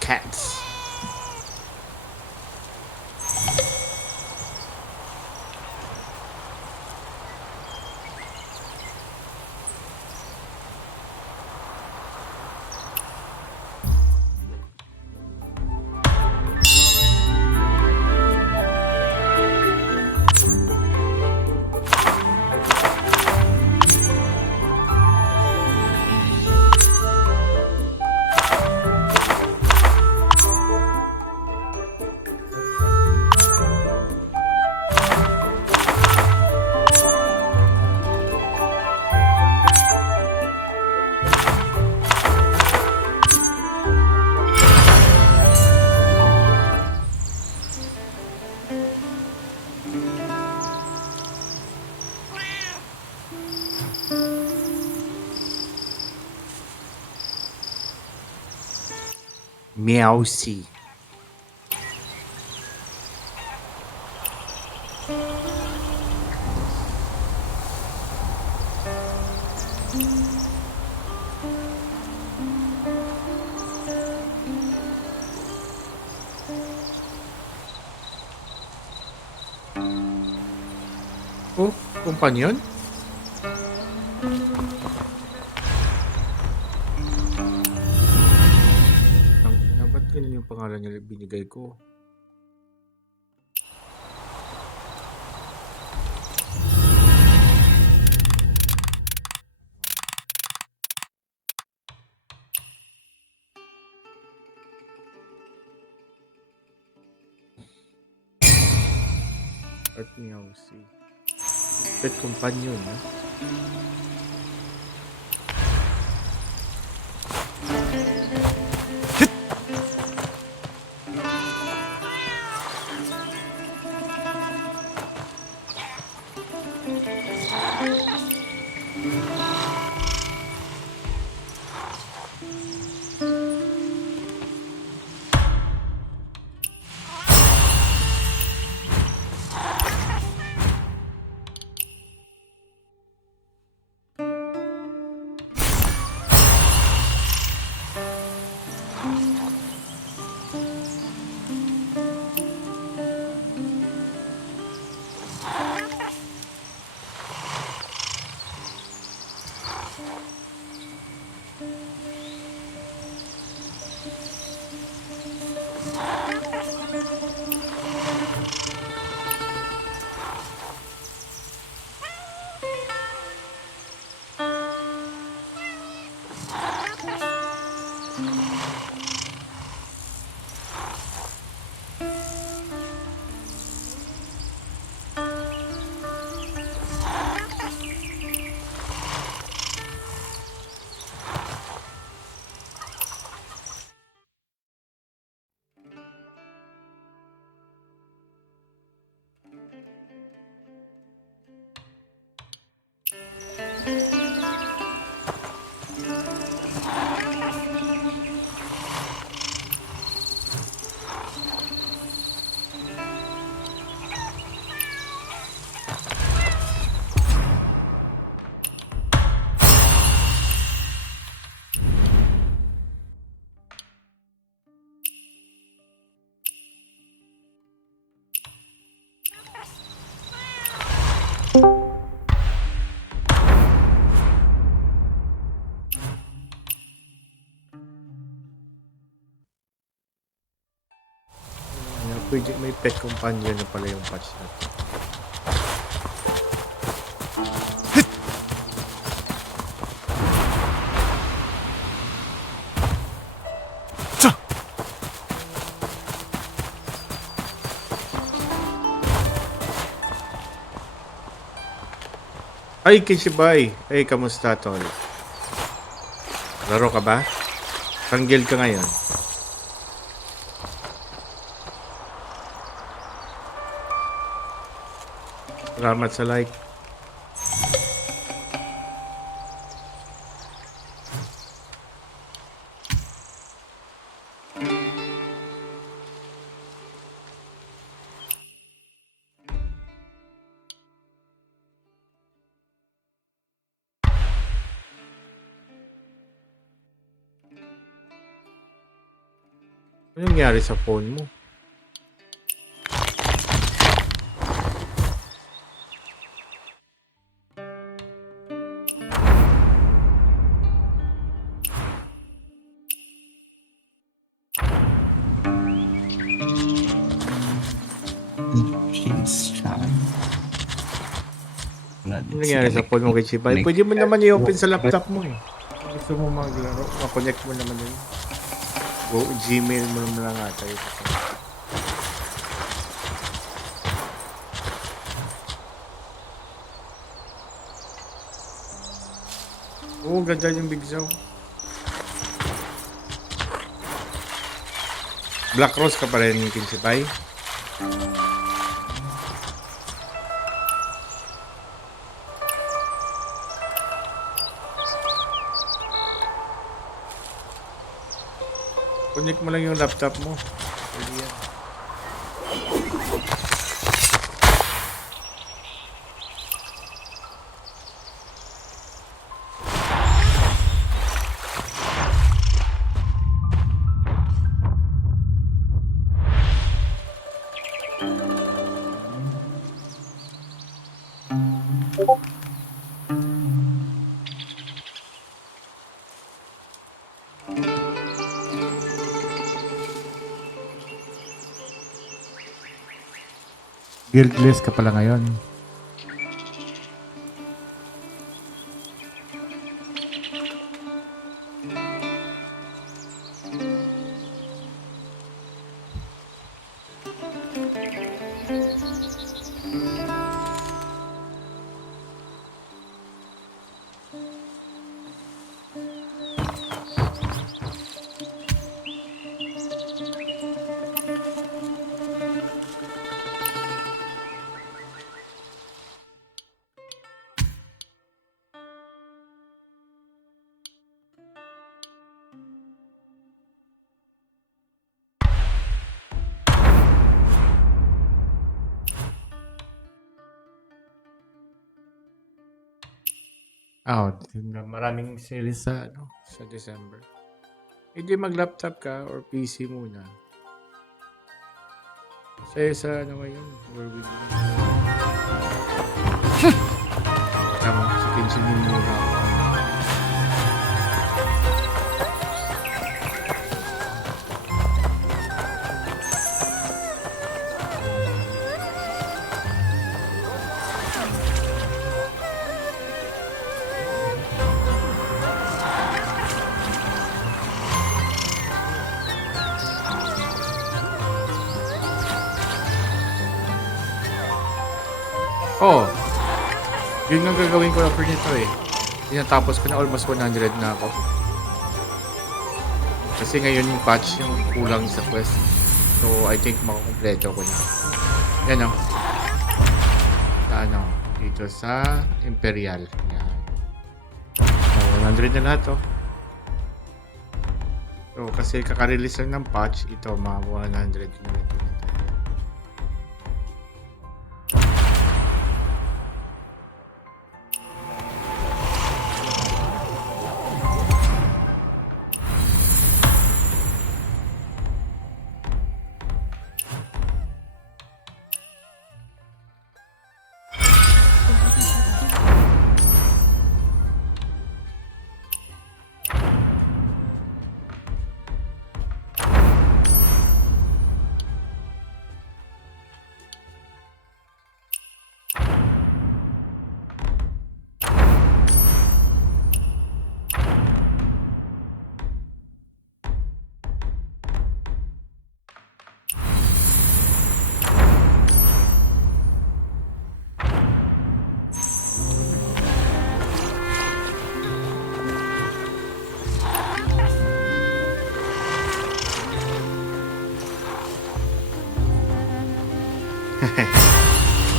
Cats. Meowsy. Oh, kumpanyon? Ba't ganun yung pangalan niya binigay ko? At Meowsy. Pet companion, ha? Pwede may pet companion na pala yung patch na to. Ay, Kishibay! Ay, kamusta, tol? Laro ka ba? Saan guild ka ngayon? Salamat sa like. Ano nangyari sa phone mo? Ano nangyari sa phone mo kay Chibay? Pwede mo naman i-open sa laptop mo eh. Gusto mo maglaro, ma-connect mo naman yun. Go, Gmail mo naman lang ata yun. Oo, ganda yung Big Show. Black Rose ka pa rin yung Kinsipay? Connect mo lang yung laptop mo. Pwede yan. Guildless ka pala ngayon. Maraming sales sa December. Hindi mag-laptop ka or PC muna. Sa ngayon, where we go. Tama, sa Kinsinin muna ako. Oh, yun ang gagawin ko after nito eh. Tinatapos ko na almost 100 na ako. Kasi ngayon yung patch yung kulang sa quest. So I think makukumpleto ko na. Yan o. Sa dito sa Imperial. Yan. So, 100 na lahat oh. So kasi kakarelease lang ng patch, ito mga 100 na rin.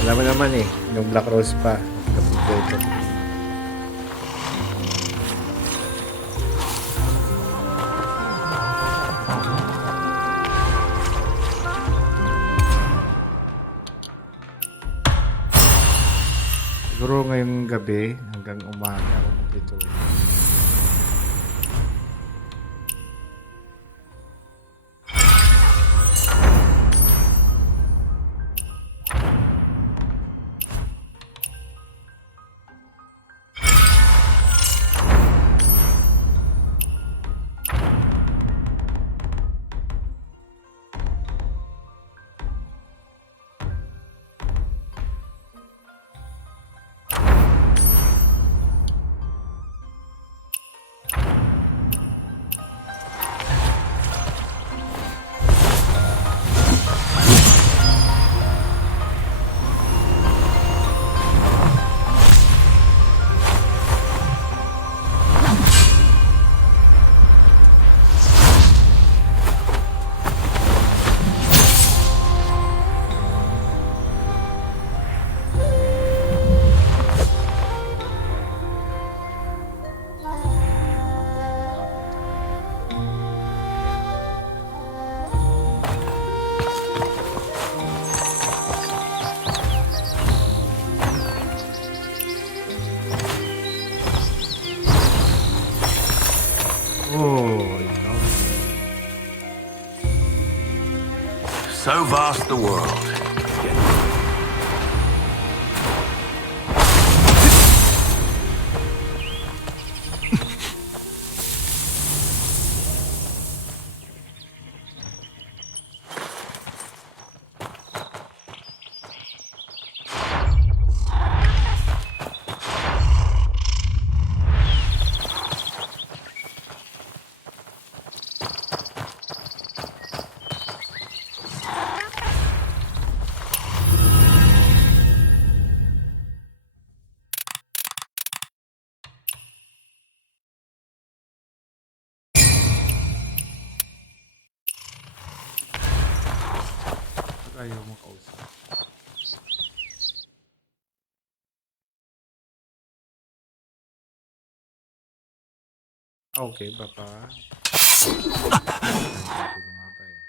Alam mo naman eh, yung Black Rose pa. Kompleto. Siguro ngayong gabi hanggang umaga ako dito. So vast the world. Ayaw mo kausap. Okay, baba. Sabi ko nga ba eh.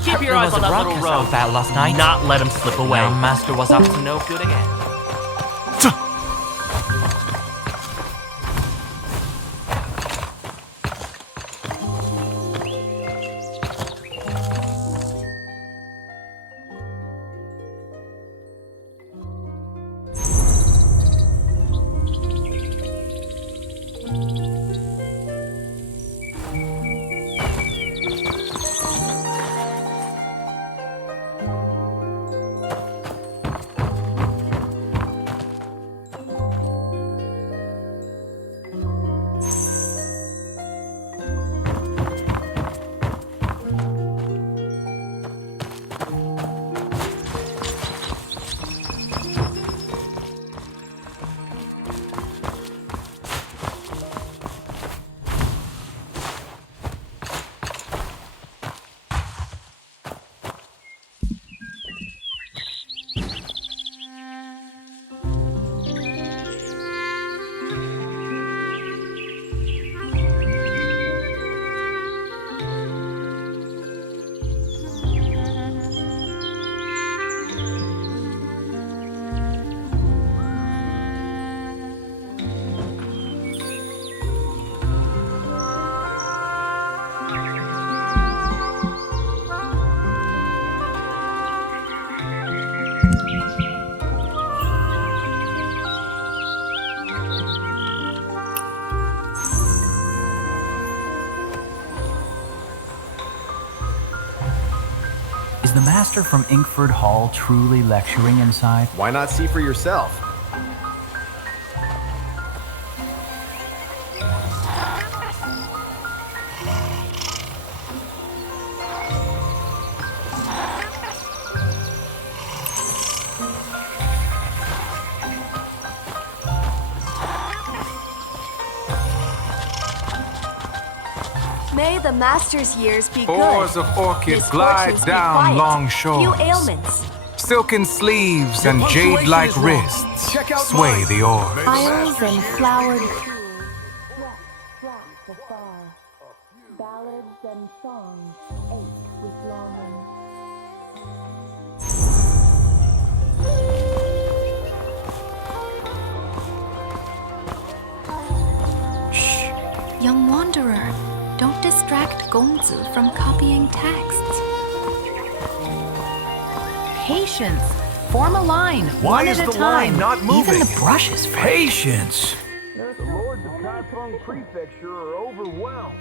Keep your eyes on that little rogue. That last night. Not let him slip away. My master was up to no good again. Is the master from Inkford Hall truly lecturing inside? Why not see for yourself? May the master's years be Oars good. of orchid Misfortunes glide be down quiet. long Few shores. ailments. Silken sleeves Your and punctuation jade-like is wrong. wrists Check out sway mine. the oars. Isles and flowered Ballads and songs ache with longing. Young wanderer, don't distract Gongzi from copying texts. Patience. Form a line, Why one is at a the line time. not moving? Even the brush is fresh. Patience! The lords of Kaifeng Prefecture are overwhelmed.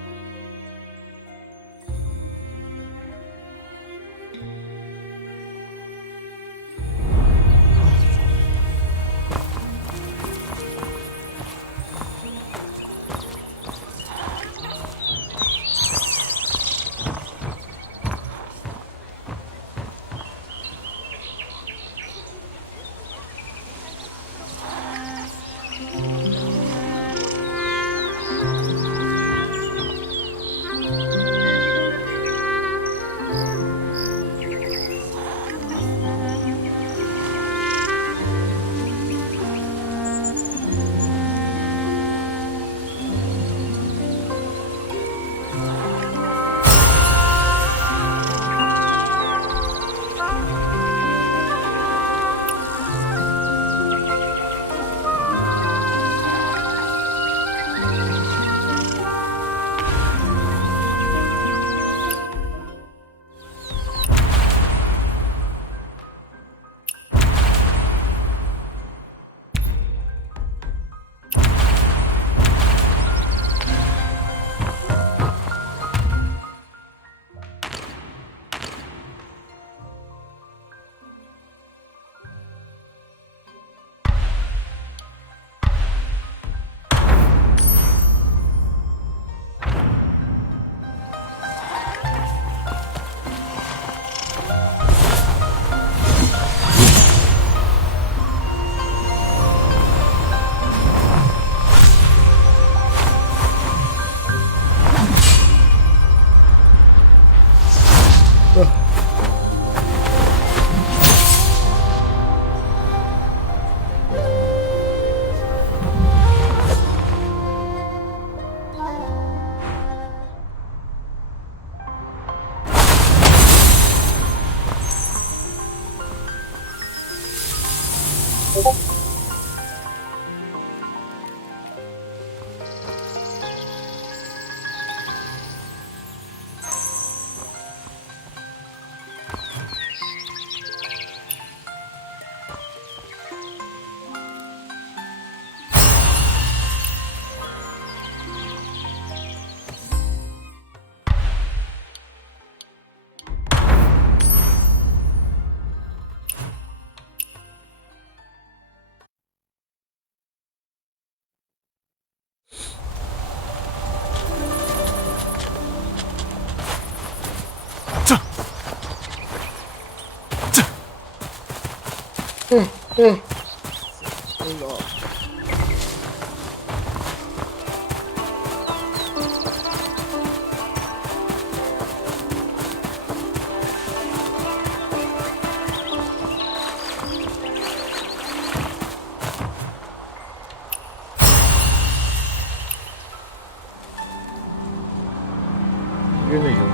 Yun na yun.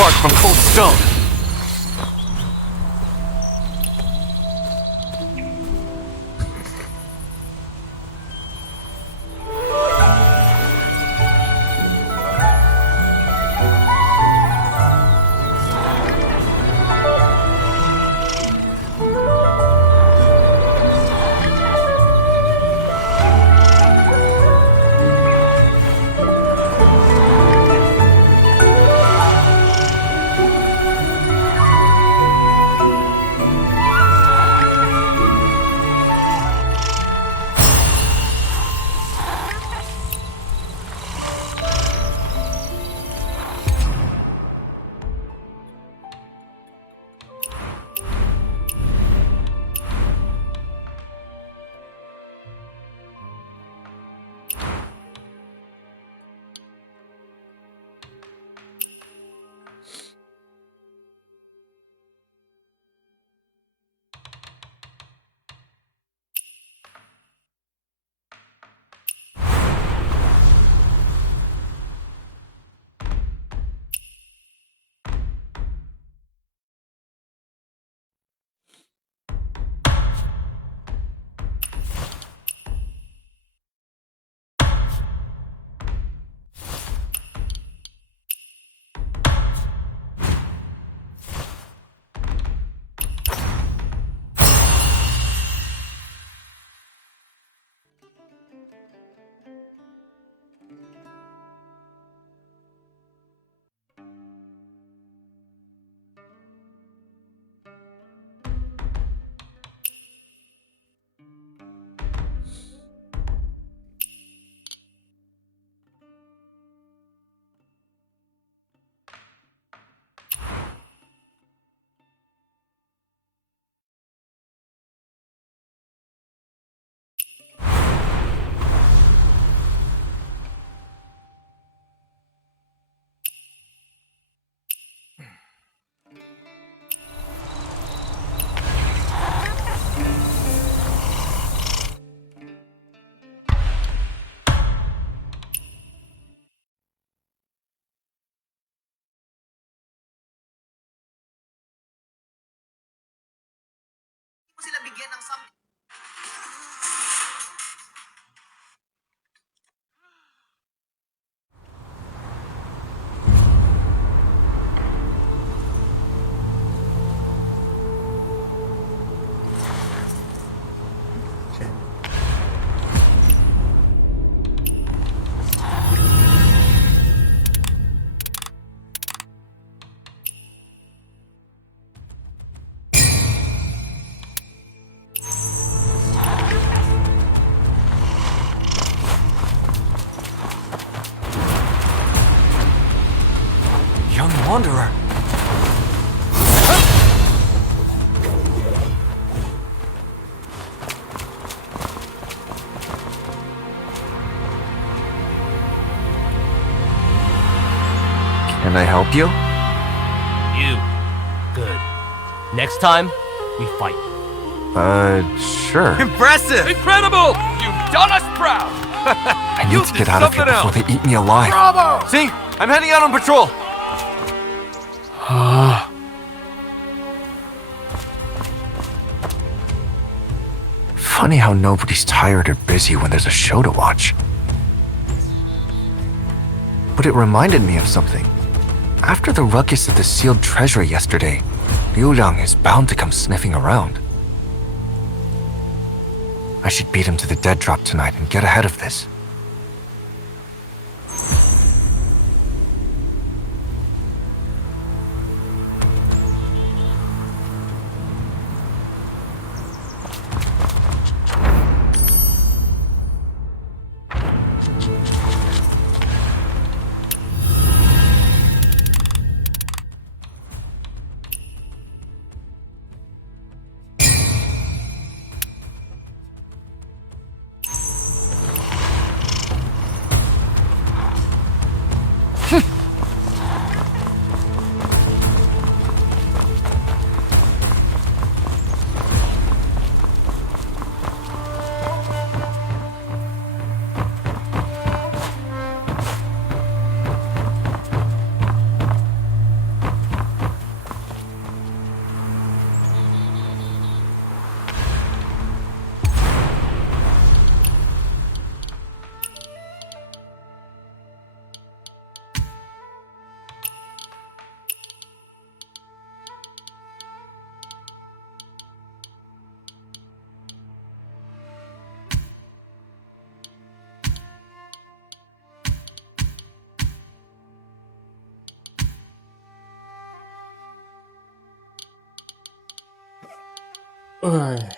Bark from cold stone. Wanderer. Can I help you? You. Good. Next time, we fight. Sure. Impressive! Incredible! You've done us proud! I need to get out of here before they eat me alive. Bravo! See? I'm heading out on patrol. Funny how nobody's tired or busy when there's a show to watch. But it reminded me of something. After the ruckus at the sealed treasury yesterday, Liu Liang is bound to come sniffing around. I should beat him to the dead drop tonight and get ahead of this. Ay.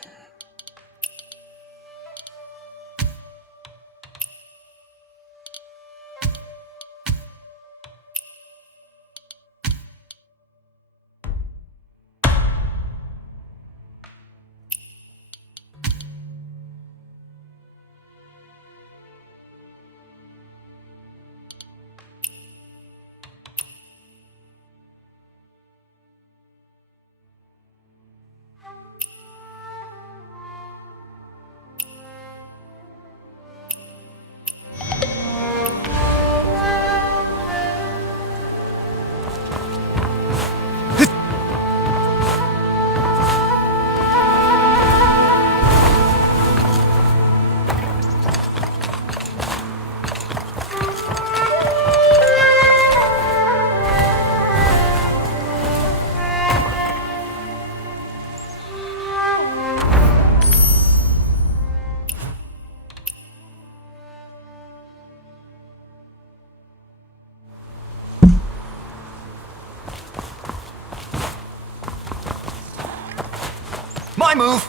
My move!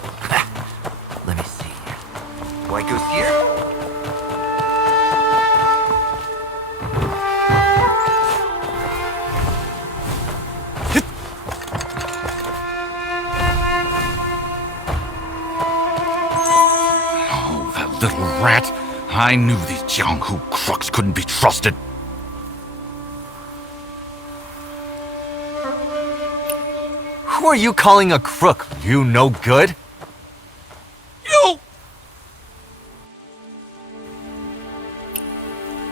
Let me see. White goes here. Oh, that little rat. I knew these Jianghu crooks couldn't be trusted. Who are you calling a crook, you no good? You!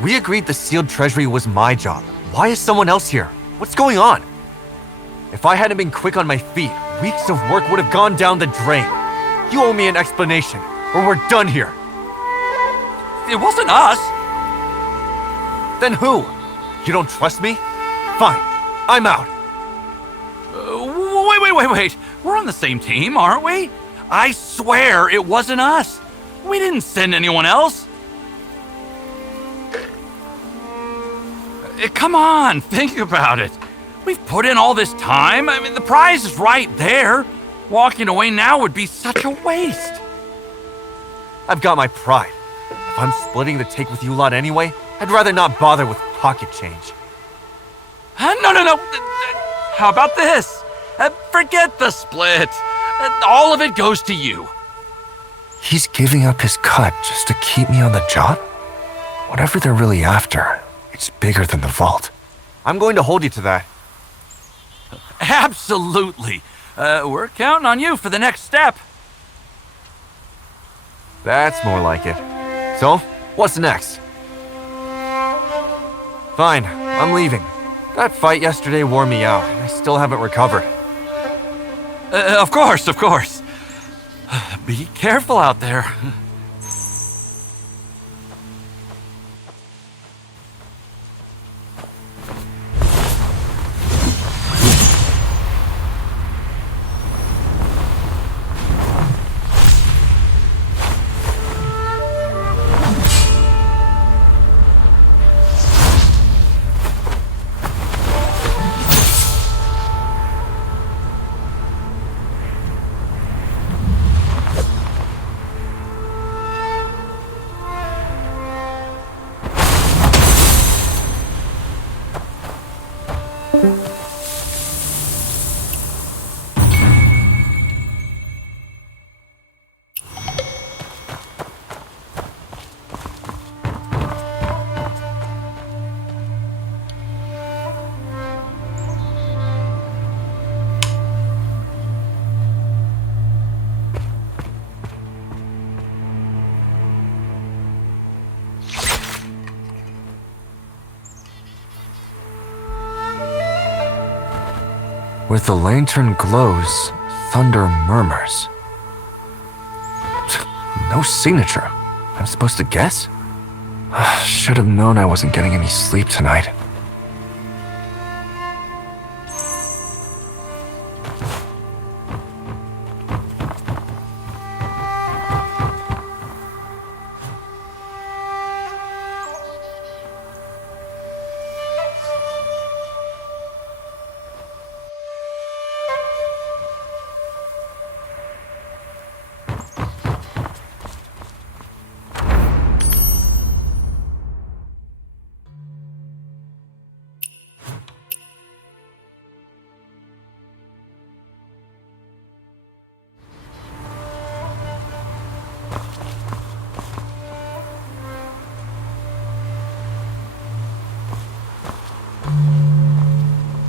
We agreed the sealed treasury was my job. Why is someone else here? What's going on? If I hadn't been quick on my feet, weeks of work would have gone down the drain. You owe me an explanation, or we're done here. It wasn't us. Then who? You don't trust me? Fine, I'm out. Wait. We're on the same team, aren't we? I swear it wasn't us. We didn't send anyone else. Come on, think about it. We've put in all this time. I mean, the prize is right there. Walking away now would be such a waste. I've got my pride. If I'm splitting the take with you lot anyway, I'd rather not bother with pocket change. No. How about this? Forget the split. All of it goes to you. He's giving up his cut just to keep me on the job? Whatever they're really after, it's bigger than the vault. I'm going to hold you to that. Absolutely. We're counting on you for the next step. That's more like it. So, what's next? Fine, I'm leaving. That fight yesterday wore me out, and I still haven't recovered. Of course, of course. Be careful out there. Where the lantern glows, thunder murmurs. No signature. I'm supposed to guess? Should have known I wasn't getting any sleep tonight.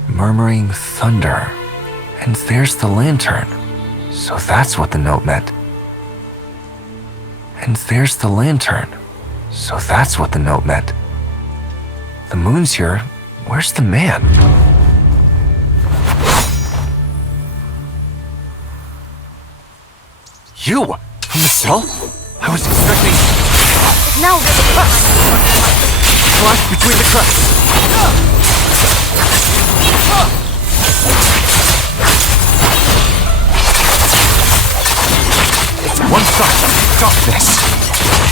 Murmuring thunder. And there's the lantern. So that's what the note meant. And there's the lantern. So that's what the note meant. The moon's here. Where's the man? You! From the cell? I was expecting... Now really Flash between the cracks! It's one shot. Stop this.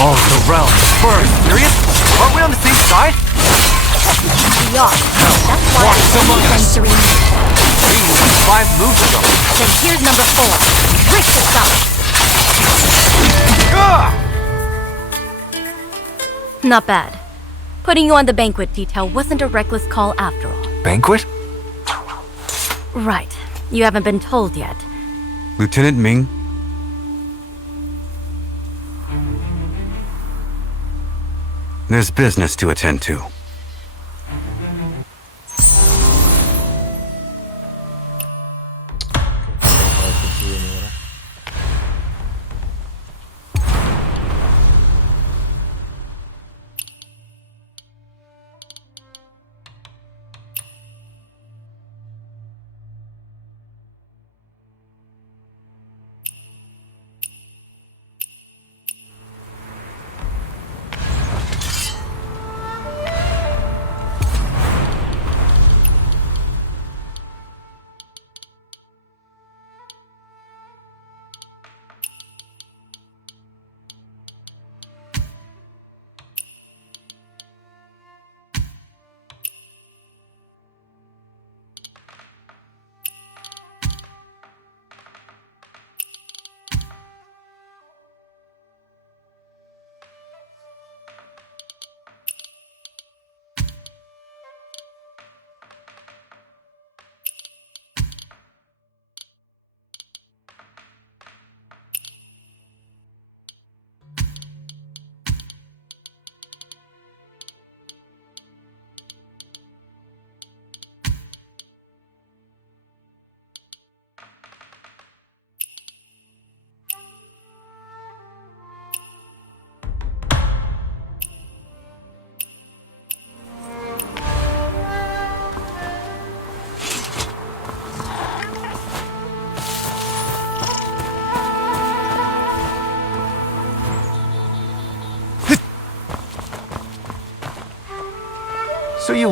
Oh, the realm. Bird, serious? Aren't we on the same side? we are. That's why Walks among us. 3. We used 5 moves ago. Then here's number 4. Rick this up. Not bad. Putting you on the banquet detail wasn't a reckless call after all. Banquet? Right. You haven't been told yet. Lieutenant Ming? There's business to attend to.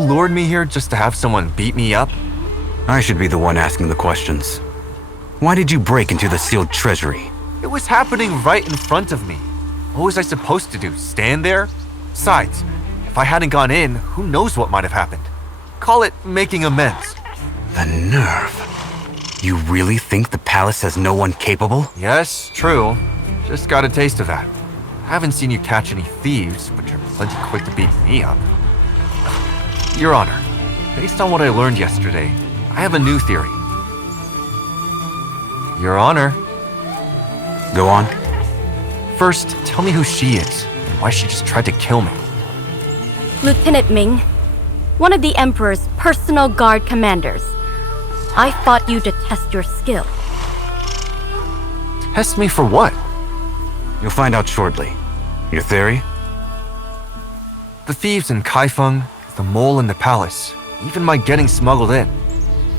lured me here just to have someone beat me up? I should be the one asking the questions. Why did you break into the sealed treasury? It was happening right in front of me. What was I supposed to do? Stand there? Besides, if I hadn't gone in, who knows what might have happened? Call it making amends. The nerve. You really think the palace has no one capable? Yes, true. Just got a taste of that. I haven't seen you catch any thieves, but you're plenty quick to beat me up. Your Honor, based on what I learned yesterday, I have a new theory. Your Honor. Go on. First, tell me who she is, and why she just tried to kill me. Lieutenant Ming, one of the Emperor's personal guard commanders. I fought you to test your skill. Test me for what? You'll find out shortly. Your theory? The thieves in Kaifeng, the mole in the palace, even my getting smuggled in.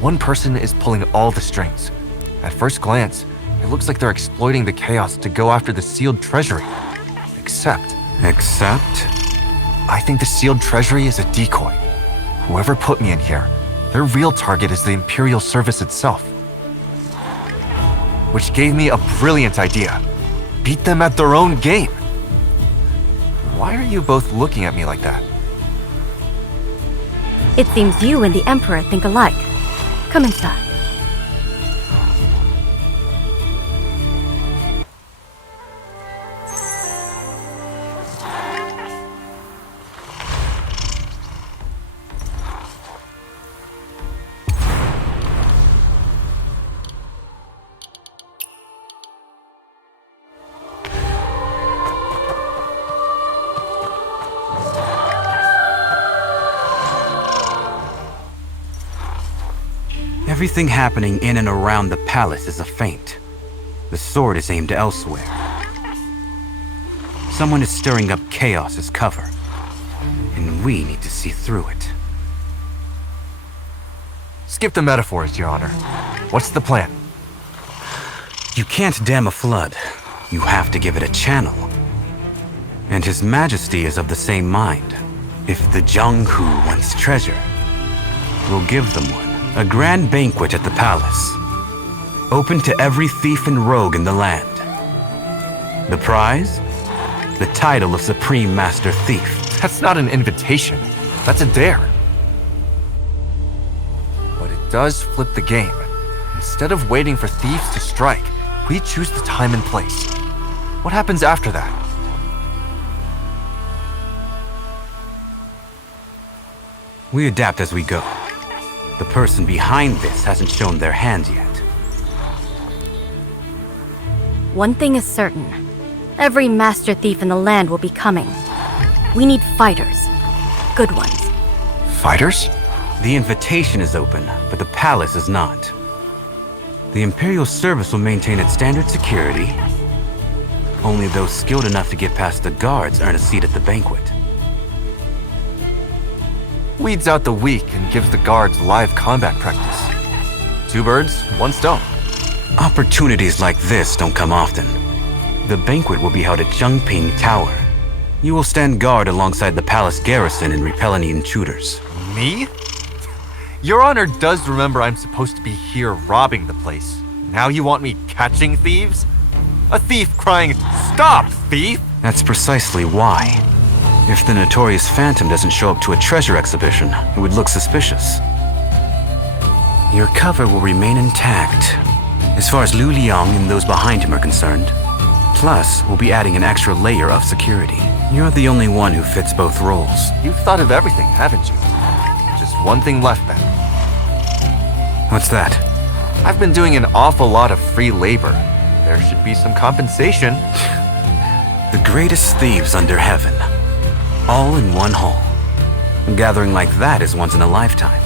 One person is pulling all the strings. At first glance, it looks like they're exploiting the chaos to go after the sealed treasury. Except? I think the sealed treasury is a decoy. Whoever put me in here, their real target is the Imperial service itself. Which gave me a brilliant idea. Beat them at their own game. Why are you both looking at me like that? It seems you and the Emperor think alike. Come inside. Everything happening in and around the palace is a feint. The sword is aimed elsewhere. Someone is stirring up chaos as cover, and we need to see through it. Skip the metaphors, Your Honor. What's the plan? You can't dam a flood. You have to give it a channel. And His Majesty is of the same mind. If the Jianghu wants treasure, we'll give them one. A grand banquet at the palace, open to every thief and rogue in the land. The prize? The title of Supreme Master Thief. That's not an invitation. That's a dare. But it does flip the game. Instead of waiting for thieves to strike, we choose the time and place. What happens after that? We adapt as we go. The person behind this hasn't shown their hand yet. One thing is certain. Every master thief in the land will be coming. We need fighters. Good ones. Fighters? The invitation is open, but the palace is not. The Imperial service will maintain its standard security. Only those skilled enough to get past the guards earn a seat at the banquet. Weeds out the weak and gives the guards live combat practice. 2 birds, 1 stone. Opportunities like this don't come often. The banquet will be held at Zhengping Tower. You will stand guard alongside the palace garrison and repel any intruders. Me? Your Honor does remember I'm supposed to be here robbing the place. Now you want me catching thieves? A thief crying, "Stop, thief!" That's precisely why. If the notorious Phantom doesn't show up to a treasure exhibition, it would look suspicious. Your cover will remain intact, as far as Lu Liang and those behind him are concerned. Plus, we'll be adding an extra layer of security. You're the only one who fits both roles. You've thought of everything, haven't you? Just one thing left then. What's that? I've been doing an awful lot of free labor. There should be some compensation. The greatest thieves under heaven. All in one hole. A gathering like that is once in a lifetime.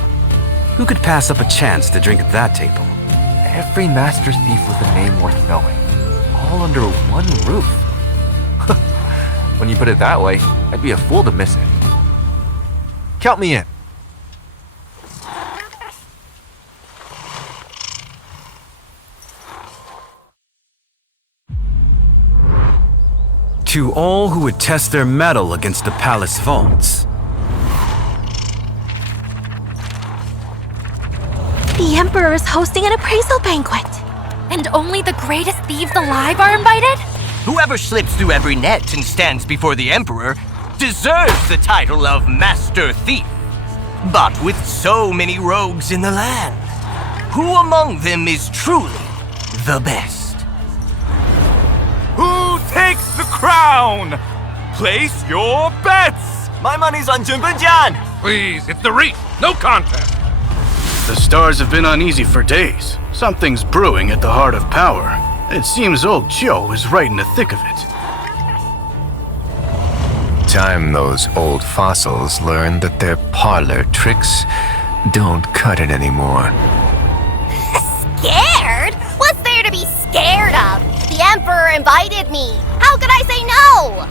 Who could pass up a chance to drink at that table? Every master thief with a name worth knowing. All under one roof. When you put it that way, I'd be a fool to miss it. Count me in. To all who would test their mettle against the palace vaults, The Emperor is hosting an appraisal banquet. And only the greatest thieves alive are invited? Whoever slips through every net and stands before the Emperor deserves the title of Master Thief. But with so many rogues in the land, who among them is truly the best? Who takes the crown? Place your bets! My money's on Junbunjan! Please, it's the reef, no contest. The stars have been uneasy for days. Something's brewing at the heart of power. It seems old Joe is right in the thick of it. Time those old fossils learn that their parlor tricks don't cut it anymore. Scared? What's there to be scared of? The Emperor invited me. How could I say no?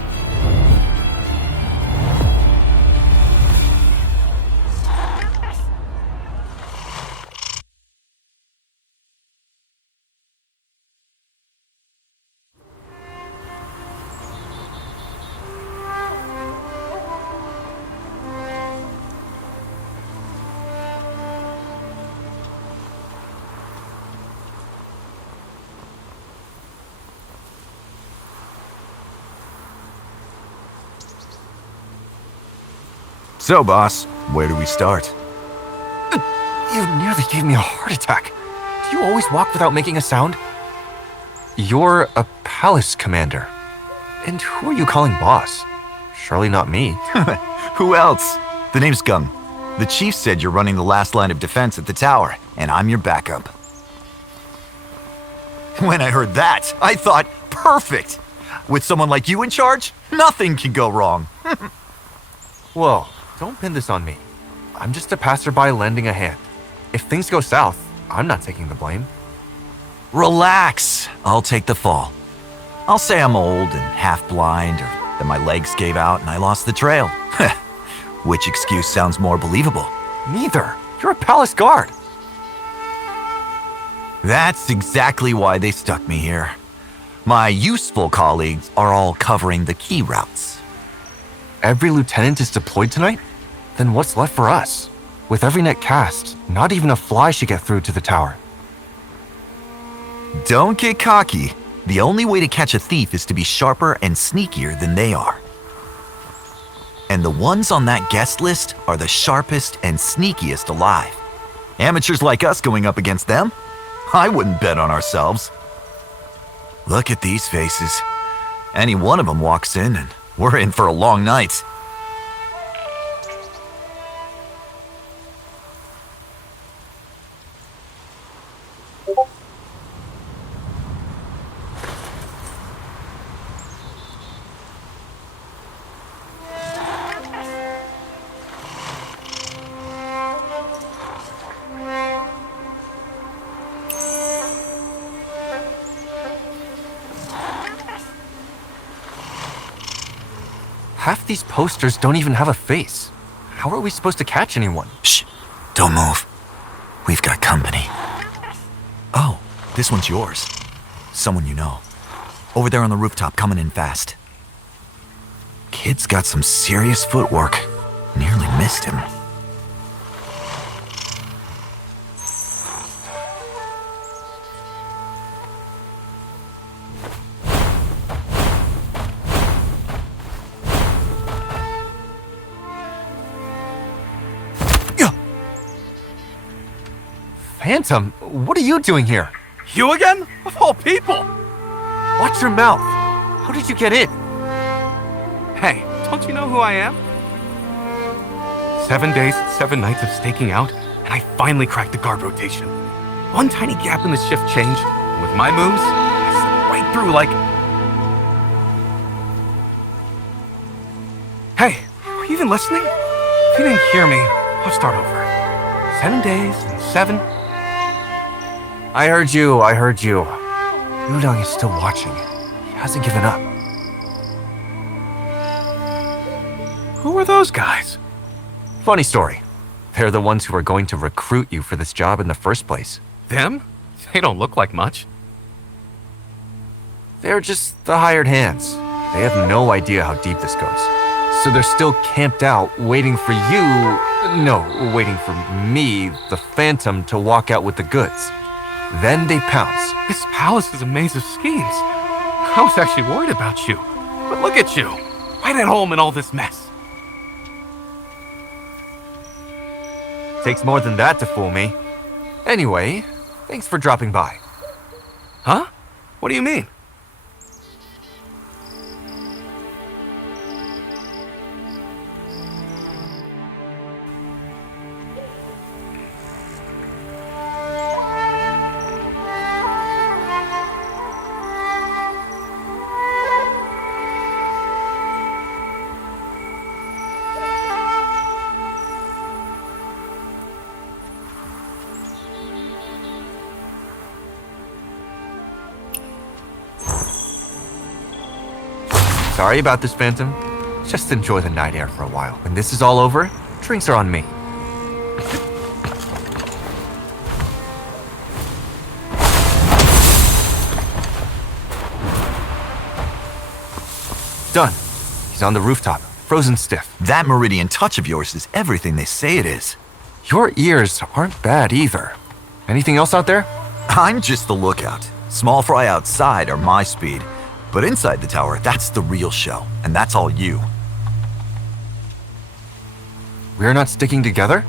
So, boss, where do we start? You nearly gave me a heart attack. Do you always walk without making a sound? You're a palace commander. And who are you calling boss? Surely not me. Who else? The name's Gung. The chief said you're running the last line of defense at the tower, and I'm your backup. When I heard that, I thought, perfect! With someone like you in charge, nothing can go wrong. Whoa, don't pin this on me. I'm just a passerby lending a hand. If things go south, I'm not taking the blame. Relax. I'll take the fall. I'll say I'm old and half blind, or that my legs gave out and I lost the trail. Which excuse sounds more believable? Neither. You're a palace guard. That's exactly why they stuck me here. My useful colleagues are all covering the key routes. Every lieutenant is deployed tonight? Then what's left for us? With every net cast, not even a fly should get through to the tower. Don't get cocky. The only way to catch a thief is to be sharper and sneakier than they are. And the ones on that guest list are the sharpest and sneakiest alive. Amateurs like us going up against them? I wouldn't bet on ourselves. Look at these faces. Any one of them walks in and we're in for a long night. Half these posters don't even have a face. How are we supposed to catch anyone? Shh, don't move. We've got company. Oh, this one's yours. Someone you know. Over there on the rooftop, coming in fast. Kid's got some serious footwork. Nearly missed him. Phantom, what are you doing here? You again? Of all people! Watch your mouth. How did you get in? Hey, don't you know who I am? 7 days, 7 nights of staking out, and I finally cracked the guard rotation. One tiny gap in the shift change, and with my moves, I slipped right through like... Hey, are you even listening? If you didn't hear me, I'll start over. 7 days and 7... I heard you. Yudong is still watching. He hasn't given up. Who are those guys? Funny story. They're the ones who are going to recruit you for this job in the first place. Them? They don't look like much. They're just the hired hands. They have no idea how deep this goes. So they're still camped out, waiting for you... No, waiting for me, the Phantom, to walk out with the goods. Then they pounce. This palace is a maze of schemes. I was actually worried about you. But look at you, right at home in all this mess. Takes more than that to fool me. Anyway, thanks for dropping by. Huh? What do you mean? Sorry about this, Phantom. Just enjoy the night air for a while. When this is all over, drinks are on me. Done. He's on the rooftop, frozen stiff. That meridian touch of yours is everything they say it is. Your ears aren't bad either. Anything else out there? I'm just the lookout. Small fry outside are my speed. But inside the tower, that's the real show. And that's all you. We're not sticking together?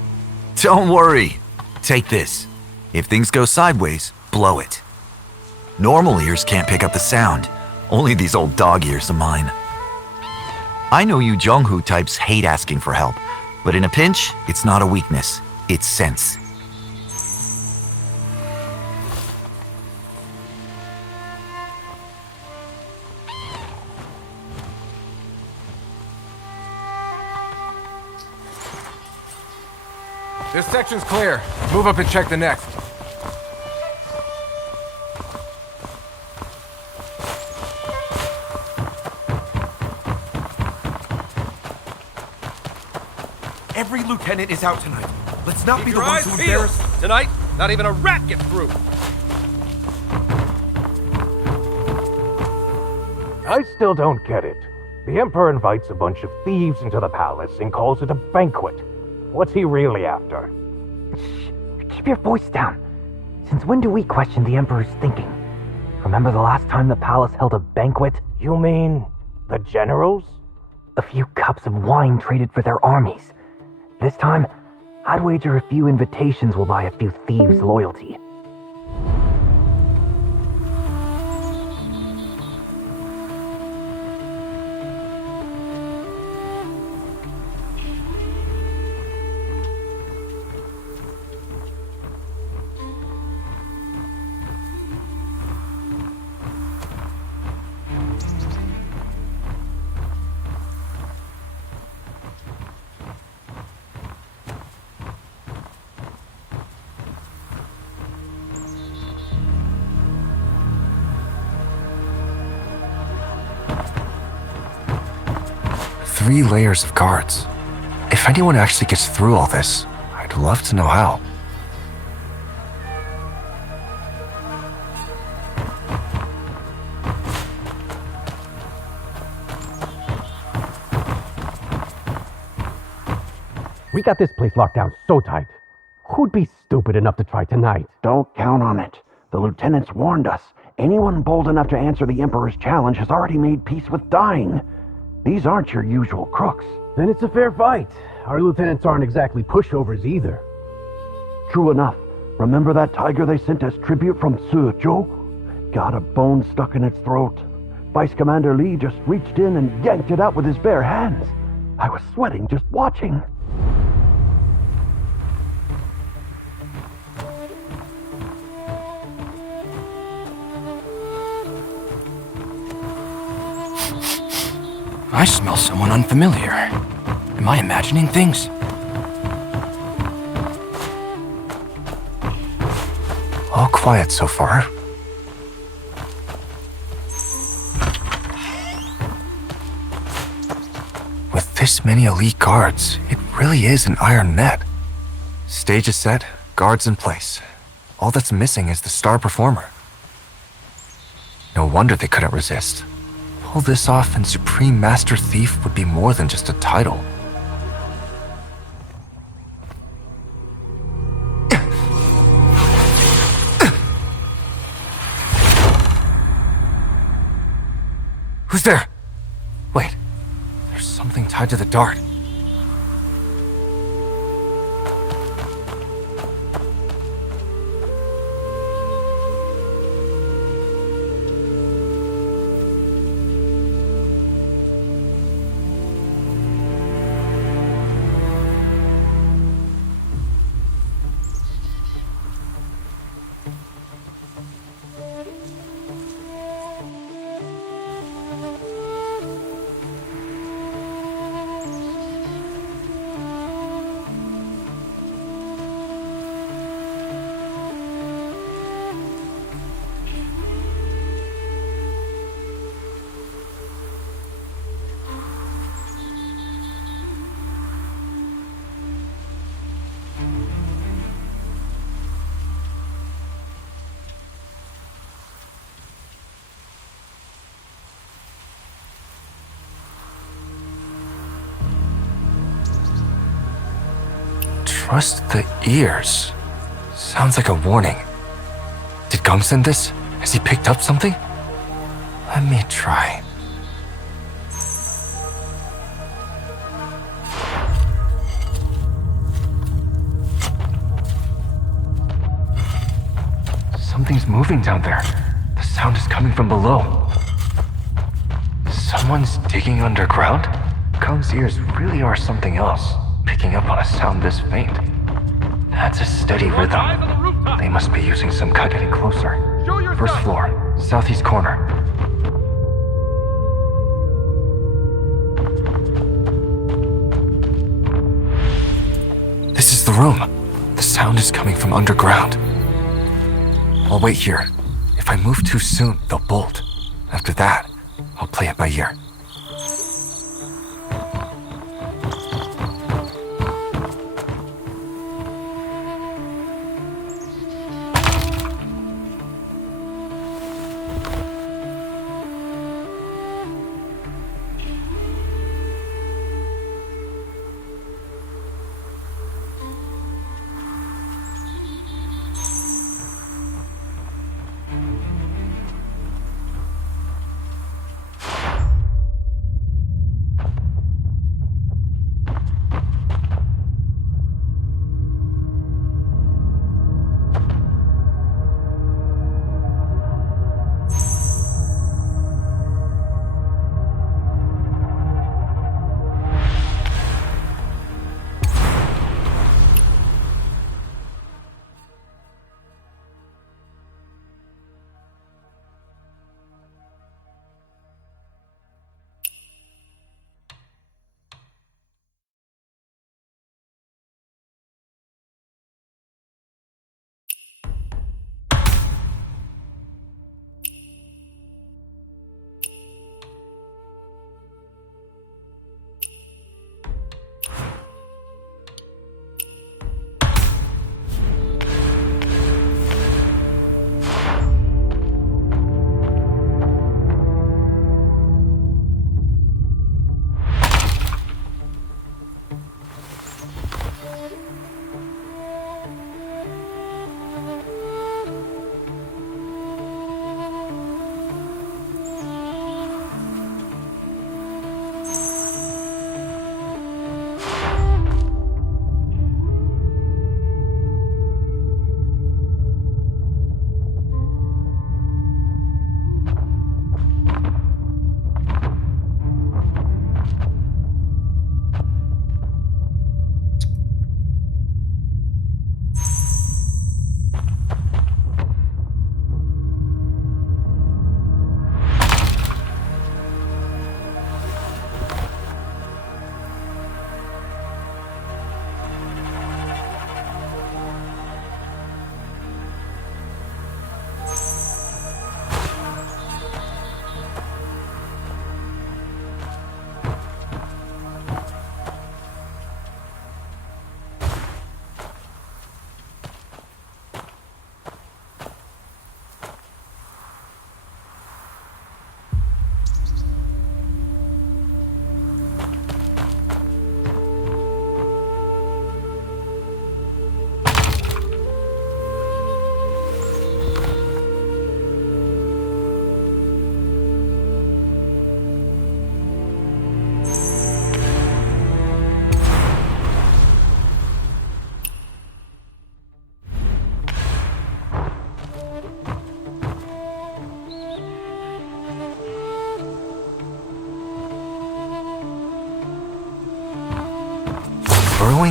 Don't worry. Take this. If things go sideways, blow it. Normal ears can't pick up the sound. Only these old dog ears of mine. I know you Jonghu types hate asking for help. But in a pinch, it's not a weakness. It's sense. This section's clear. Move up and check the next. Every lieutenant is out tonight. Let's not be the ones who embarrass. Tonight, not even a rat gets through. I still don't get it. The Emperor invites a bunch of thieves into the palace and calls it a banquet. What's he really after? Keep your voice down. Since when do we question the Emperor's thinking? Remember the last time the palace held a banquet? You mean the generals? A few cups of wine traded for their armies. This time, I'd wager a few invitations will buy a few thieves' loyalty. Three layers of guards. If anyone actually gets through all this, I'd love to know how. We got this place locked down so tight. Who'd be stupid enough to try tonight? Don't count on it. The lieutenants warned us. Anyone bold enough to answer the Emperor's challenge has already made peace with dying. These aren't your usual crooks. Then it's a fair fight. Our lieutenants aren't exactly pushovers either. True enough. Remember that tiger they sent as tribute from Suzhou? Got a bone stuck in its throat. Vice Commander Lee just reached in and yanked it out with his bare hands. I was sweating just watching. I smell someone unfamiliar. Am I imagining things? All quiet so far. With this many elite guards, it really is an iron net. Stage is set, guards in place. All that's missing is the star performer. No wonder they couldn't resist. pull this off, and Supreme Master Thief would be more than just a title. Who's there? Wait, there's something tied to the dart. Trust the ears. Sounds like a warning. Did Gung send this? Has he picked up something? Let me try. Something's moving down there. The sound is coming from below. Someone's digging underground? Gung's ears really are something else. Picking up on a sound this faint. That's a steady rhythm. They must be using some cut getting closer. First floor, southeast corner. This is the room. The sound is coming from underground. I'll wait here. If I move too soon, they'll bolt. After that, I'll play it by ear.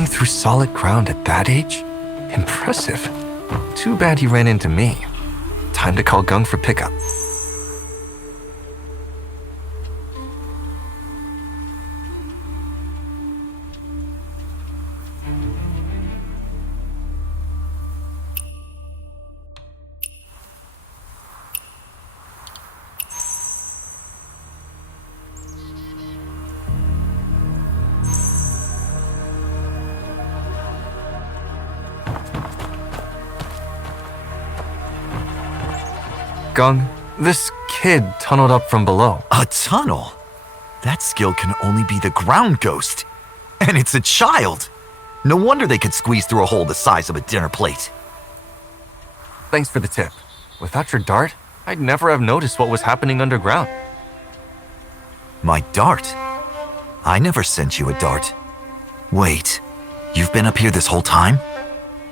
Running through solid ground at that age? Impressive. Too bad he ran into me. Time to call Gung for pickup. Gung, this kid tunneled up from below. A tunnel? That skill can only be the ground ghost. And it's a child. No wonder they could squeeze through a hole the size of a dinner plate. Thanks for the tip. Without your dart, I'd never have noticed what was happening underground. My dart? I never sent you a dart. Wait, you've been up here this whole time?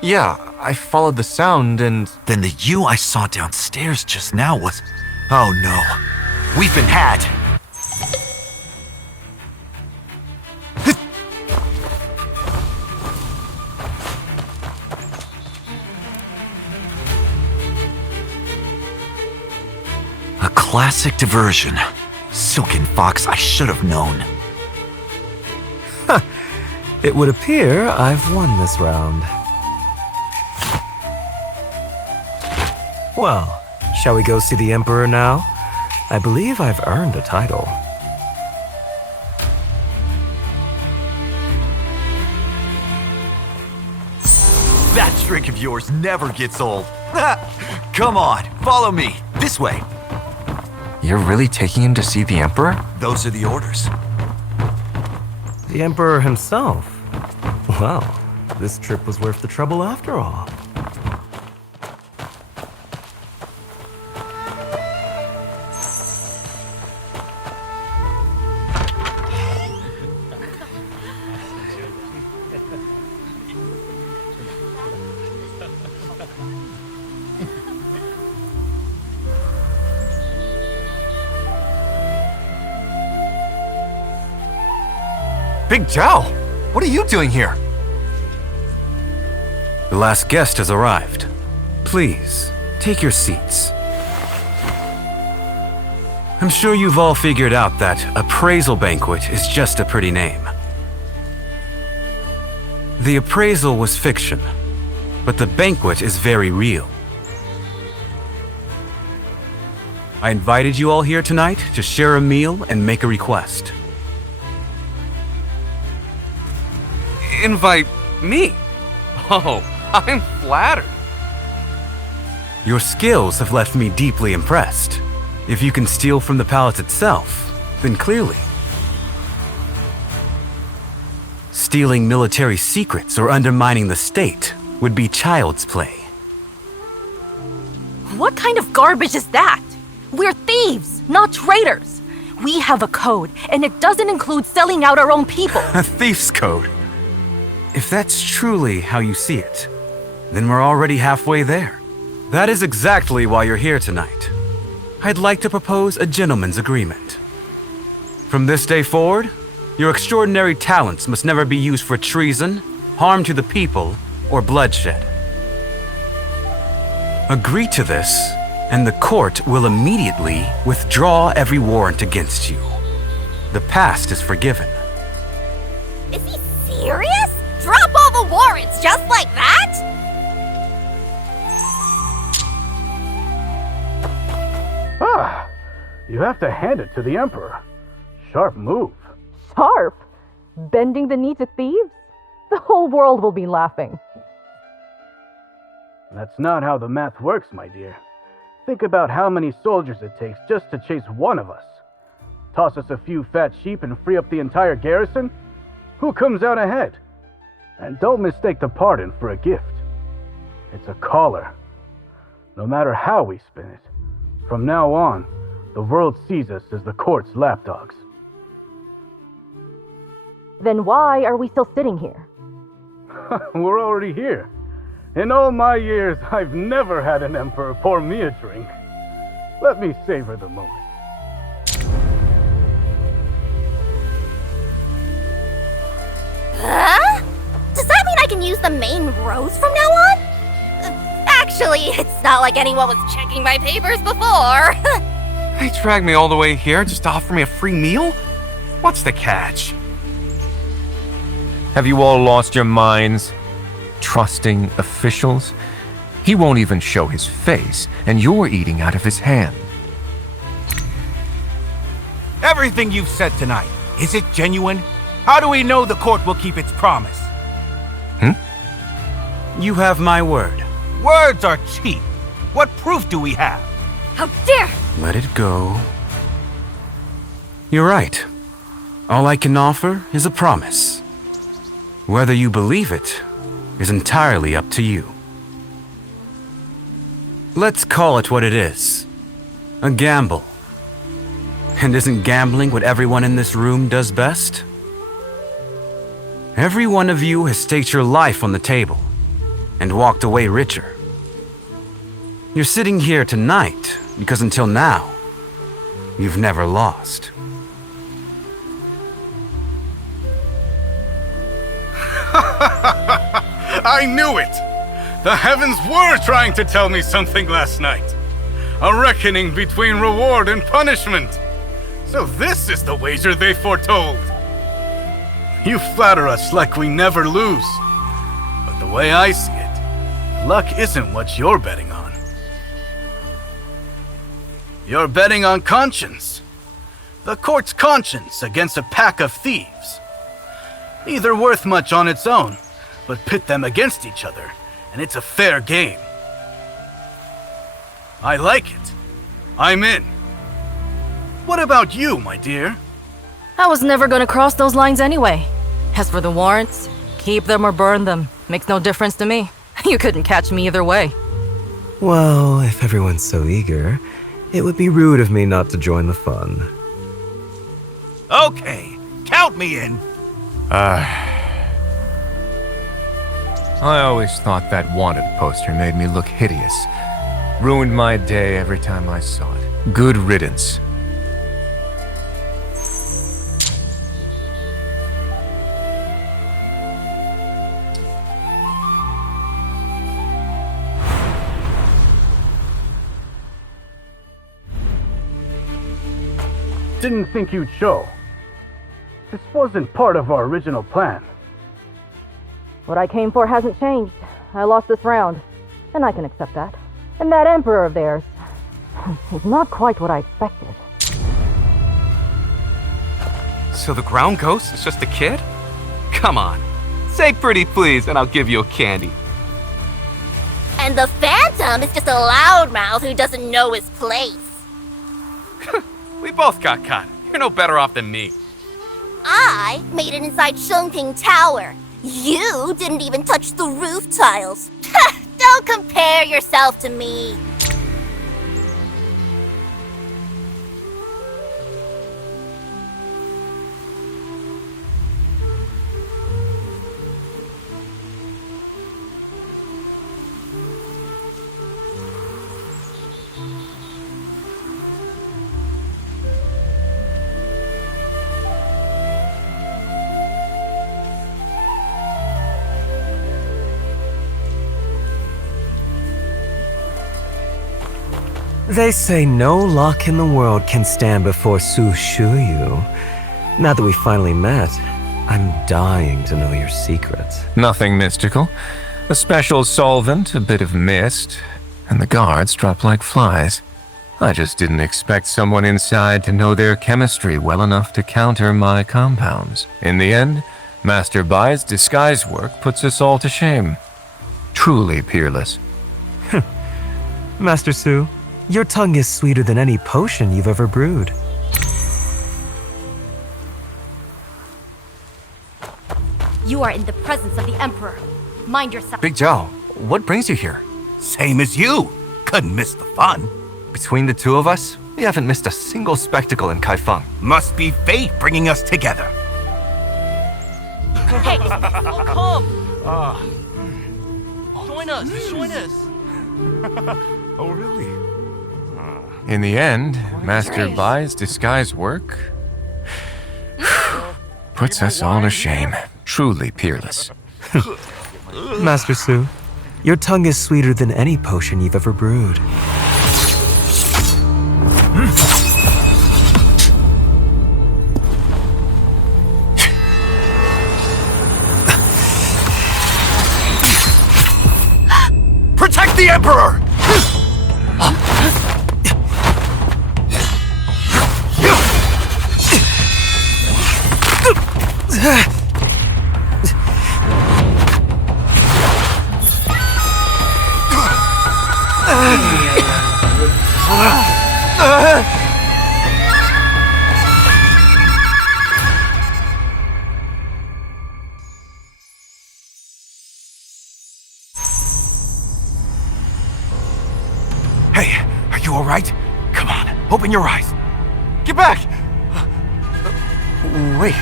Yeah, I followed the sound and... Then the you I saw downstairs just now was... Oh no, we've been had. A classic diversion. Silken Fox, I should have known. It would appear I've won this round. Well, shall we go see the Emperor now? I believe I've earned a title. That trick of yours never gets old. Come on, follow me. This way. You're really taking him to see the Emperor? Those are the orders. The Emperor himself? Well, this trip was worth the trouble after all. Big Zhao, what are you doing here? The last guest has arrived. Please, take your seats. I'm sure you've all figured out that appraisal banquet is just a pretty name. The appraisal was fiction, but the banquet is very real. I invited you all here tonight to share a meal and make a request. Invite me? Oh, I'm flattered. Your skills have left me deeply impressed. If you can steal from the palace itself, then clearly. Stealing military secrets or undermining the state would be child's play. What kind of garbage is that? We're thieves, not traitors. We have a code, and it doesn't include selling out our own people. A thief's code. If that's truly how you see it, then we're already halfway there. That is exactly why you're here tonight. I'd like to propose a gentleman's agreement. From this day forward, your extraordinary talents must never be used for treason, harm to the people, or bloodshed. Agree to this, and the court will immediately withdraw every warrant against you. The past is forgiven. Is he serious? Drop all the warrants just like that? Ah, you have to hand it to the Emperor. Sharp move. Sharp? Bending the knee to thieves? The whole world will be laughing. That's not how the math works, my dear. Think about how many soldiers it takes just to chase one of us. Toss us a few fat sheep and free up the entire garrison? Who comes out ahead? And don't mistake the pardon for a gift. It's a collar. No matter how we spin it, from now on, the world sees us as the court's lapdogs. Then why are we still sitting here? We're already here. In all my years, I've never had an emperor pour me a drink. Let me savor the moment. Huh? Does can use the main roads from now on? Actually, it's not like anyone was checking my papers before. They dragged me all the way here just to offer me a free meal? What's the catch? Have you all lost your minds? Trusting officials? He won't even show his face, and you're eating out of his hand. Everything you've said tonight, is it genuine? How do we know the court will keep its promise? You have my word. Words are cheap. What proof do we have? How dare! Let it go. You're right. All I can offer is a promise. Whether you believe it is entirely up to you. Let's call it what it is. A gamble. And isn't gambling what everyone in this room does best? Every one of you has staked your life on the table and walked away richer. You're sitting here tonight because until now, you've never lost. I knew it! The heavens were trying to tell me something last night. A reckoning between reward and punishment. So this is the wager they foretold. You flatter us like we never lose. But the way I see it, luck isn't what you're betting on. You're betting on conscience. The court's conscience against a pack of thieves. Neither worth much on its own, but pit them against each other, and it's a fair game. I like it. I'm in. What about you, my dear? I was never gonna cross those lines anyway. As for the warrants, keep them or burn them. Makes no difference to me. You couldn't catch me either way. Well, if everyone's so eager, it would be rude of me not to join the fun. Okay, count me in. I always thought that wanted poster made me look hideous. Ruined my day every time I saw it. Good riddance. Didn't think you'd show. This wasn't part of our original plan. What I came for hasn't changed. I lost this round, and I can accept that. And that emperor of theirs is not quite what I expected. So the ground ghost is just a kid? Come on. Say pretty please and I'll give you a candy. And the Phantom is just a loudmouth who doesn't know his place. We both got caught. You're no better off than me. I made it inside Shungping Tower. You didn't even touch the roof tiles. Don't compare yourself to me. They say no luck in the world can stand before Su Shuyu. Now that we finally met, I'm dying to know your secrets. Nothing mystical. A special solvent, a bit of mist, and the guards drop like flies. I just didn't expect someone inside to know their chemistry well enough to counter my compounds. In the end, Master Bai's disguise work puts us all to shame. Truly peerless. Master Su, your tongue is sweeter than any potion you've ever brewed. You are in the presence of the Emperor. Mind yourself. Big Zhao, what brings you here? Same as you. Couldn't miss the fun. Between the two of us, we haven't missed a single spectacle in Kaifeng. Must be fate bringing us together. Hey, oh, come! Join us, join us! Oh, really? In the end, Master Bai's disguise work puts us all to shame. Truly peerless. Master Su, your tongue is sweeter than any potion you've ever brewed. Protect the Emperor! Hey, are you all right? Come on, open your eyes. Get back! Wait,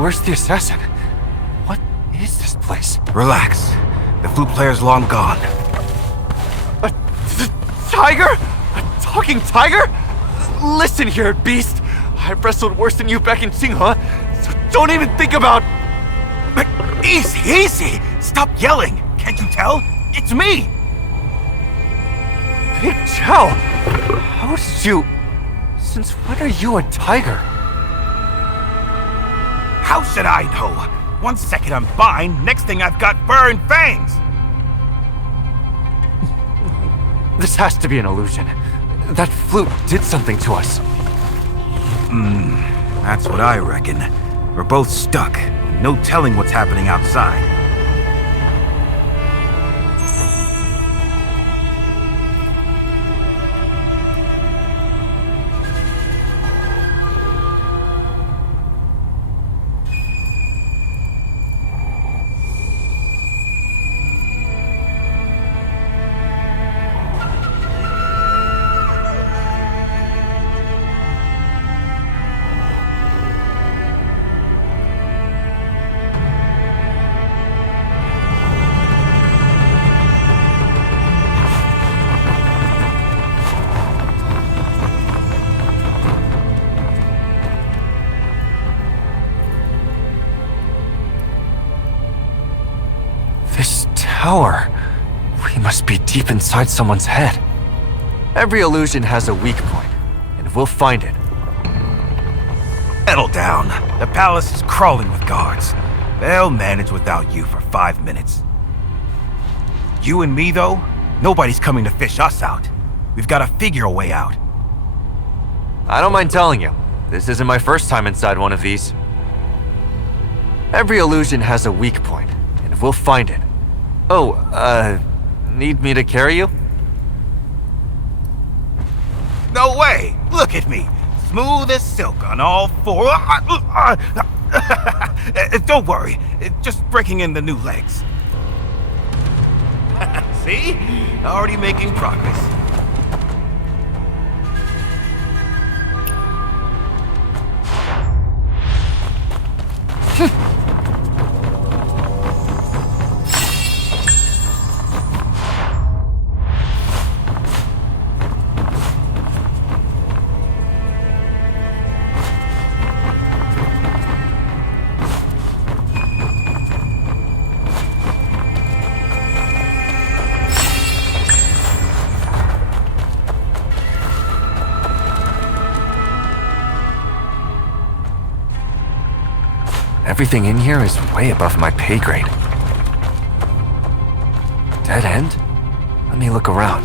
where's the assassin? What is this place? Relax. The flute player's long gone. A tiger? A talking tiger? Listen here, beast. I've wrestled worse than you back in Tsinghua, so don't even think about... But easy, easy! Stop yelling! Can't you tell? It's me! Big Chow! How did you... Since when are you a tiger? How should I know? 1 second I'm fine, next thing I've got fur and fangs! This has to be an illusion. That flute did something to us. That's what I reckon. We're both stuck. No telling what's happening outside. This tower... We must be deep inside someone's head. Every illusion has a weak point, and we'll find it. Settle down. The palace is crawling with guards. They'll manage without you for 5 minutes. You and me, though, nobody's coming to fish us out. We've got to figure a way out. I don't mind telling you, this isn't my first time inside one of these. Every illusion has a weak point, and we'll find it. Oh, need me to carry you? No way! Look at me! Smooth as silk on all four. Don't worry, just breaking in the new legs. See? Already making progress. Everything in here is way above my pay grade. Dead end? Let me look around.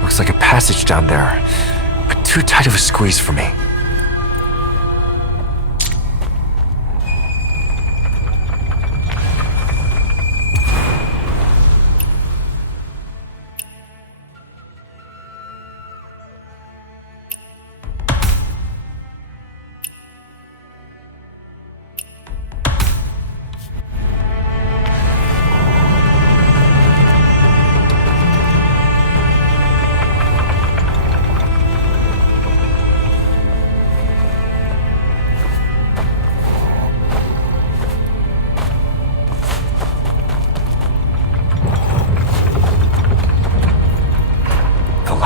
Looks like a passage down there, but too tight of a squeeze for me.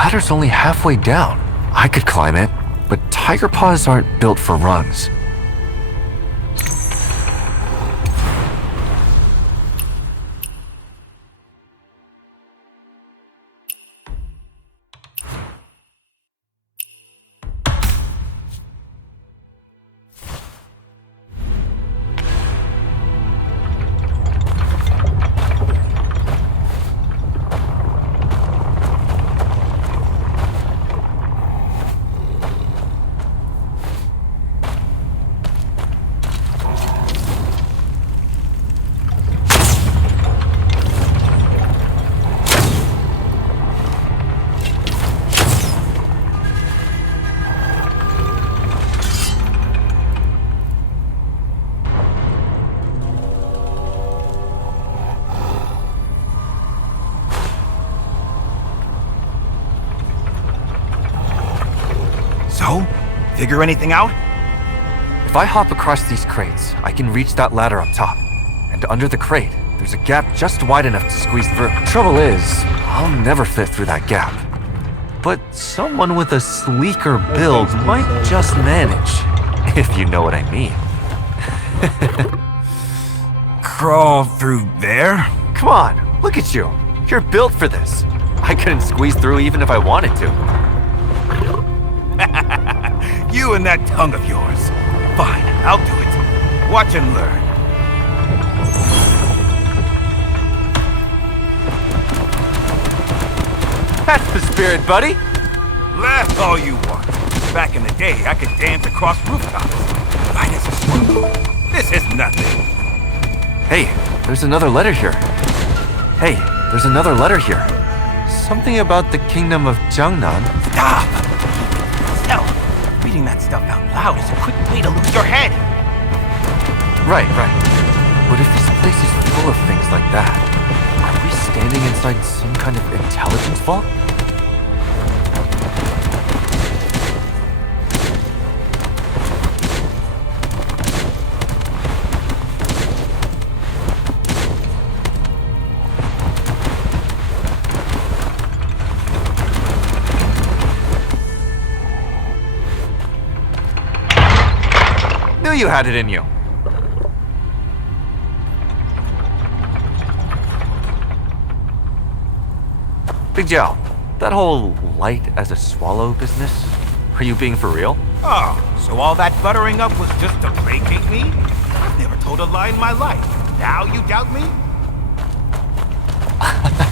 ladder's only halfway down. I could climb it, but tiger paws aren't built for rungs. So, figure anything out? If I hop across these crates, I can reach that ladder up top. And under the crate, there's a gap just wide enough to squeeze through. Trouble is, I'll never fit through that gap. But someone with a sleeker build might just manage, if you know what I mean. Crawl through there? Come on, look at you. You're built for this. I couldn't squeeze through even if I wanted to. You and that tongue of yours. Fine, I'll do it. Watch and learn. That's the spirit, buddy. Laugh all you want. Back in the day, I could dance across rooftops. Light as a smoke. This is nothing. Hey, there's another letter here. Hey, there's another letter here. Something about the kingdom of Jiangnan. Stop! Hell, reading that stuff out loud is a quick way to lose your head. Right. But if this place is full of things like that, are we standing inside some kind of intelligence vault? Knew you had it in you. Big Joe, that whole light as a swallow business, are you being for real? Oh, so all that buttering up was just to placate me? I've never told a lie in my life. Now you doubt me?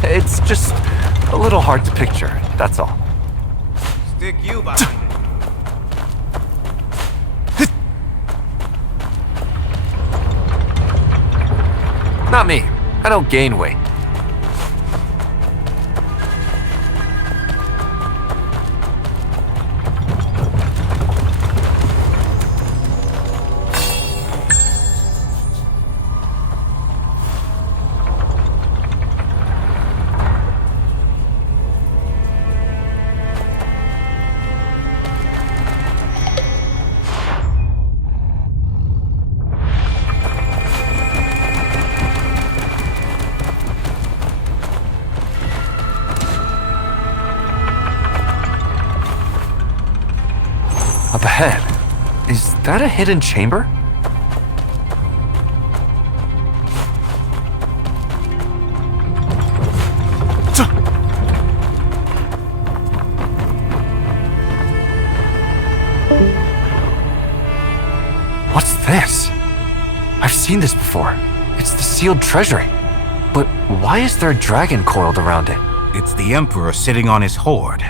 It's just a little hard to picture, that's all. Stick you behind it. Not me. I don't gain weight. Up ahead. Is that a hidden chamber? What's this? I've seen this before. It's the sealed treasury. But why is there a dragon coiled around it? It's the Emperor sitting on his hoard.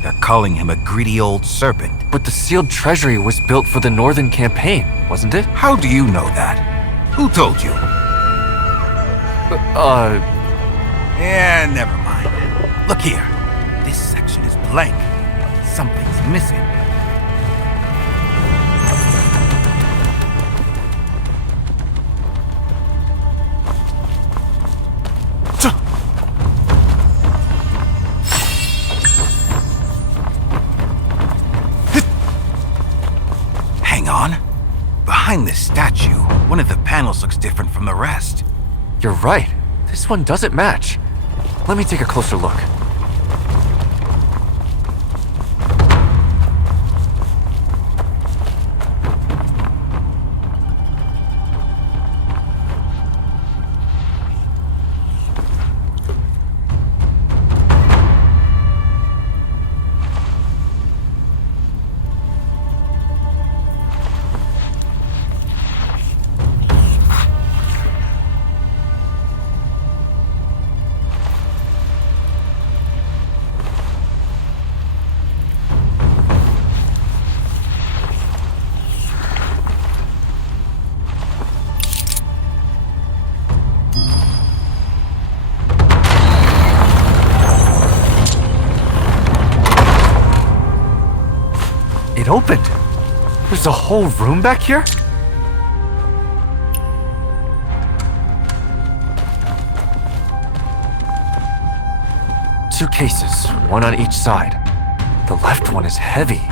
They're calling him a greedy old serpent. But the sealed treasury was built for the Northern Campaign, wasn't it? How do you know that? Who told you? Yeah, never mind. Look here. This section is blank. Something's missing. Behind this statue, one of the panels looks different from the rest. You're right. This one doesn't match. Let me take a closer look. There's a whole room back here? Two cases, one on each side. The left one is heavy,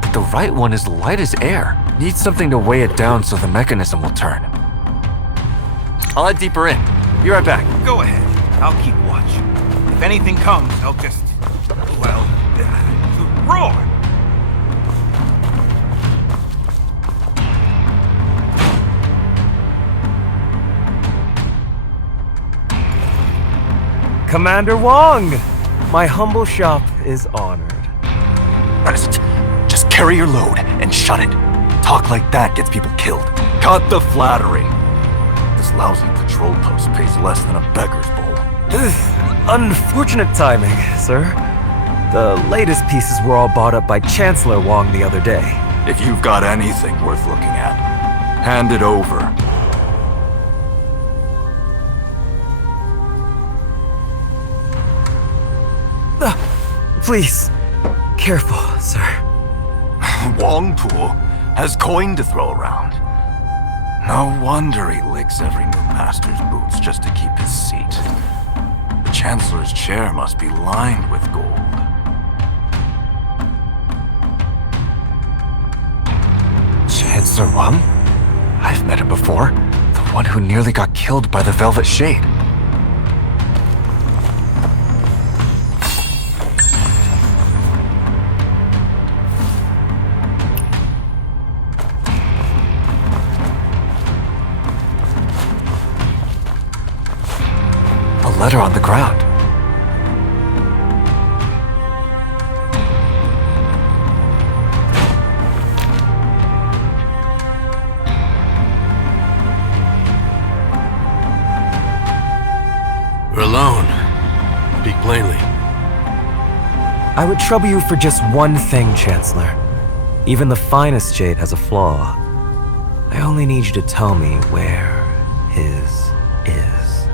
but the right one is light as air. Needs something to weigh it down so the mechanism will turn. I'll head deeper in. Be right back. Go ahead. I'll keep watch. If anything comes, I'll just... well... roar! Commander Wong! My humble shop is honored. Ernest, just carry your load and shut it. Talk like that gets people killed. Cut the flattery. This lousy patrol post pays less than a beggar's bowl. Unfortunate timing, sir. The latest pieces were all bought up by Chancellor Wong the other day. If you've got anything worth looking at, hand it over. Please, careful, sir. Wong Pu has coin to throw around. No wonder he licks every new master's boots just to keep his seat. The Chancellor's chair must be lined with gold. Chancellor Wang? I've met him before. The one who nearly got killed by the Velvet Shade. A letter on the ground. We're alone. Speak plainly. I would trouble you for just one thing, Chancellor. Even the finest jade has a flaw. I only need you to tell me where his is.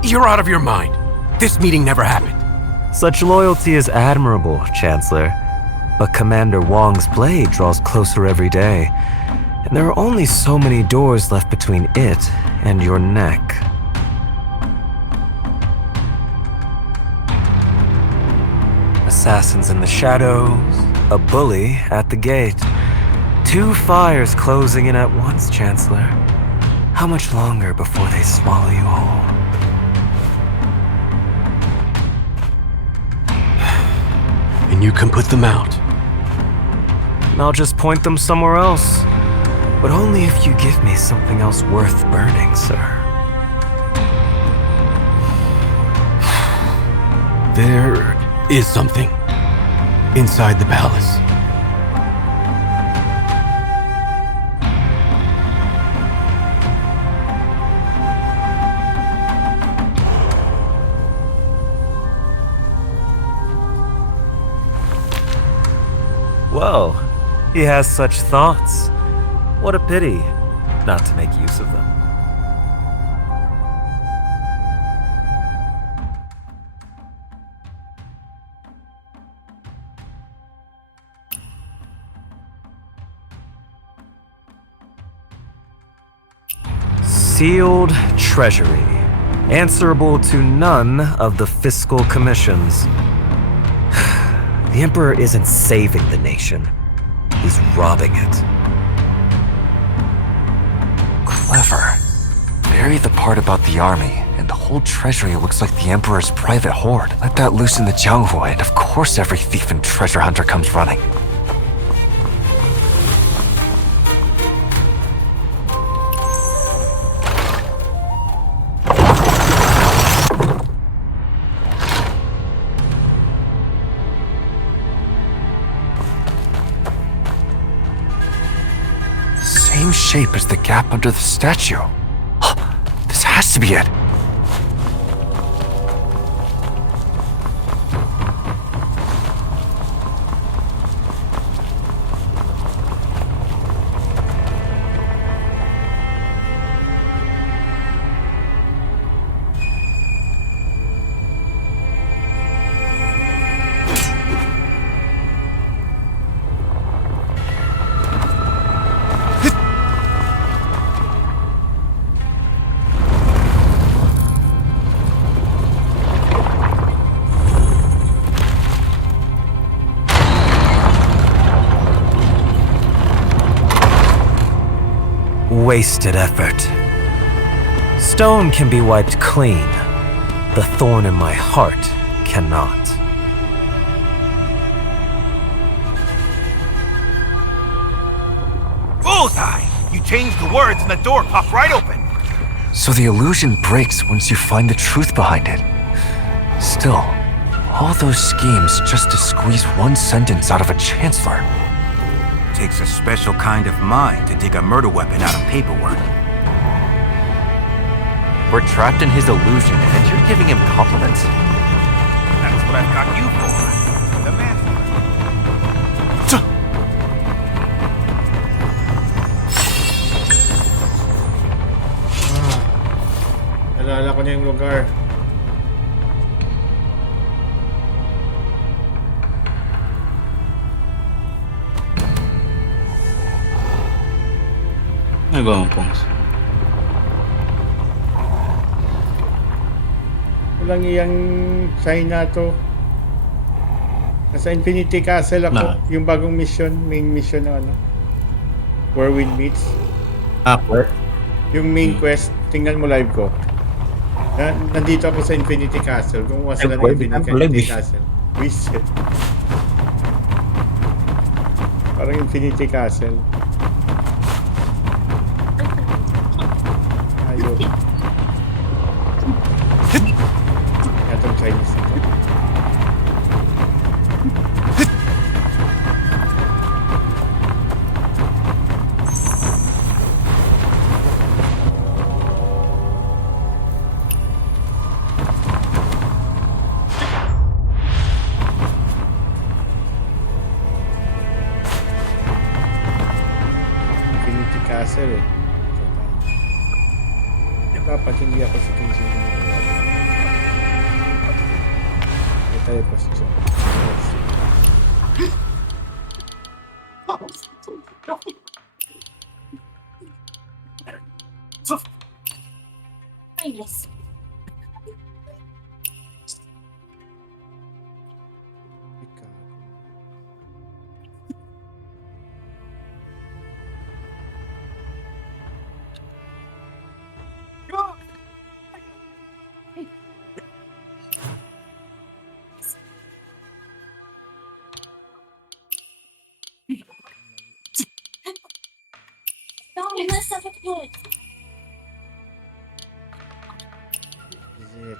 You're out of your mind. This meeting never happened. Such loyalty is admirable, Chancellor. But Commander Wong's blade draws closer every day, and there are only so many doors left between it and your neck. Assassins in the shadows, a bully at the gate. Two fires closing in at once, Chancellor. How much longer before they swallow you whole? And you can put them out. And I'll just point them somewhere else. But only if you give me something else worth burning, sir. There is something inside the palace. Well, he has such thoughts. What a pity not to make use of them. Sealed treasury, answerable to none of the fiscal commissions. The Emperor isn't saving the nation, he's robbing it. Clever. Bury the part about the army, and the whole treasury looks like the Emperor's private hoard. Let that loose in the Jianghu, and of course every thief and treasure hunter comes running. Same shape as the gap under the statue. This has to be it. Wasted effort. Stone can be wiped clean. The thorn in my heart cannot. Bullseye! You changed the words and the door popped right open. So the illusion breaks once you find the truth behind it. Still, all those schemes just to squeeze one sentence out of a chancellor. Takes a special kind of mind to dig a murder weapon out of paperwork. We're trapped in his illusion, and you're giving him compliments? That's what I've got you for. The man. Nalala ko na yung lugar. Nagawa mo, Pongs. Walang iyang China to. Nasa Infinity Castle ako. Yung bagong mission, main mission na ano. Where Wind Meets. Where? Yung main quest, tingnan mo live ko. Nandito ako sa Infinity Castle. Gumawa sila ng Infinity Castle. Wish. Parang Infinity Castle. Ayun. Itong Chinese ito. Infinity Castle eh. Dapat hindi ako si King Shin. Tayo po siya. Yes.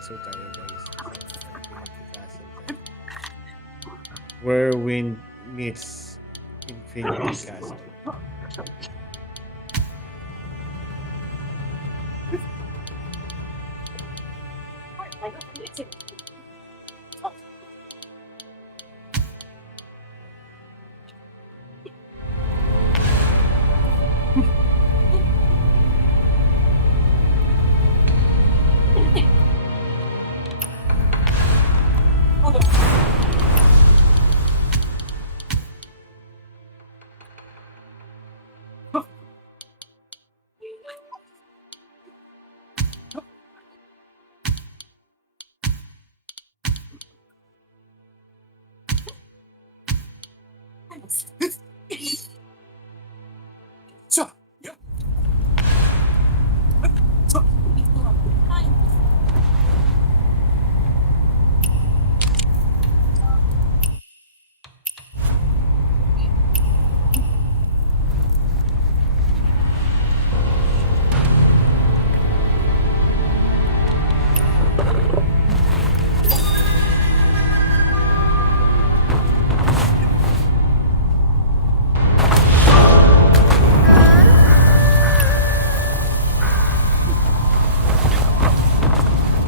So tayo guys. Infinity Castle tayo. Where Wind Meets Infinity Castle.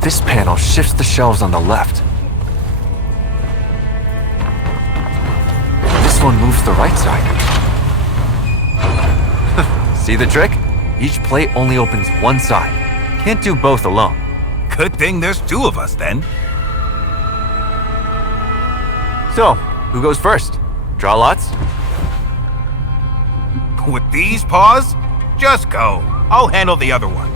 This panel shifts the shelves on the left. This one moves the right side. See the trick? Each plate only opens one side. Can't do both alone. Good thing there's two of us then. So, who goes first? Draw lots? With these paws? Just go. I'll handle the other one.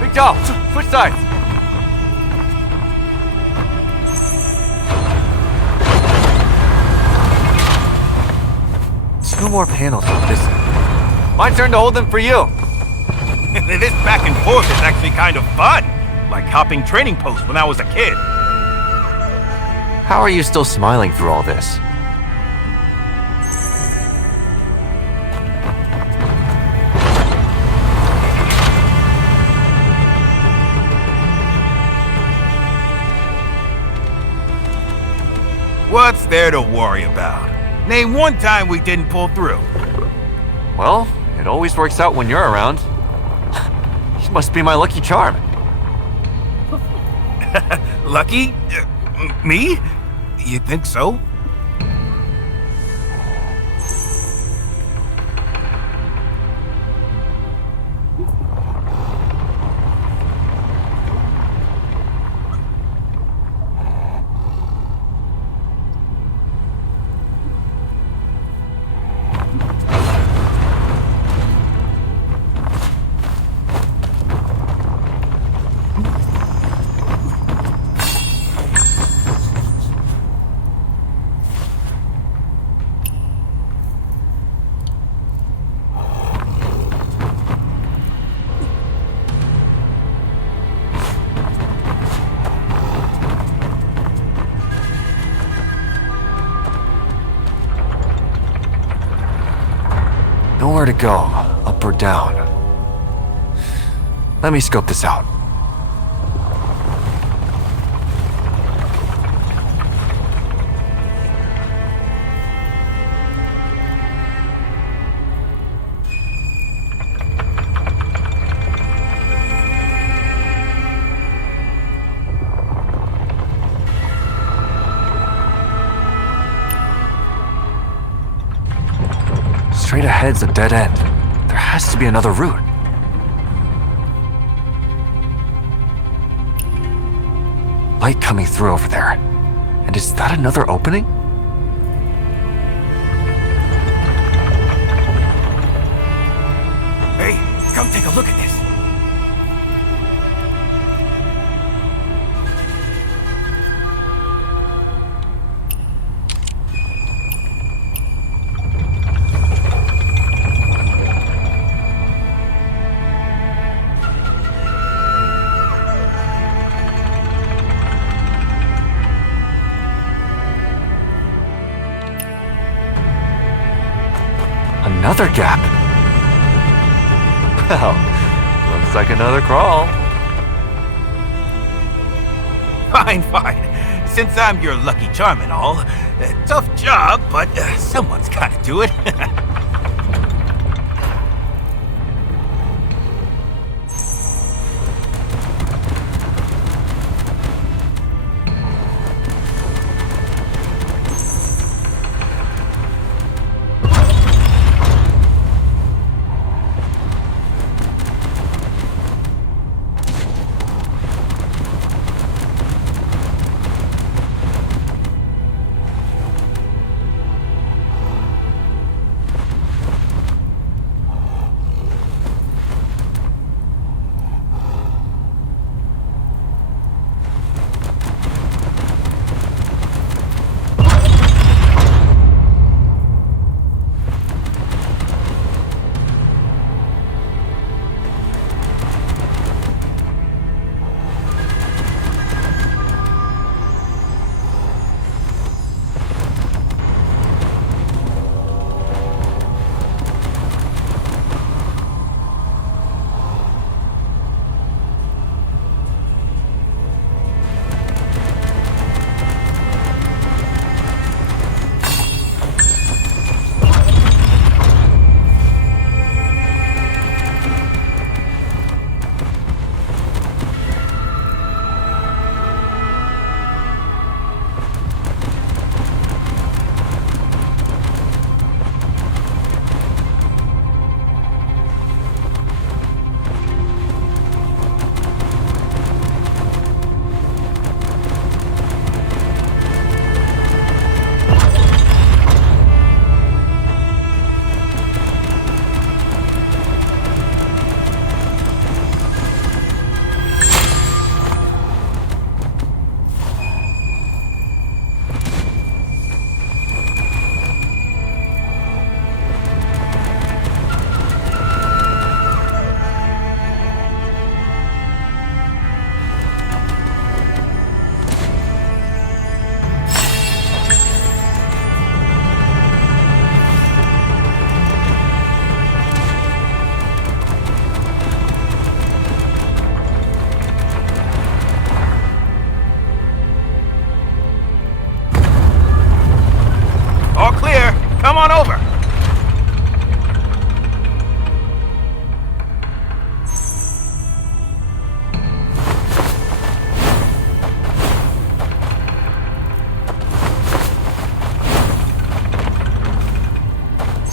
Big Dog, switch sides. 2 more panels on this end. My turn to hold them for you. This back and forth is actually kind of fun. Like hopping training posts when I was a kid. How are you still smiling through all this? What's there to worry about? Name one time we didn't pull through. Well, it always works out when you're around. You must be my lucky charm. Lucky? Me? You think so? Nowhere to go, up or down. Let me scope this out. Straight ahead's a dead end. There has to be another route. Light coming through over there. And is that another opening? Hey, come take a look at this. Another gap. Well, looks like another crawl. Fine, fine. Since I'm your lucky charm and all, tough job, but someone's gotta do it.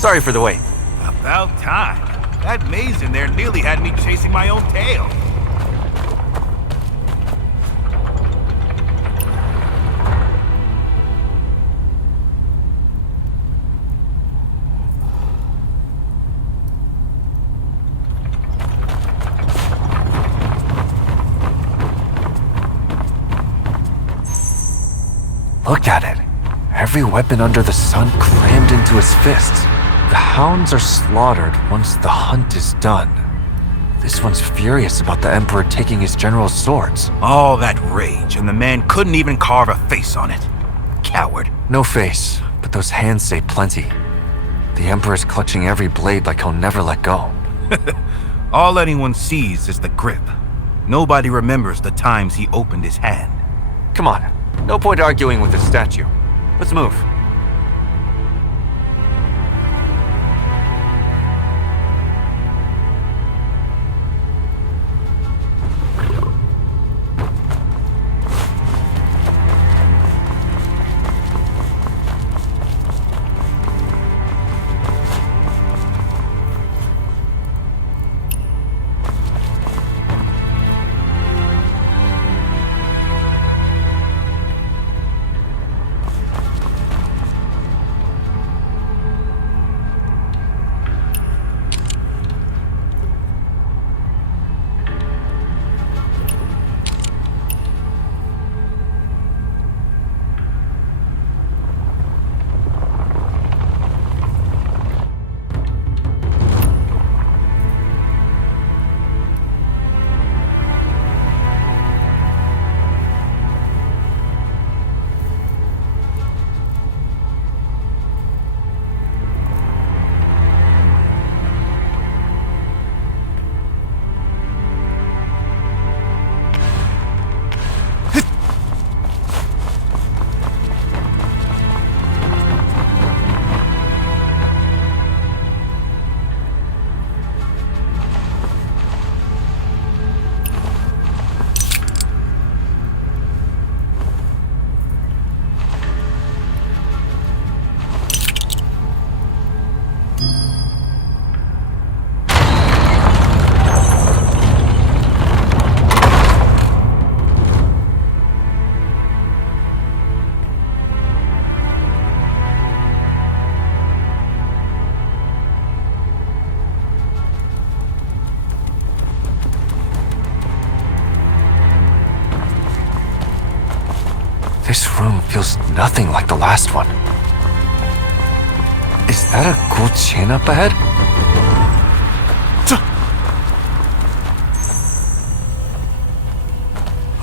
Sorry for the wait. About time. That maze in there nearly had me chasing my own tail. Look at it. Every weapon under the sun crammed into his fists. The hounds are slaughtered once the hunt is done. This one's furious about the Emperor taking his general's swords. All that rage, and the man couldn't even carve a face on it. Coward. No face, but those hands say plenty. The Emperor's clutching every blade like he'll never let go. All anyone sees is the grip. Nobody remembers the times he opened his hand. Come on, no point arguing with the statue. Let's move. This room feels nothing like the last one. Is that a gold chain up ahead?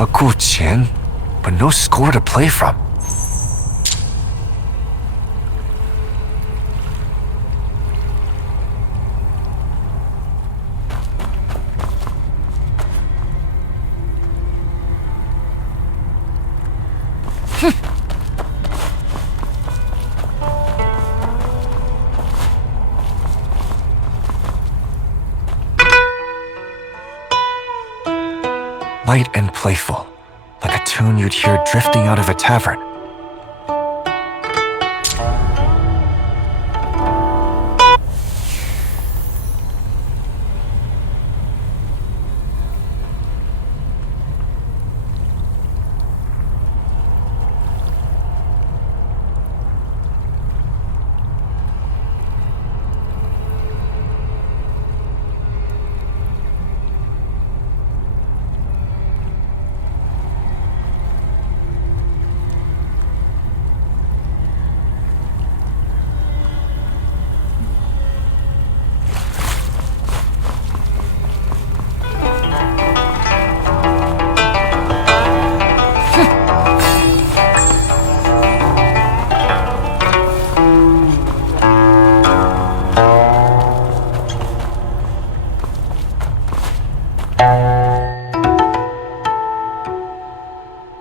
A gold chain, but no score to play from. Light and playful, like a tune you'd hear drifting out of a tavern.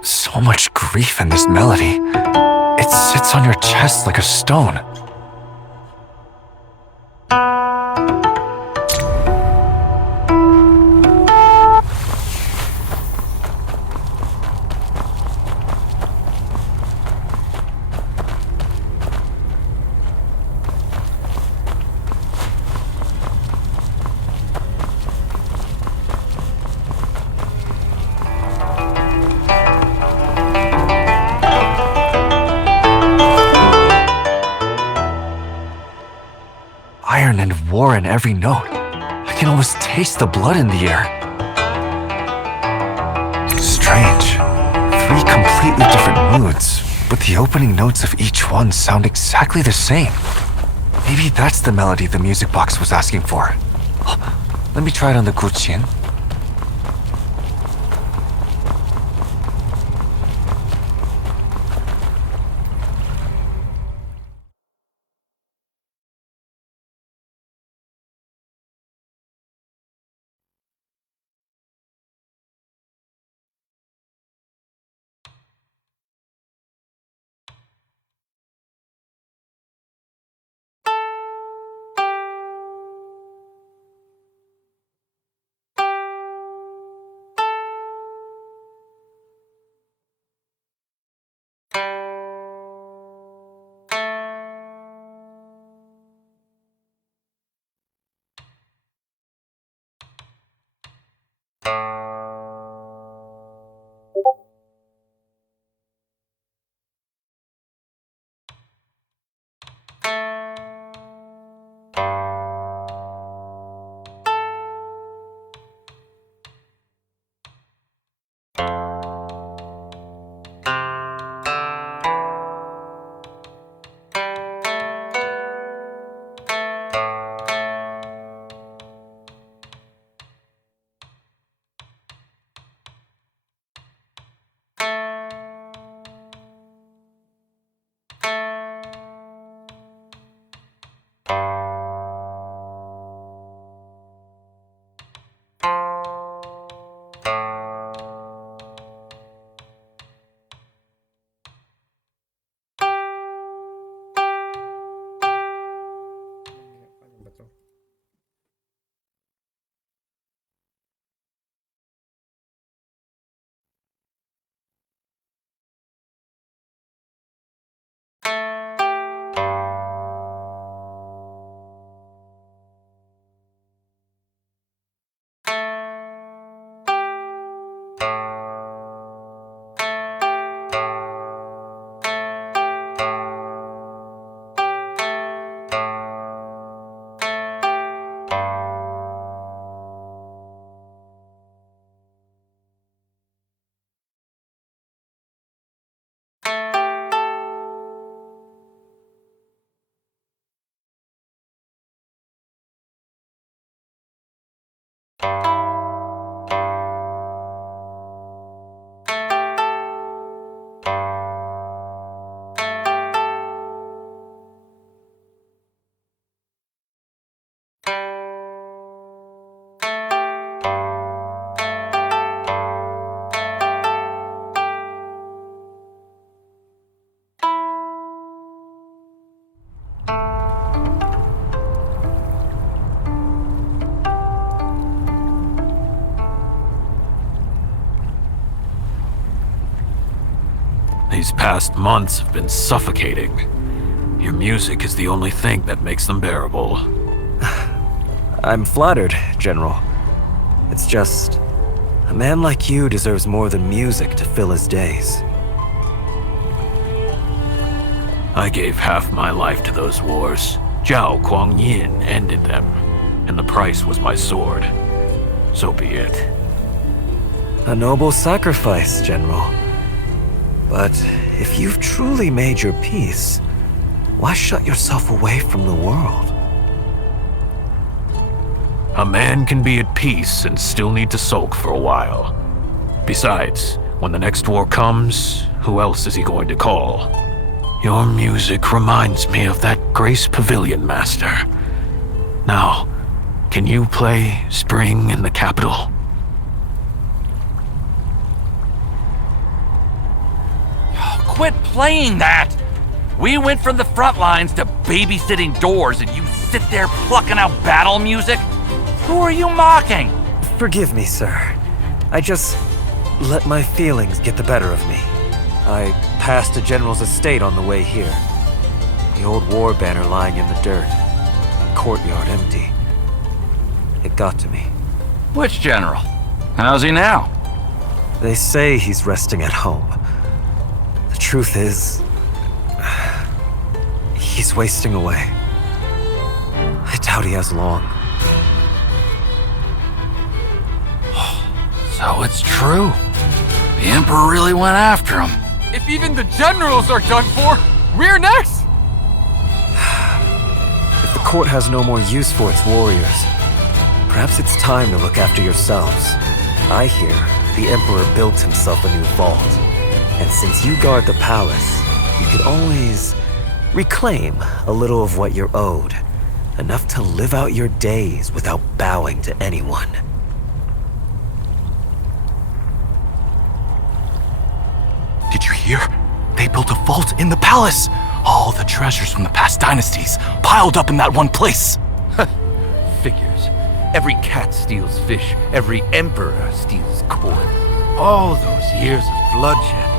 So much grief in this melody. It sits on your chest like a stone. stern and war in every note. I can almost taste the blood in the air. Strange. 3 completely different moods, but the opening notes of each one sound exactly the same. Maybe that's the melody the music box was asking for. Let me try it on the guqin. These past months have been suffocating. Your music is the only thing that makes them bearable. I'm flattered, General. It's just, a man like you deserves more than music to fill his days. I gave half my life to those wars. Zhao Guangyin ended them, and the price was my sword. So be it. A noble sacrifice, General. But if you've truly made your peace, why shut yourself away from the world? A man can be at peace and still need to sulk for a while. Besides, when the next war comes, who else is he going to call? Your music reminds me of that Grace Pavilion master. Now, can you play Spring in the Capital? Quit playing that! We went from the front lines to babysitting doors and you sit there plucking out battle music? Who are you mocking? Forgive me, sir. I just let my feelings get the better of me. I passed a general's estate on the way here. The old war banner lying in the dirt. Courtyard empty. It got to me. Which general? How's he now? They say he's resting at home. The truth is, he's wasting away. I doubt he has long. So it's true. The Emperor really went after him. If even the generals are done for, we're next! If the court has no more use for its warriors, perhaps it's time to look after yourselves. I hear the Emperor built himself a new vault, and since you guard the palace, you could always reclaim a little of what you're owed, enough to live out your days without bowing to anyone. Did you hear? They built a vault in the palace. All the treasures from the past dynasties piled up in that one place. Figures. Every cat steals fish. Every emperor steals coin. All those years of bloodshed.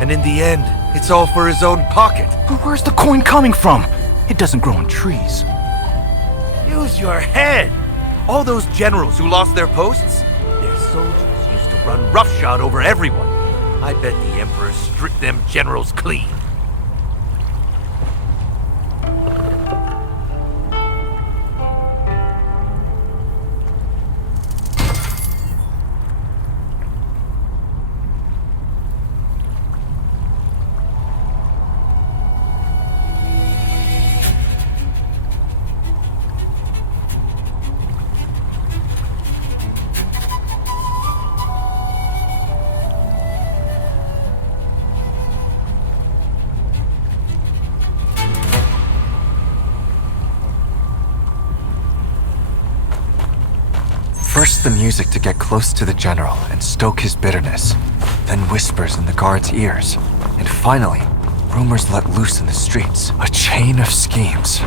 And in the end, it's all for his own pocket. But where's the coin coming from? It doesn't grow on trees. Use your head! All those generals who lost their posts, their soldiers used to run roughshod over everyone. I bet the Emperor stripped them generals clean. First the music to get close to the general and stoke his bitterness, then whispers in the guards' ears, and finally, rumors let loose in the streets. A chain of schemes.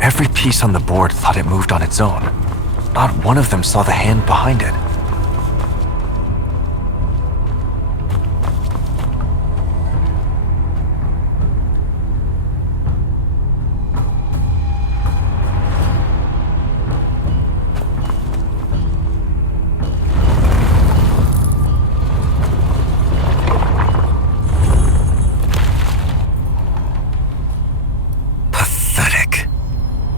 Every piece on the board thought it moved on its own. Not one of them saw the hand behind it.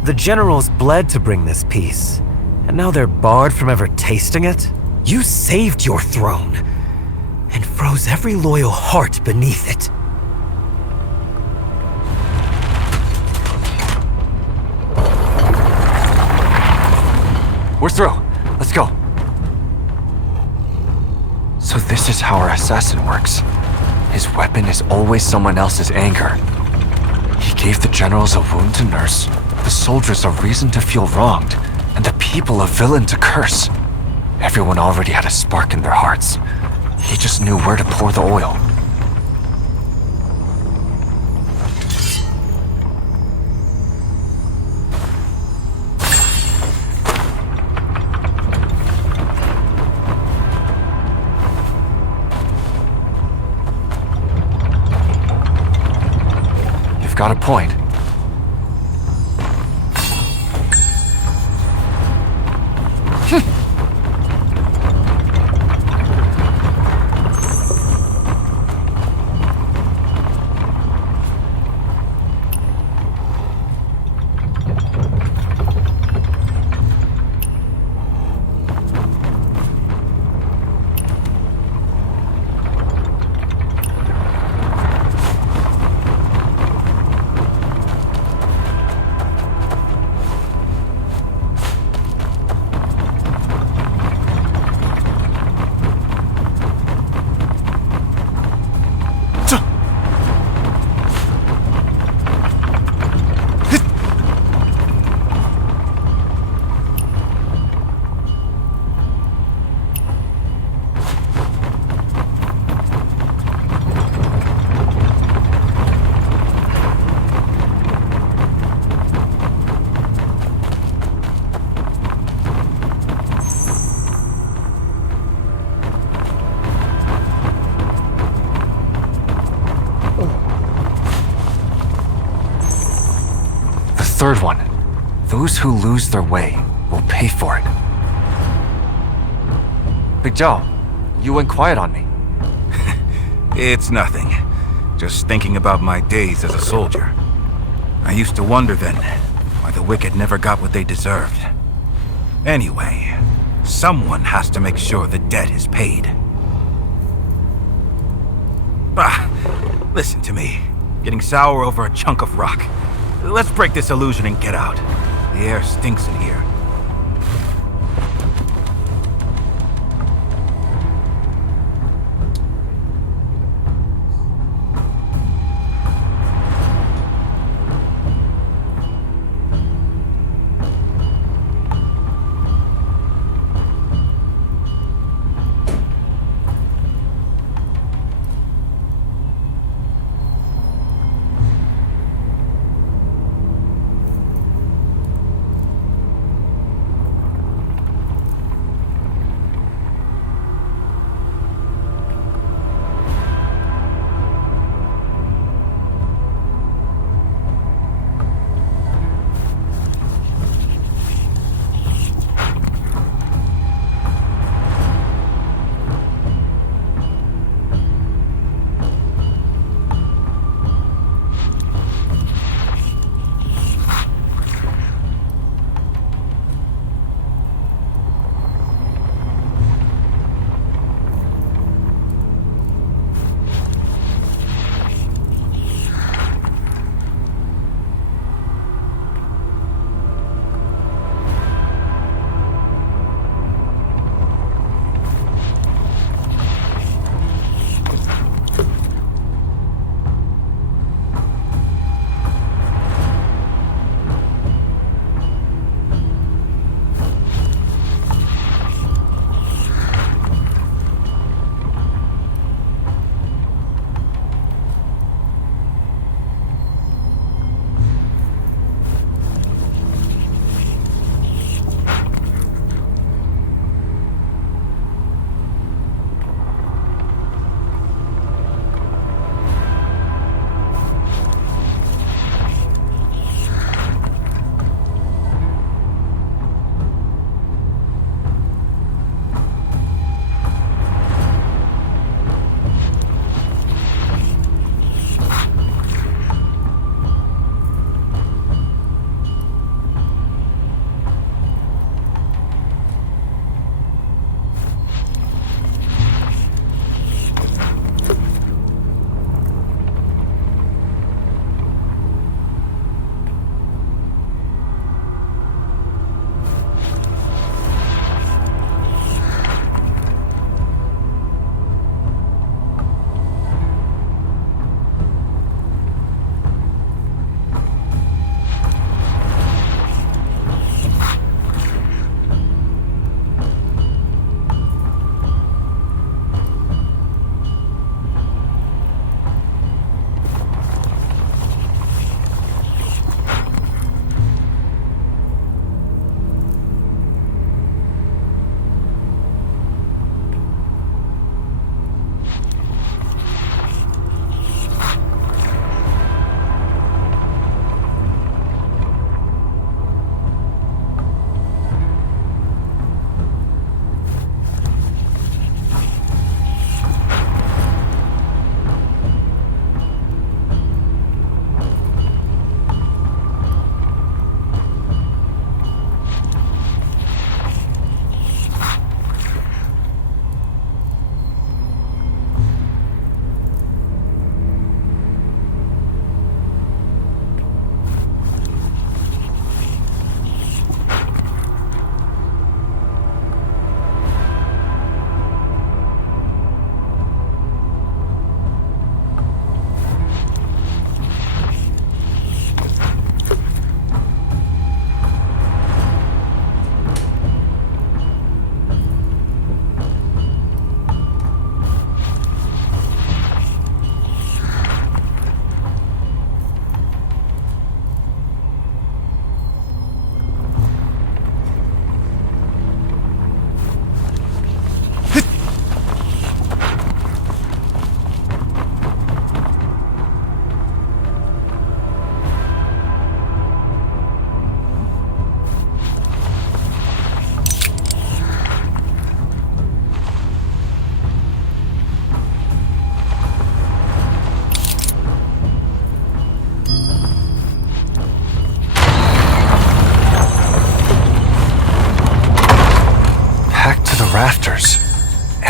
The generals bled to bring this peace, and now they're barred from ever tasting it? You saved your throne, and froze every loyal heart beneath it. We're through. Let's go. So this is how our assassin works. His weapon is always someone else's anger. He gave the generals a wound to nurse, the soldiers a reason to feel wronged, and the people a villain to curse. Everyone already had a spark in their hearts. He just knew where to pour the oil. You've got a point. Third one. Those who lose their way will pay for it. Big Joe, you went quiet on me. It's nothing. Just thinking about my days as a soldier. I used to wonder then, Why the wicked never got what they deserved. Anyway, someone has to make sure the debt is paid. Listen to me. Getting sour over a chunk of rock. Let's break this illusion and get out. The air stinks in here.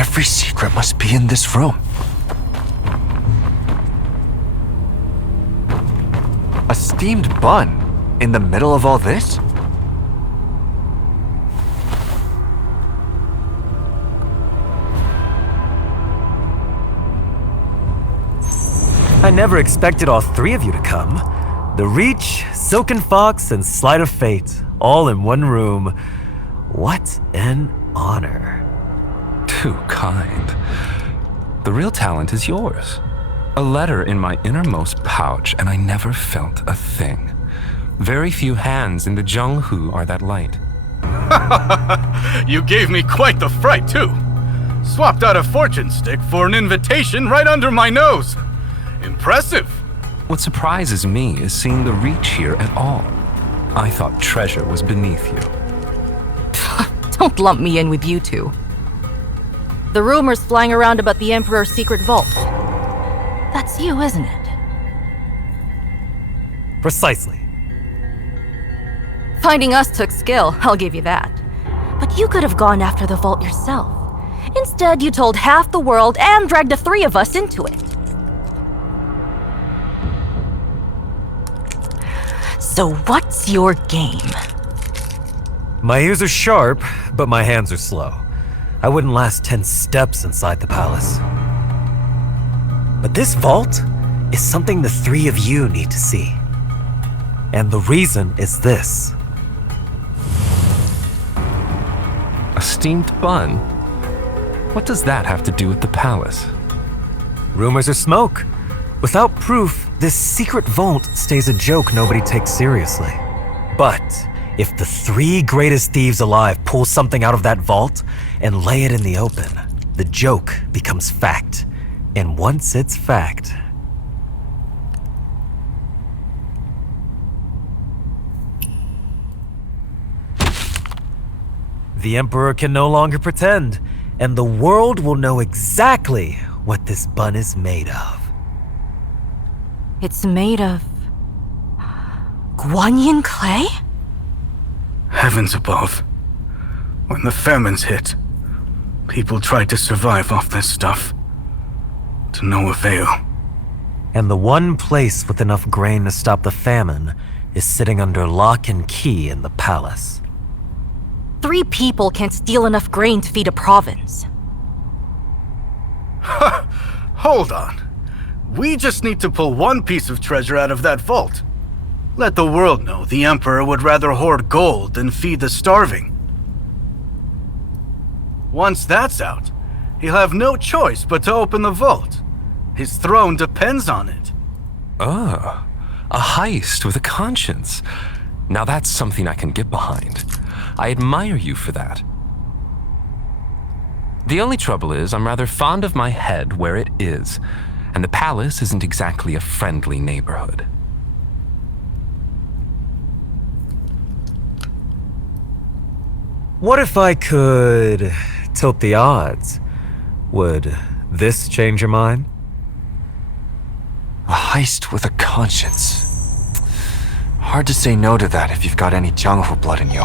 Every secret must be in this room. A steamed bun in the middle of all this? I never expected all three of you to come. The Reach, Silken Fox, and Sleight of Fate, all in one room. What an honor. Too kind. The real talent is yours. A letter in my innermost pouch, and I never felt a thing. Very few hands in the Zhonghu are that light. You gave me quite the fright, too. Swapped out a fortune stick for an invitation right under my nose. Impressive. What surprises me is seeing the Reach here at all. I thought treasure was beneath you. Don't lump me in with you two. The rumors flying around about the Emperor's secret vault. That's you, isn't it? Precisely. Finding us took skill, I'll give you that. But you could have gone after the vault yourself. Instead, you told half the world and dragged the three of us into it. So what's your game? My ears are sharp, but my hands are slow. I wouldn't last 10 steps inside the palace. But this vault is something the three of you need to see. And the reason is this. A steamed bun? What does that have to do with the palace? Rumors are smoke. Without proof, this secret vault stays a joke nobody takes seriously. But if the three greatest thieves alive pull something out of that vault and lay it in the open, the joke becomes fact. And once it's fact, the Emperor can no longer pretend, and the world will know exactly what this bun is made of. It's made of... Guanyin clay? Heavens above. When the famines hit, people tried to survive off this stuff. To no avail. And the one place with enough grain to stop the famine is sitting under lock and key in the palace. 3 people can't steal enough grain to feed a province. Hold on. We just need to pull one piece of treasure out of that vault. Let the world know the Emperor would rather hoard gold than feed the starving. Once that's out, he'll have no choice but to open the vault. His throne depends on it. Oh, a heist with a conscience. Now that's something I can get behind. I admire you for that. The only trouble is I'm rather fond of my head where it is, and the palace isn't exactly a friendly neighborhood. What if I could tilt the odds? Would this change your mind? A heist with a conscience. Hard to say no to that if you've got any Zhonghu blood in you.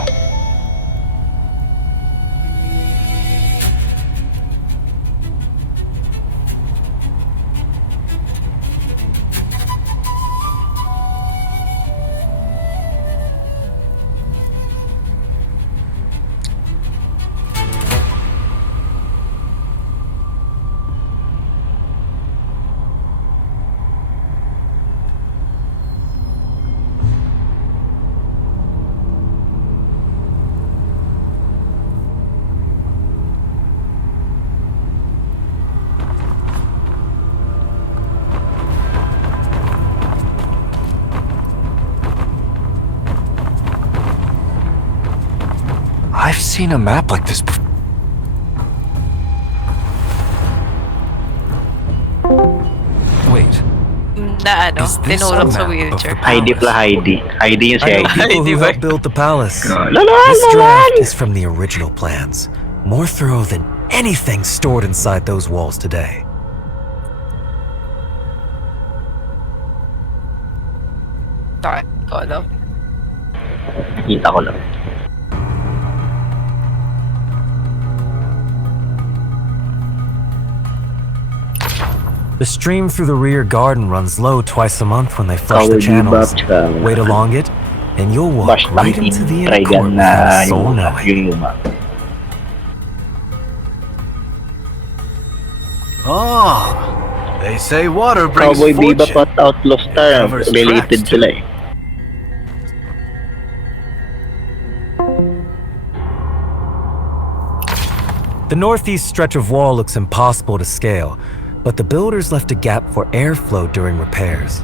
I've seen a map like this before. Wait. Na ano, tinulong sa wheelchair. Heidi pala Heidi. Heidi yung si I know Heidi. people who helped build the palace. Lalan, This draft lalan! is from the original plans. More thorough than anything stored inside those walls today. Sorry, ko lang. Nakita ko lang. The stream through the rear garden runs low twice a month when they flush the channels. Wait along it, and you'll walk right into the inner court without a soul knowing. Oh, they say water brings Cowboy fortune. Bebop at Outlaw Star related sila eh. The northeast stretch of wall looks impossible to scale, but the builders left a gap for airflow during repairs.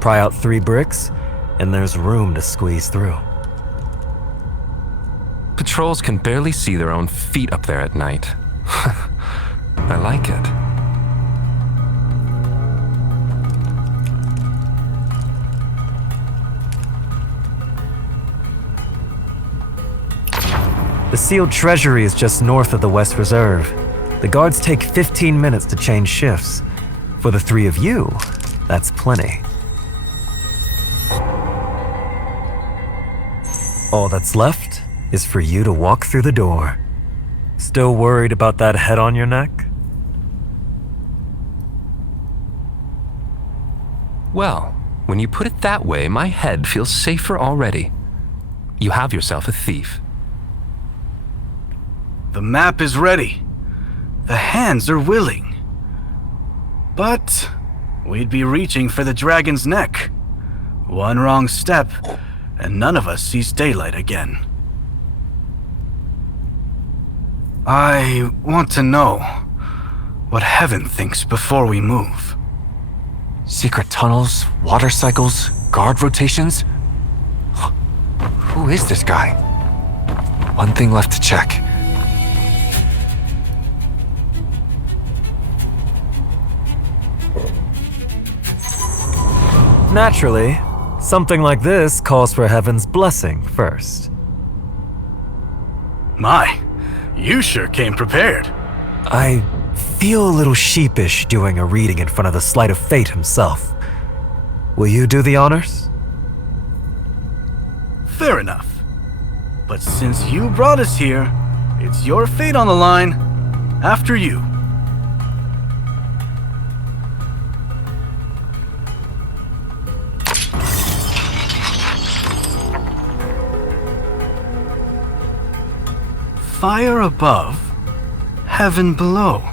Pry out 3 bricks, and there's room to squeeze through. Patrols can barely see their own feet up there at night. I like it. The sealed treasury is just north of the West Reserve. The guards take 15 minutes to change shifts. For the 3 of you, that's plenty. All that's left is for you to walk through the door. Still worried about that head on your neck? Well, when you put it that way, my head feels safer already. You have yourself a thief. The map is ready. The hands are willing. But we'd be reaching for the dragon's neck. One wrong step, and none of us sees daylight again. I want to know what Heaven thinks before we move. Secret tunnels, water cycles, guard rotations? Who is this guy? One thing left to check. Naturally, something like this calls for Heaven's blessing first. My, you sure came prepared. I feel a little sheepish doing a reading in front of the Sleight of Fate himself. Will you do the honors? Fair enough. But since you brought us here, it's your fate on the line. After you. Fire above, heaven below.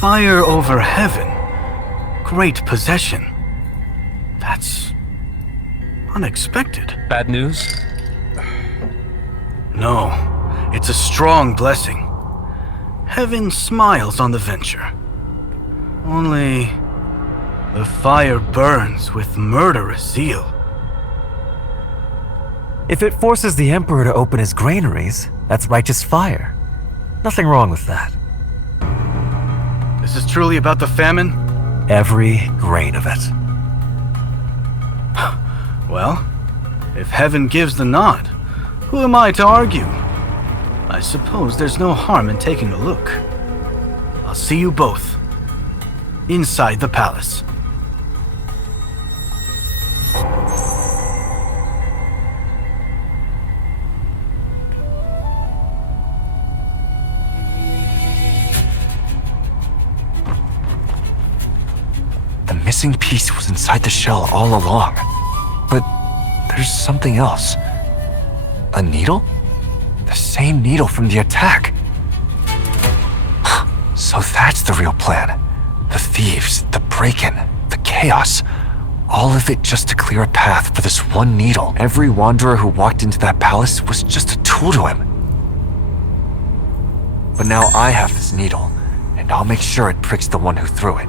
Fire over heaven, great possession. That's unexpected. Bad news? No, it's a strong blessing. Heaven smiles on the venture. Only the fire burns with murderous zeal. If it forces the Emperor to open his granaries, that's righteous fire. Nothing wrong with that. This is truly about the famine? Every grain of it. Well, if heaven gives the nod, who am I to argue? I suppose there's no harm in taking a look. I'll see you both inside the palace. The missing piece was inside the shell all along. But there's something else. A needle? The same needle from the attack. So that's the real plan. The thieves, the break-in, the chaos. All of it just to clear a path for this one needle. Every wanderer who walked into that palace was just a tool to him. But now I have this needle, and I'll make sure it pricks the one who threw it.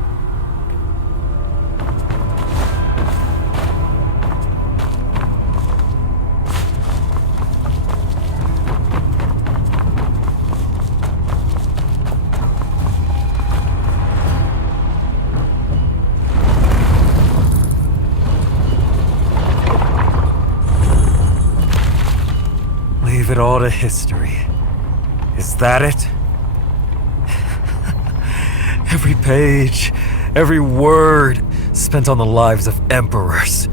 Leave it all to history. Is that it? Every page, every word spent on the lives of emperors.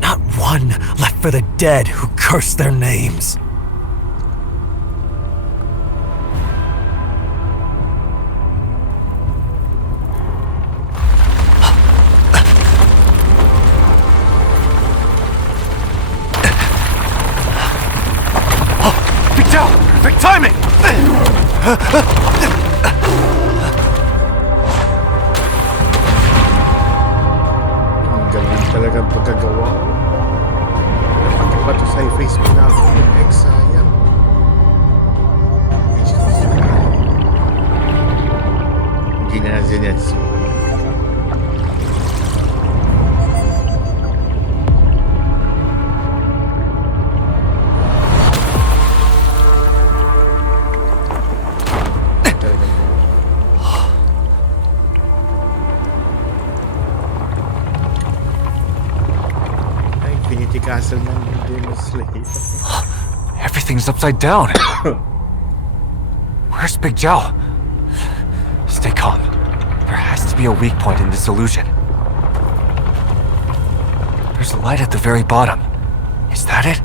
Not one left for the dead who cursed their names. Hindi na Zenitsu. Infinity Castle ng Demon Slayer. Everything's upside down. Where's Big Zhao? Stay calm. There has to be a weak point in this illusion. There's a light at the very bottom. Is that it?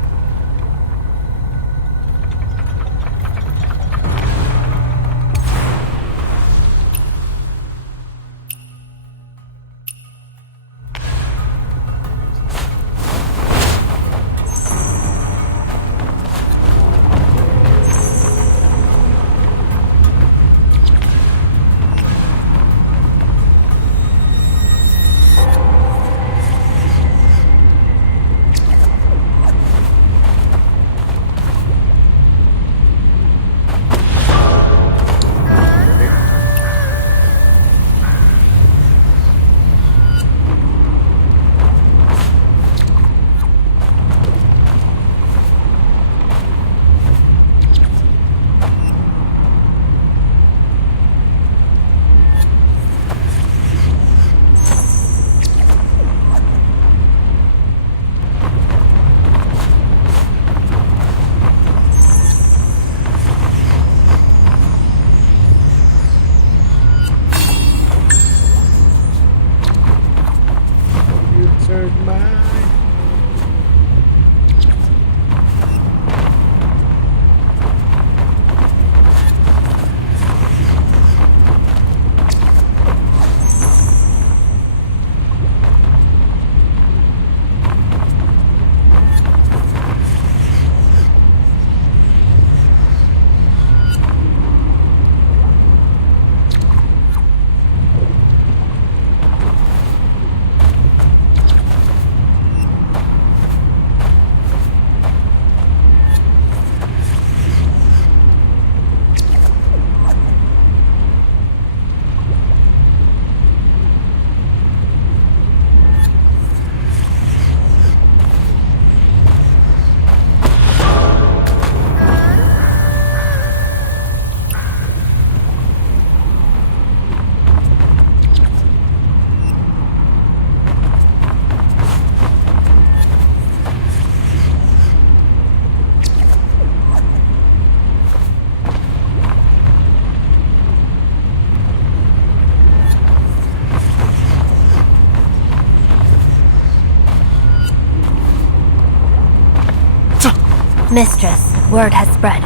Mistress, word has spread.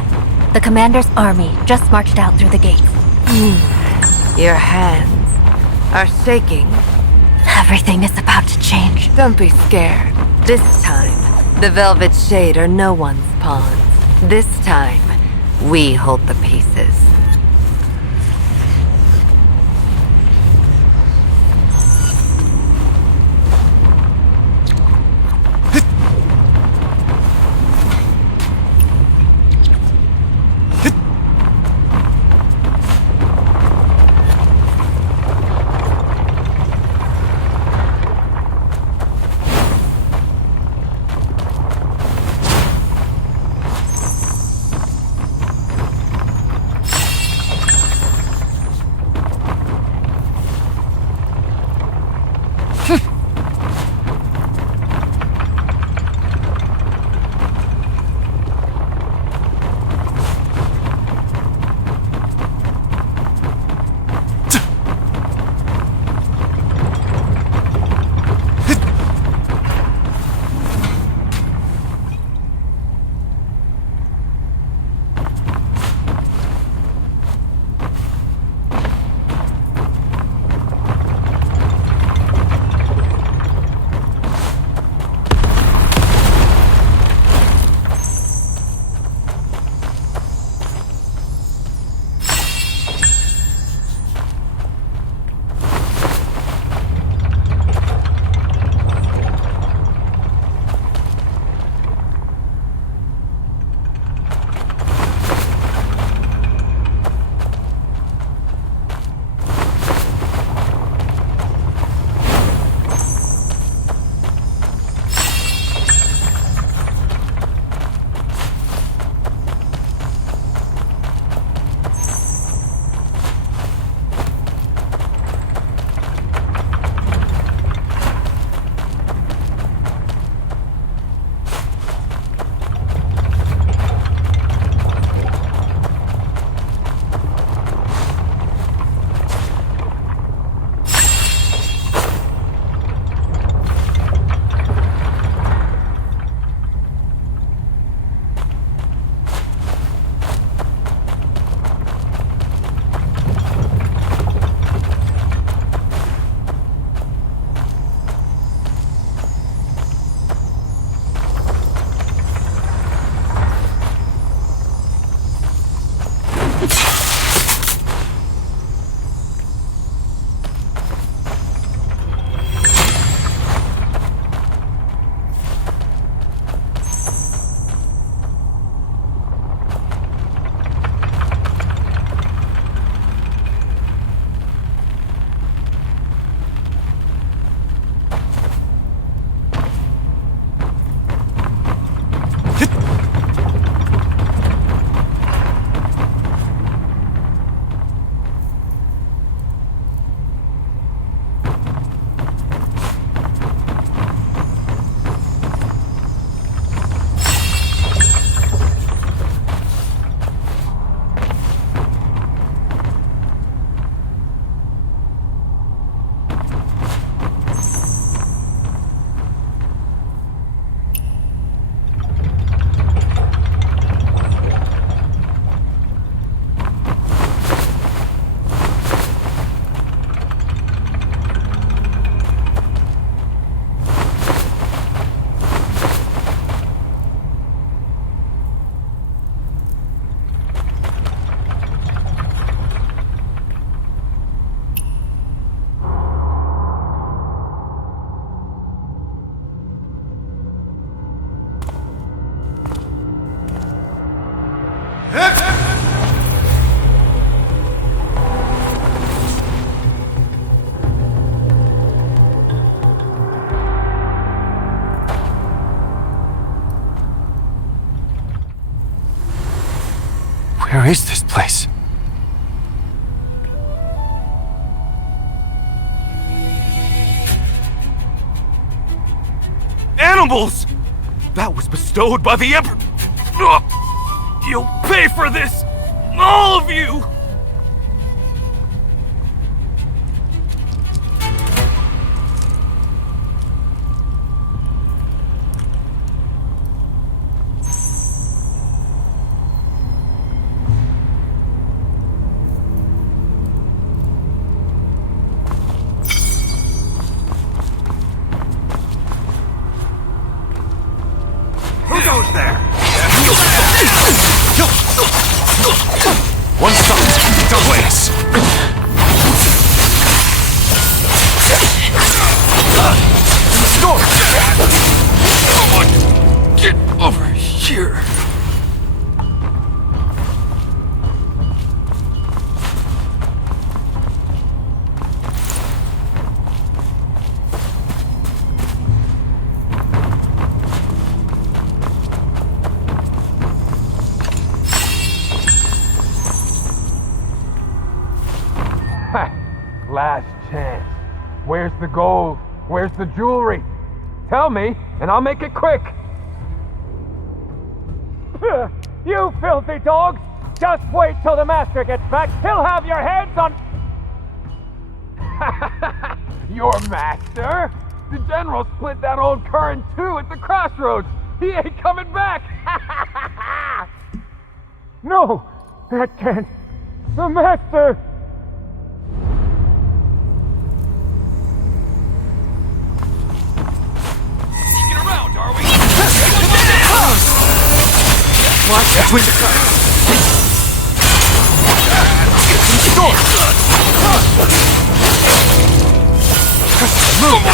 The commander's army just marched out through the gates. Your hands are shaking. Everything is about to change. Don't be scared. This time, the Velvet Shade are no one's pawns. This time, we hold the pieces. shambles! That was bestowed by the Emperor. You'll pay for this! All of you! Who goes there? One stop. Don't wait. Storm! Someone get over here. Last chance. Where's the gold? Where's the jewelry? Tell me, and I'll make it quick. You filthy dogs! Just wait till the master gets back. He'll have your heads on... Your master? The general split that old cur in two at the crossroads. He ain't coming back. No, that can't. The master... Watch between the cars. Storm! Move!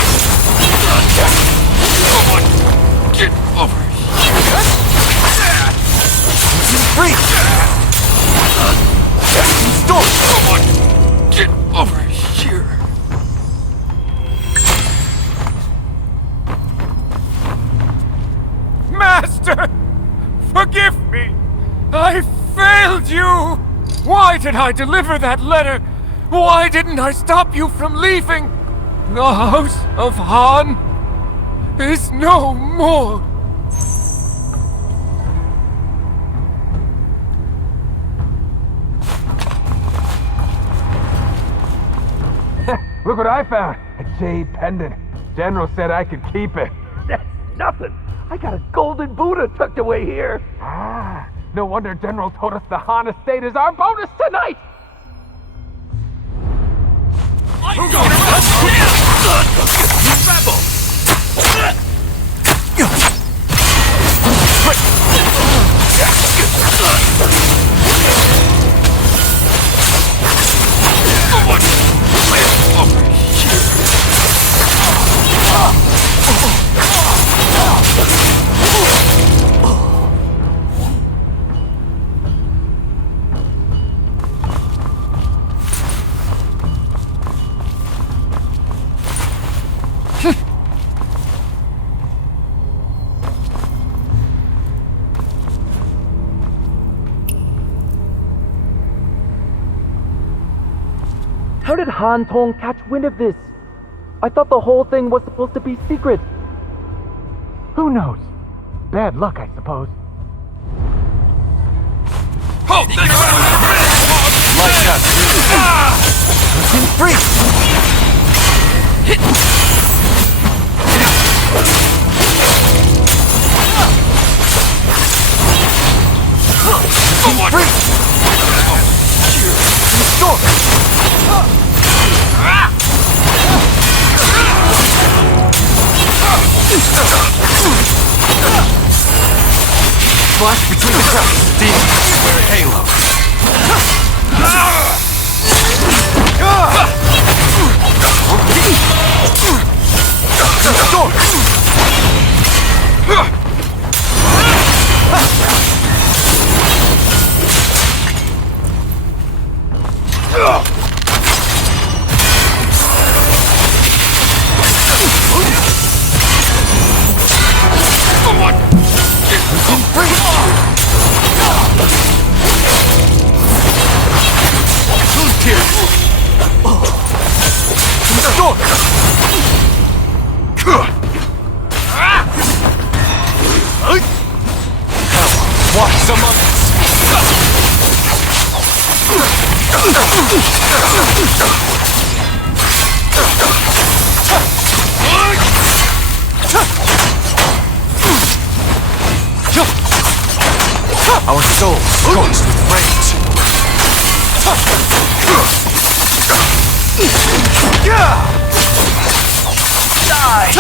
Someone get over here. Free! Storm! Someone get over here. Master! Forgive me! I failed you! Why did I deliver that letter? Why didn't I stop you from leaving? The House of Han is no more! Look what I found! A jade pendant. General said I could keep it. That's nothing! I got a golden Buddha tucked away here. Ah, no wonder General told us the Han estate is our bonus tonight! Rebel! Someone live over here! How did Han Tong catch wind of this? I thought the whole thing was supposed to be secret. Who knows? Bad luck, I suppose. Halt! Light up! Looking free! Someone free! Storm! Flash between the cracks. Demons wear a halo. Storm! Someone get free! Our souls scorched with rage. Die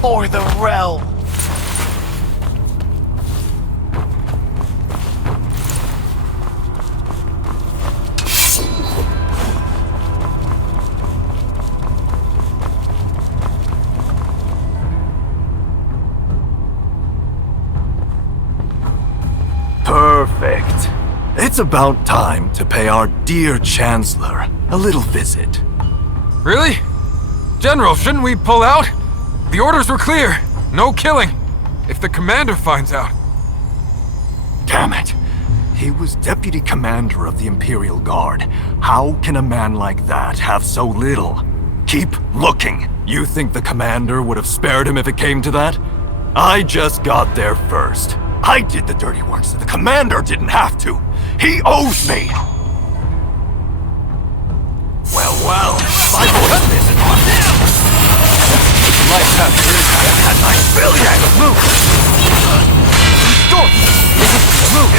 for the realm. Perfect. It's about time to pay our dear Chancellor a little visit. Really? General, shouldn't we pull out? The orders were clear. No killing. If the commander finds out. Damn it. He was deputy commander of the Imperial Guard. How can a man like that have so little? Keep looking. You think the commander would have spared him if it came to that? I just got there first. I did the dirty work so the commander didn't have to. He owes me. Well, my boy's missing on him. Lights have had my billion. Move. Storm. Move.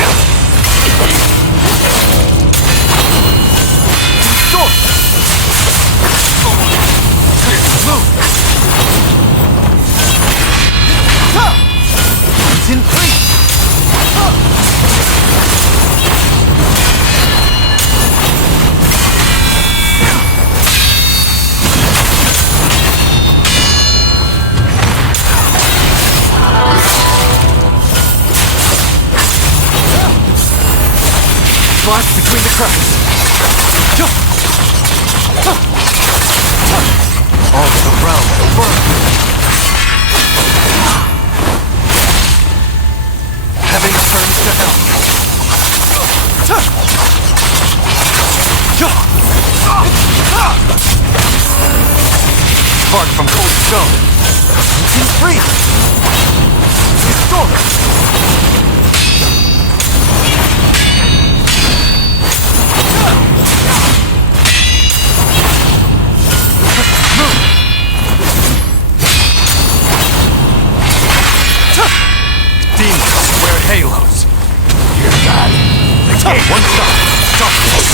Storm. Move. It's in place. Flash between the cracks. All the realm will burn. Heaven turns to hell. Spark from cold stone. It's free. It's storm. Demons wear halos. Hear that? The gate. One shot. Stop this.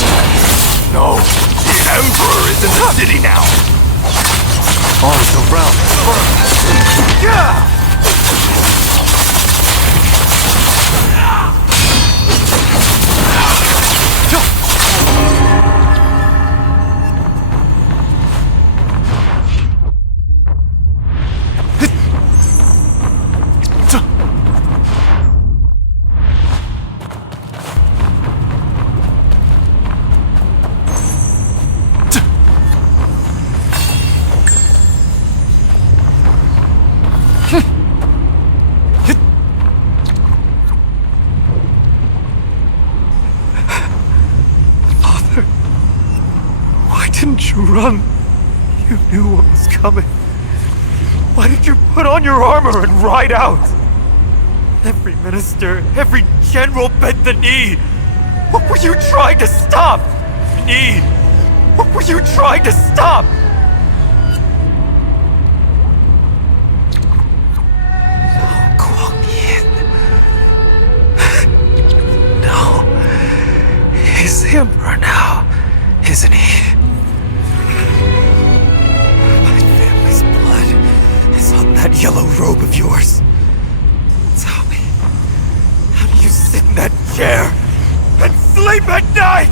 No. The Emperor is in the city now. All the realm burns. Yeah! Run! You knew what was coming. Why did you put on your armor and ride out? Every minister, every general bent the knee. What were you trying to stop? Knee! What were you trying to stop? No. He's the Emperor now, isn't he? That yellow robe of yours. Tell me, how do you sit in that chair and sleep at night?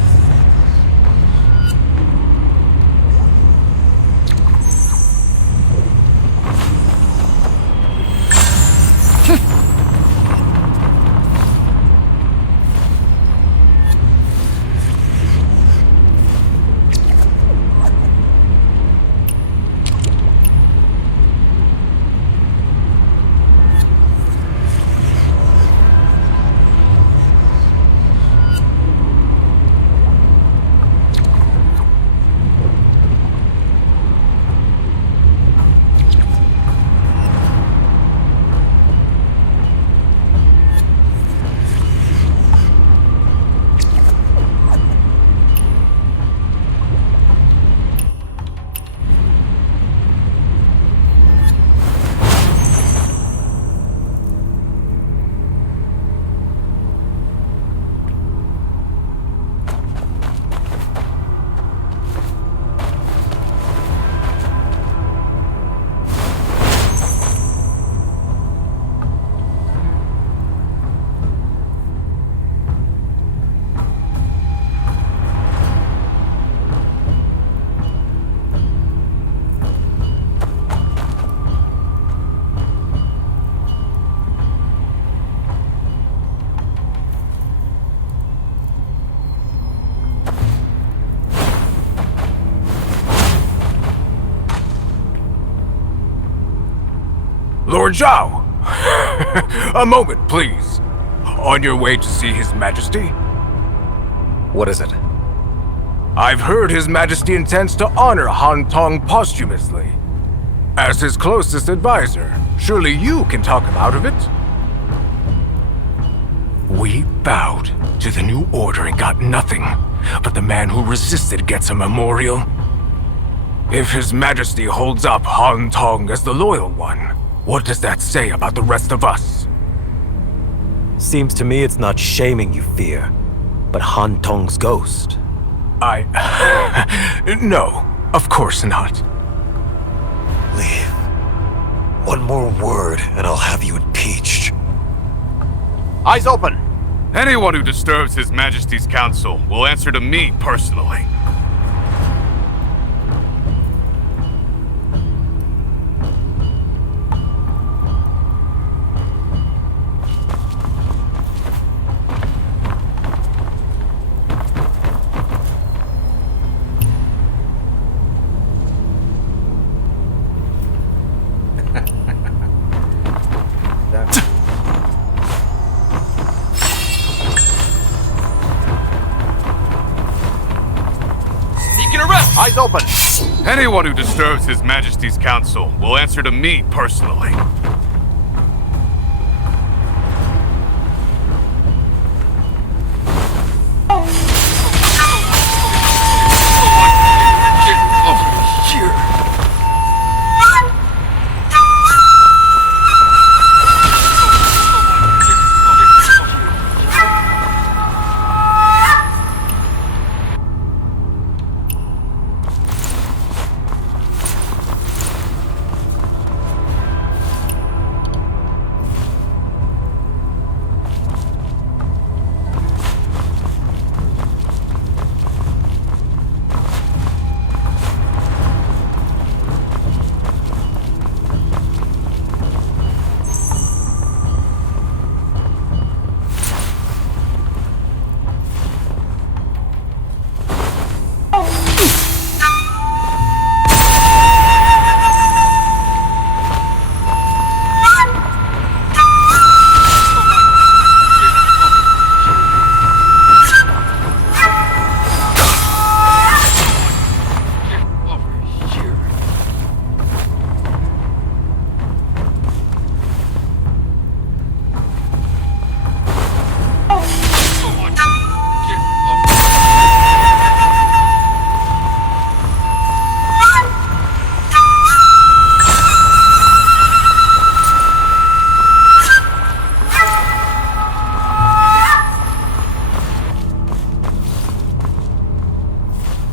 Lord Zhao! A moment, please. On your way to see His Majesty? What is it? I've heard His Majesty intends to honor Han Tong posthumously. As his closest advisor, surely you can talk him out of it? We bowed to the new order and got nothing, but the man who resisted gets a memorial. If His Majesty holds up Han Tong as the loyal one, what does that say about the rest of us? Seems to me it's not shaming you fear, but Han Tong's ghost. No, of course not. Leave. One more word and I'll have you impeached. Eyes open! Anyone who disturbs His Majesty's council will answer to me personally. Eyes open! Anyone who disturbs His Majesty's council will answer to me personally.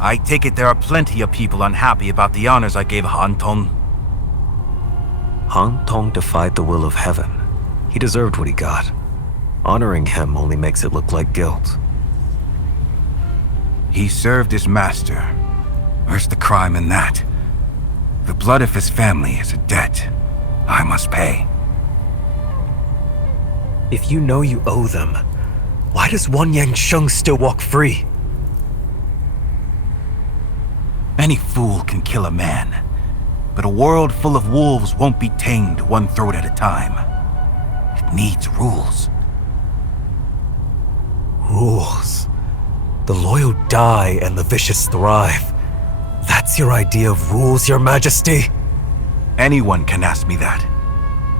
I take it there are plenty of people unhappy about the honors I gave Han Tong. Han Tong defied the will of heaven. He deserved what he got. Honoring him only makes it look like guilt. He served his master. Where's the crime in that? The blood of his family is a debt I must pay. If you know you owe them, why does Wang Yangsheng still walk free? Any fool can kill a man, but a world full of wolves won't be tamed one throat at a time. It needs rules. Rules. The loyal die and the vicious thrive. That's your idea of rules, Your Majesty? Anyone can ask me that.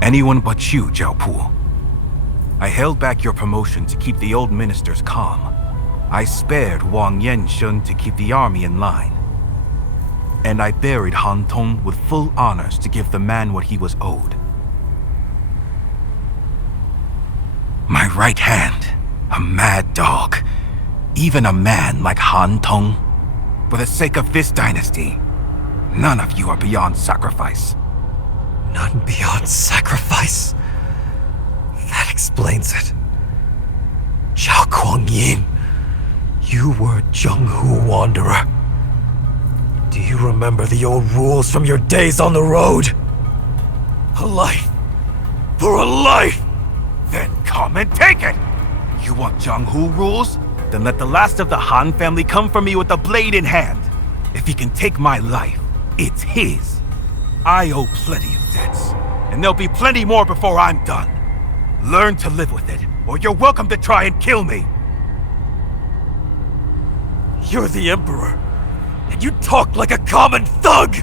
Anyone but you, Zhao Pu. I held back your promotion to keep the old ministers calm. I spared Wang Yansheng to keep the army in line. And I buried Han Tong with full honors to give the man what he was owed. My right hand, a mad dog. Even a man like Han Tong. For the sake of this dynasty, none of you are beyond sacrifice. None beyond sacrifice? That explains it. Zhao Guangyin, you were Zhenghu Wanderer. Do you remember the old rules from your days on the road? A life for a life! Then come and take it! You want Zhenghu rules? Then let the last of the Han family come for me with a blade in hand. If he can take my life, it's his. I owe plenty of debts, And there'll be plenty more before I'm done. Learn to live with it, or you're welcome to try and kill me. You're the Emperor, and you talk like a common thug!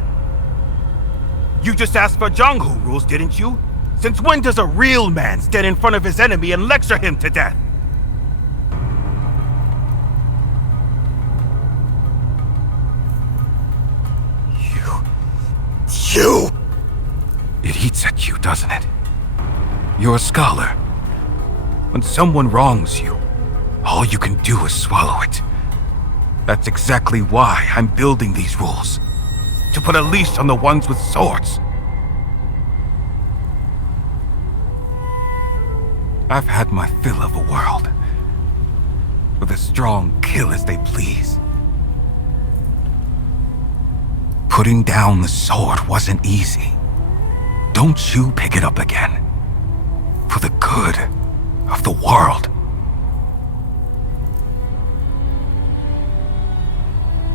You just asked for Jianghu rules, didn't you? Since when does a real man stand in front of his enemy and lecture him to death? You! It eats at you, doesn't it? You're a scholar. When someone wrongs you, all you can do is swallow it. That's exactly why I'm building these rules. To put a leash on the ones with swords. I've had my fill of a world, where the strong kill as they please. Putting down the sword wasn't easy. Don't you pick it up again. For the good of the world.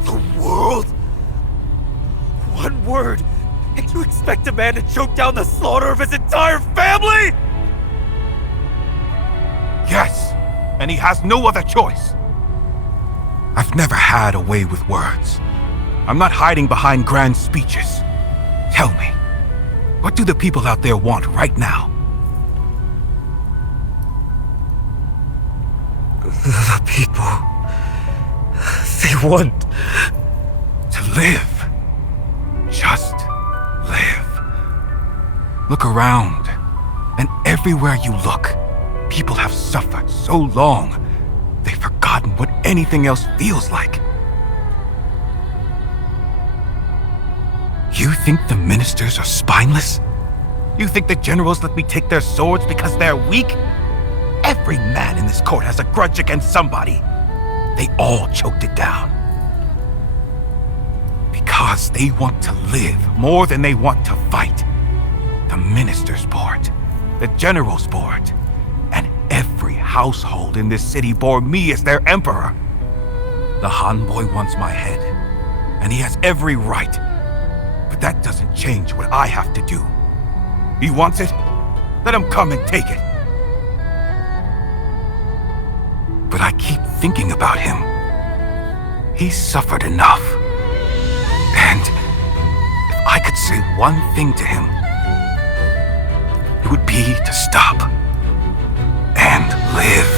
The world? One word, and you expect a man to choke down the slaughter of his entire family? Yes, and he has no other choice. I've never had a way with words. I'm not hiding behind grand speeches. Tell me, what do the people out there want right now? The people... they want... to live. Just live. Look around, and everywhere you look, people have suffered so long, they've forgotten what anything else feels like. You think the ministers are spineless? You think the generals let me take their swords because they're weak? Every man in this court has a grudge against somebody. They all choked it down. Because they want to live more than they want to fight. The ministers bore it. The generals bore it. And every household in this city bore me as their emperor. The Han boy wants my head. And he has every right. But that doesn't change what I have to do. He wants it? Let him come and take it. But I keep thinking about him. He's suffered enough. And if I could say one thing to him, it would be to stop and live.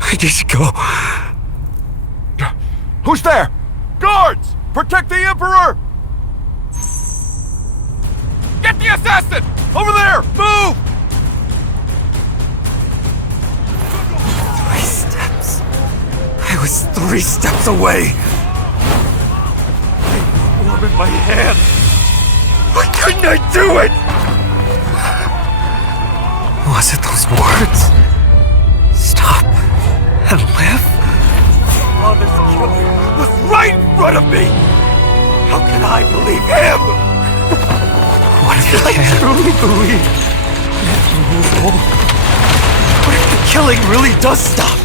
I need to go. Who's there? Guards! Protect the Emperor! Get the assassin! Over there! Move! 3 steps. I was 3 steps away. I warm in my hand. Why couldn't I do it? Was it those words? Stop and live? Father's killer was right in front of me! How can I believe him? What if I truly believe that rules all? What if the killing really does stop?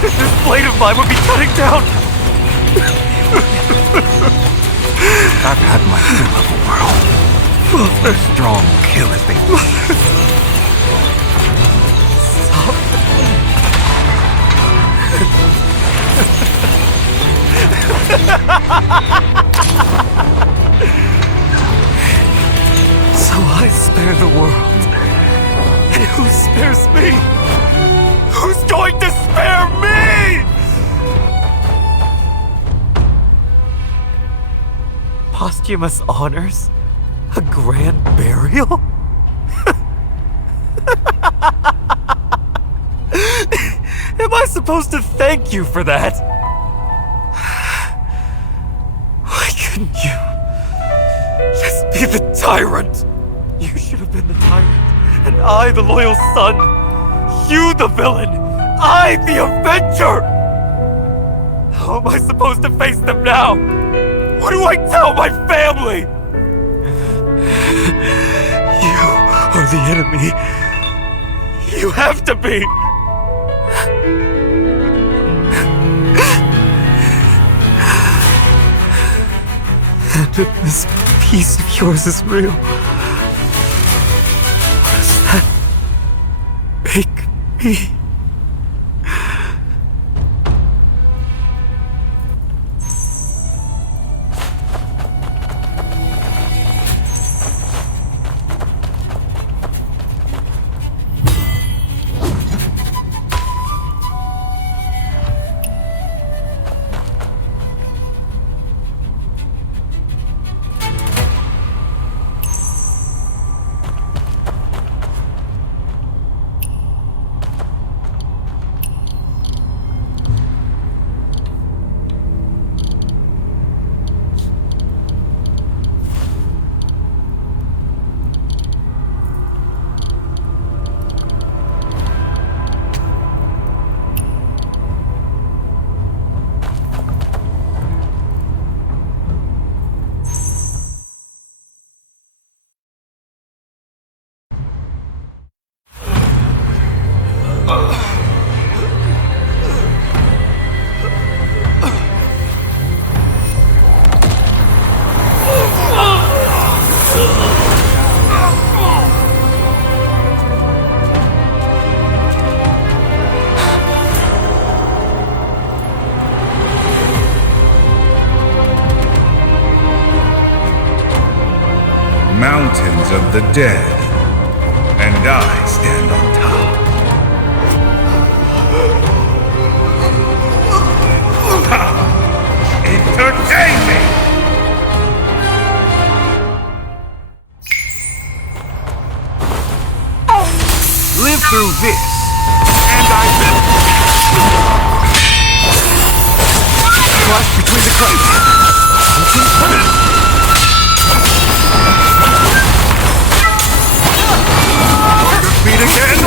This blade of mine would be cutting down! I've had my fill of a world. The strong kill as they please. Stop. So I spare the world. And who spares me? Who's going to spare me? Posthumous honors? A grand burial? Am I supposed to thank you for that? Why couldn't you just be the tyrant? You should have been the tyrant, and I the loyal son. You the villain, I the avenger! How am I supposed to face them now? What do I tell my family? You are the enemy. You have to be. if this piece of yours is real, what does that make me? Mountains of the dead, and I stand on top. Entertain me! Live through this, and I will. Flash between the cracks. Feet again!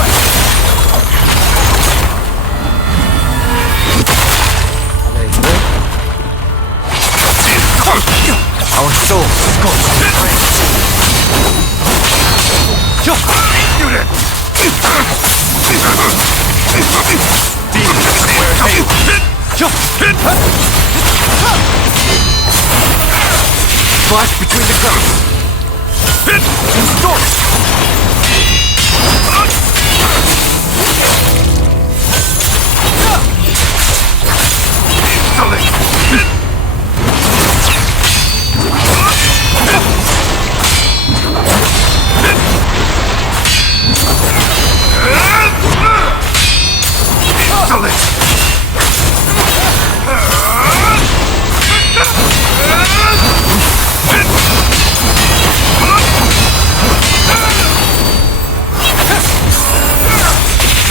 Our souls scorched in flames. Unit! Demons wear hail. Flash between the cracks. Distort!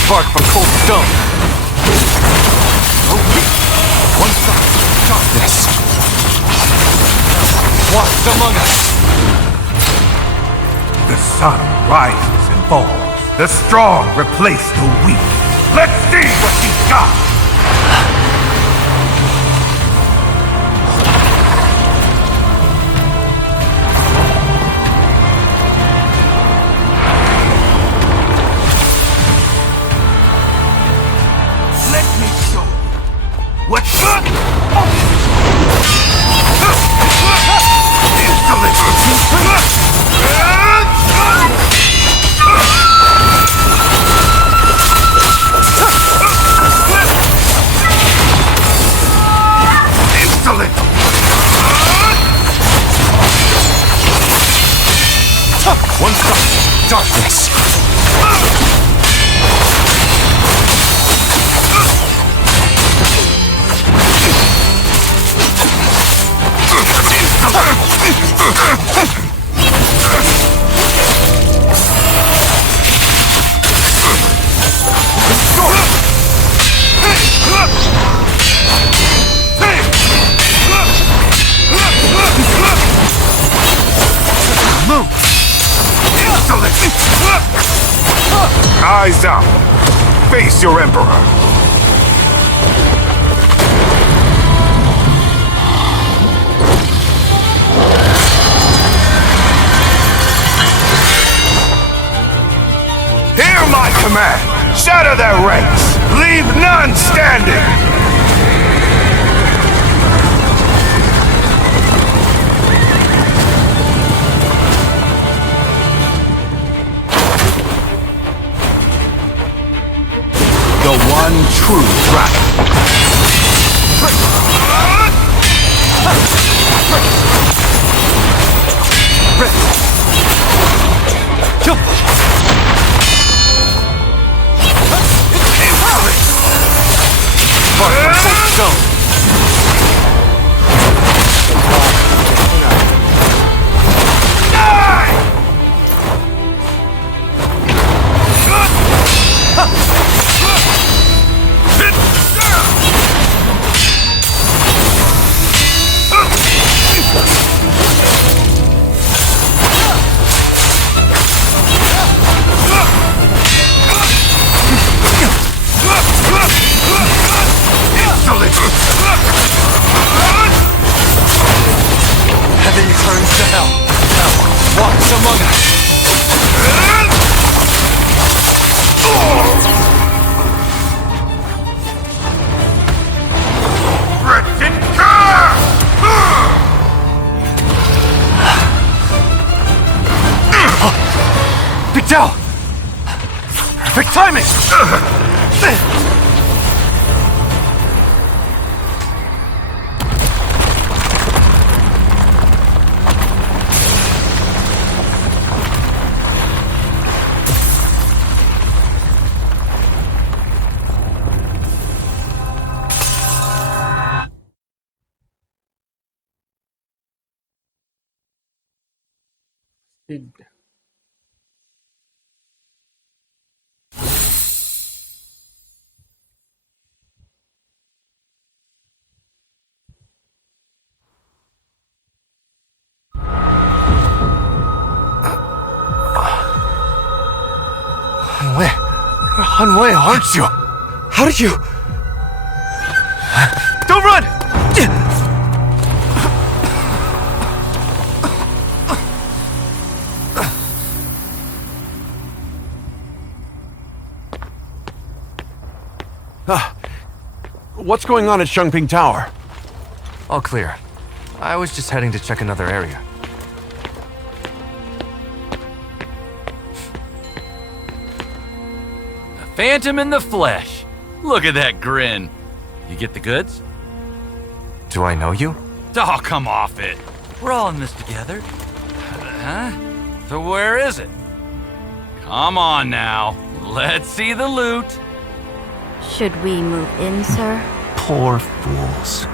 Spark from cold stone. One side, darkness. Walks among us. The sun rises and falls. The strong replace the weak. Let's see what you've got! Let me show you what's good! Insolent! One side, darkness. Eyes up! Face your Emperor! Hear my command! Shatter their ranks! Leave none standing! zone. Heaven turns to hell. Now, walks among us. Big Tao! Perfect timing! Hanwei, aren't you? How did you... Don't run! What's going on at Shengping Tower? All clear. I was just heading to check another area. Phantom in the flesh. Look at that grin. You get the goods? Do I know you? Oh, come off it. We're all in this together. Huh? So where is it? Come on now. Let's see the loot. Should we move in, sir? Poor fools.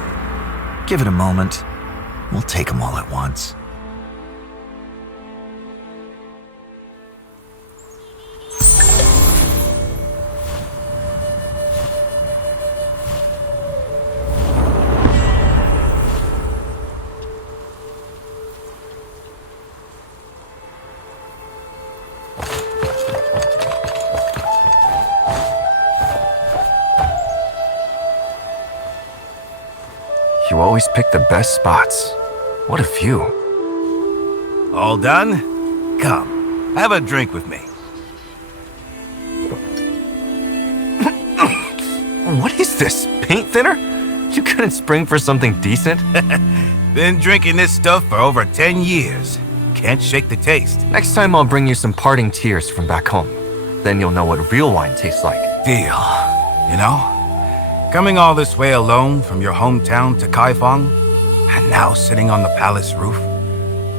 Give it a moment. We'll take them all at once. You always pick the best spots. What a view. All done? Come, have a drink with me. What is this? Paint thinner? You couldn't spring for something decent? Been drinking this stuff for over 10 years. Can't shake the taste. Next time I'll bring you some parting tears from back home. Then you'll know what real wine tastes like. Deal. You know? Coming all this way alone from your hometown to Kaifeng, and now sitting on the palace roof,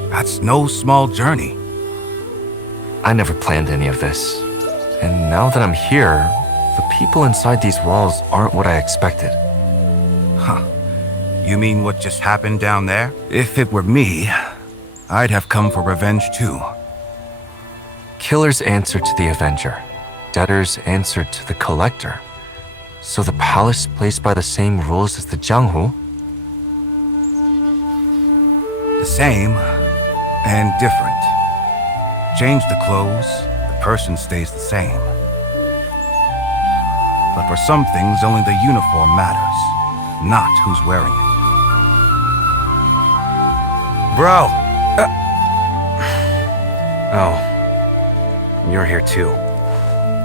that's no small journey. I never planned any of this. And now that I'm here, the people inside these walls aren't what I expected. Huh. You mean what just happened down there? If it were me, I'd have come for revenge too. Killers answer to the Avenger. Debtors answer to the Collector. So the palace plays by the same rules as the Jianghu? The same and different. Change the clothes, the person stays the same. But for some things, only the uniform matters, not who's wearing it. Bro! Oh. You're here too.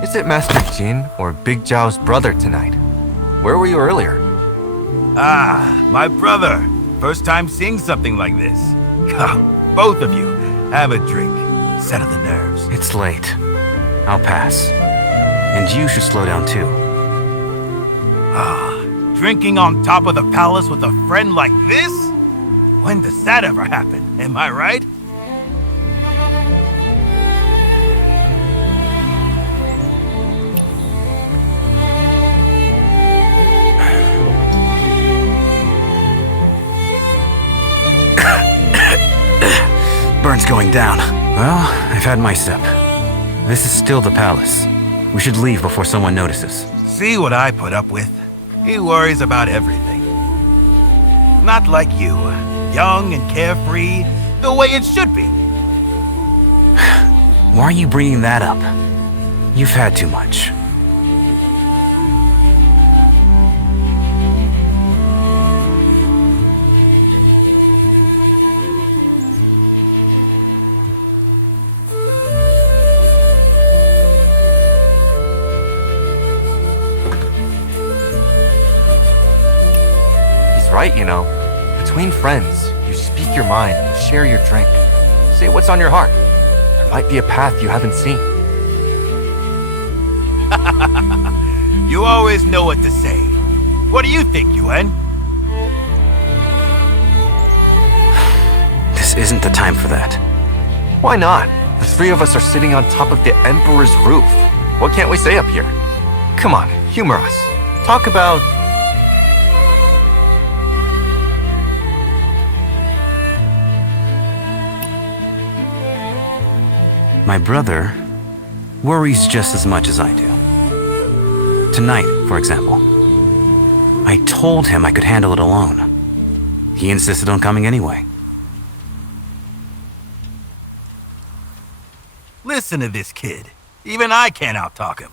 Is it Master Jin or Big Zhao's brother tonight? Where were you earlier? Ah, my brother. First time seeing something like this. Come, both of you, have a drink. Settle the nerves. It's late. I'll pass. And you should slow down too. Ah, drinking on top of the palace with a friend like this? When does that ever happen? Am I right? going down. Well, I've had my sip. This is still the palace. We should leave before someone notices. See what I put up with? He worries about everything. Not like you. Young and carefree, the way it should be. Why are you bringing that up? You've had too much. Right, you know. Between friends, you speak your mind and share your drink. Say what's on your heart. There might be a path you haven't seen. You always know what to say. What do you think, Yuen? This isn't the time for that. Why not? The three of us are sitting on top of the Emperor's roof. What can't we say up here? Come on, humor us. Talk about... My brother worries just as much as I do. Tonight, for example, I told him I could handle it alone. He insisted on coming anyway. Listen to this kid. Even I can't outtalk him.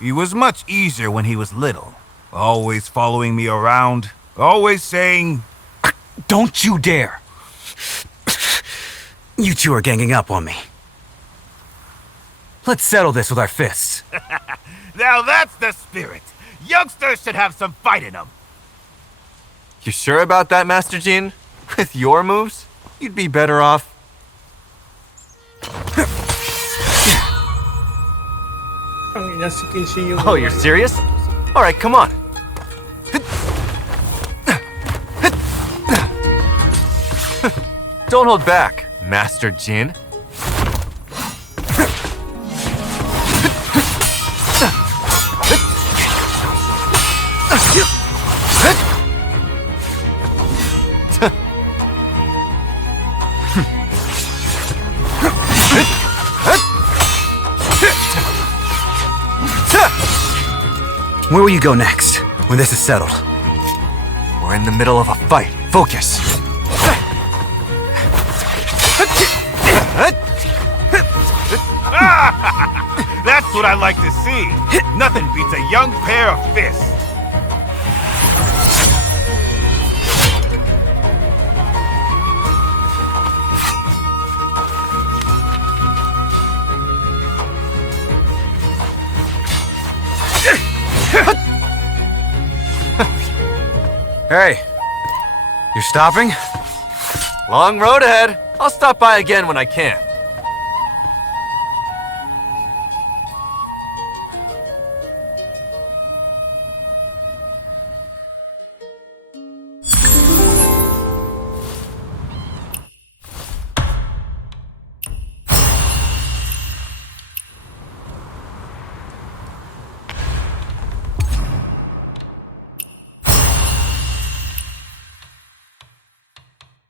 He was much easier when he was little. Always following me around. Always saying... Don't you dare! You two are ganging up on me. Let's settle this with our fists. Now that's the spirit. Youngsters should have some fight in them. You sure about that, Master Jin? With your moves, you'd be better off... Oh, you're serious? Alright, come on. Don't hold back, Master Jin. Where will you go next, when this is settled? We're in the middle of a fight. Focus. That's what I like to see. Nothing beats a young pair of fists. Hey, you're stopping? Long road ahead. I'll stop by again when I can.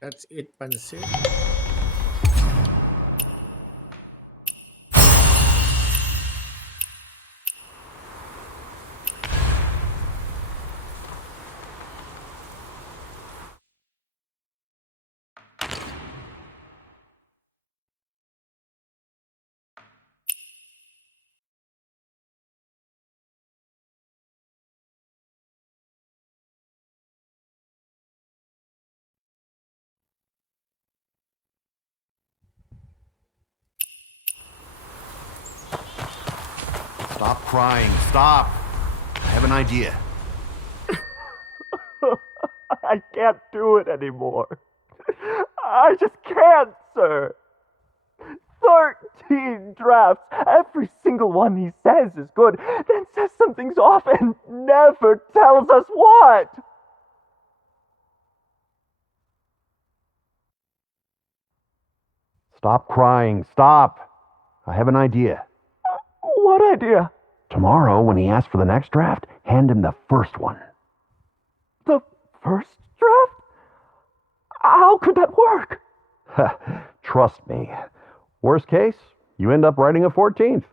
That's it, pansit. Stop crying. Stop. I have an idea. I can't do it anymore. I just can't, sir. 13 drafts. Every single one he says is good, then says something's off and never tells us what. Stop crying. Stop. I have an idea. What idea? Tomorrow, when he asks for the next draft, hand him the first one. The first draft? How could that work? Trust me. Worst case, you end up writing a 14th.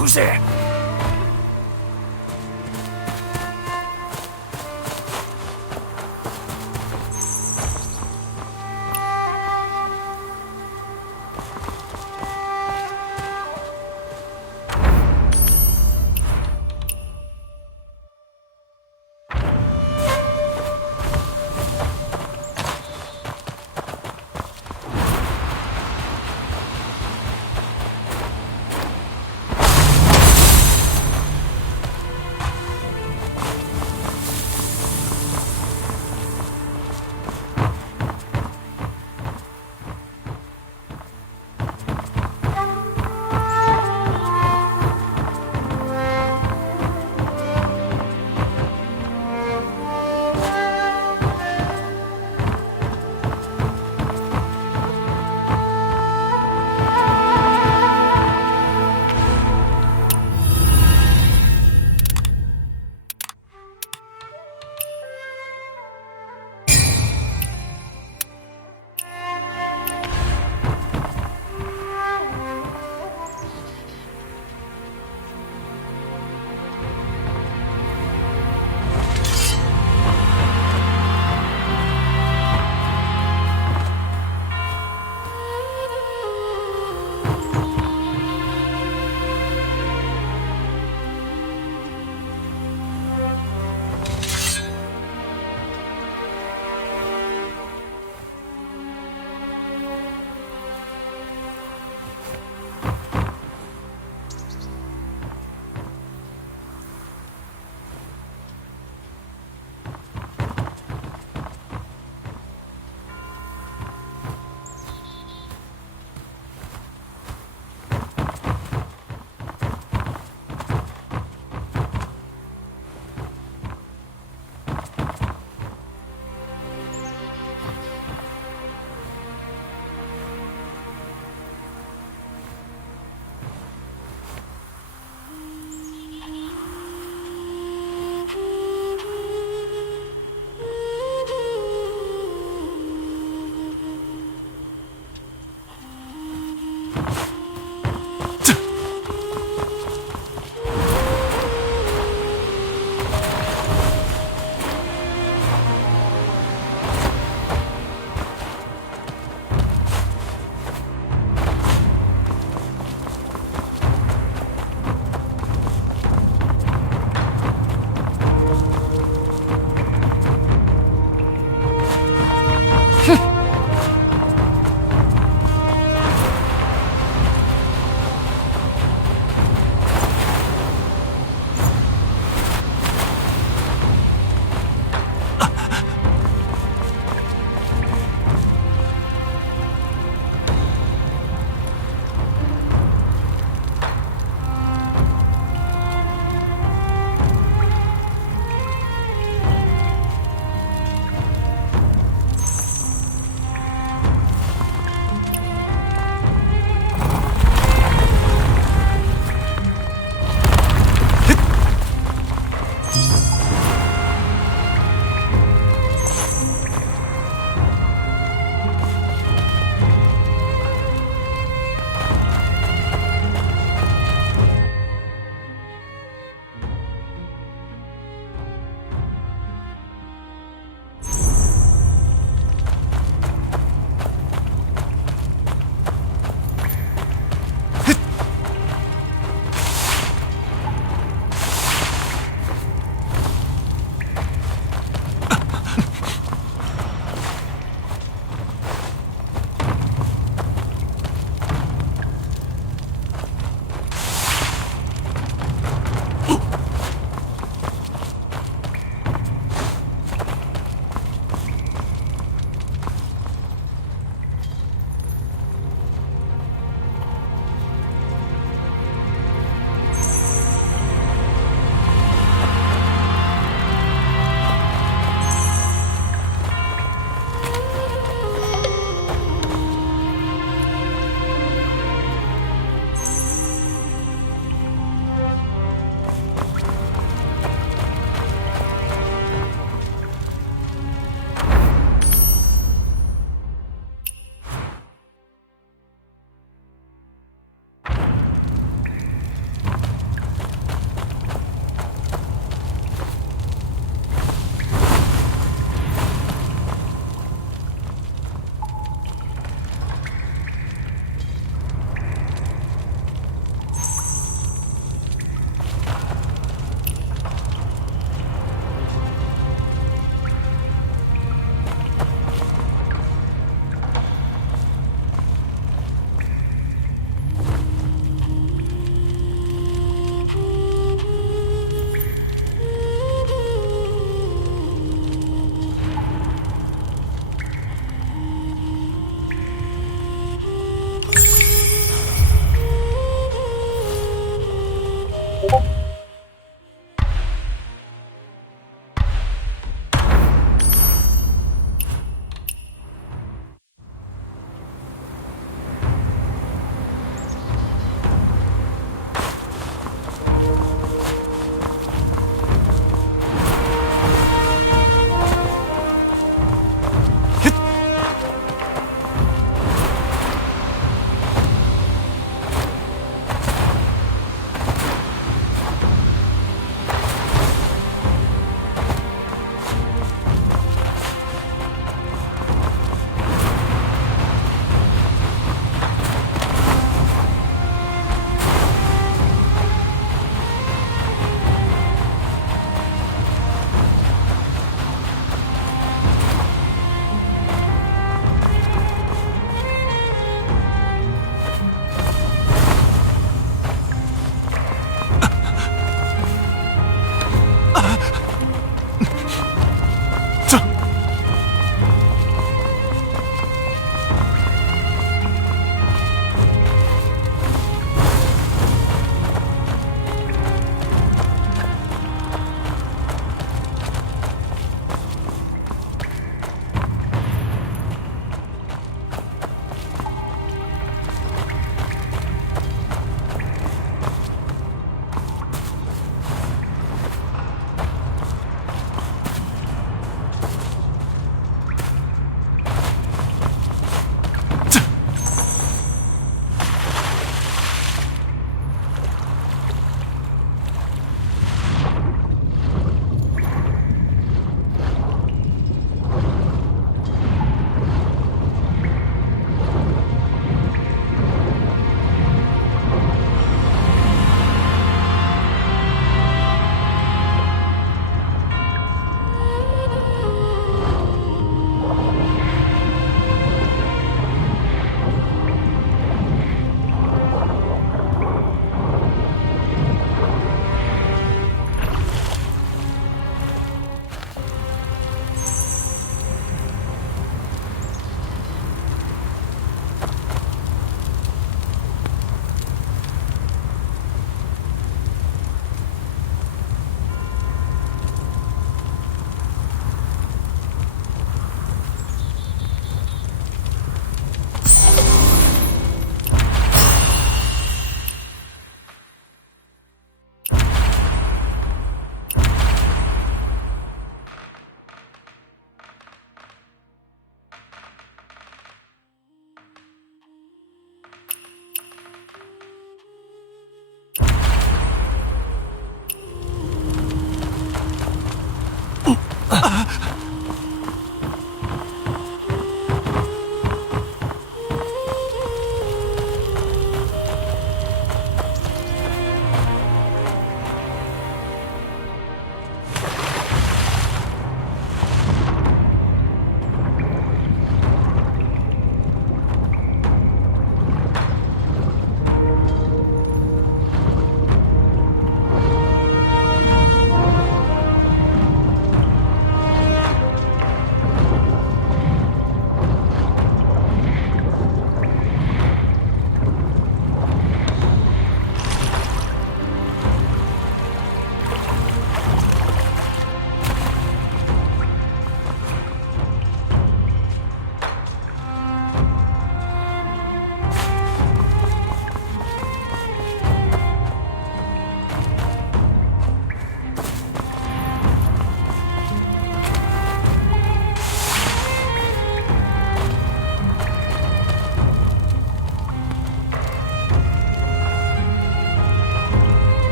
Who's there?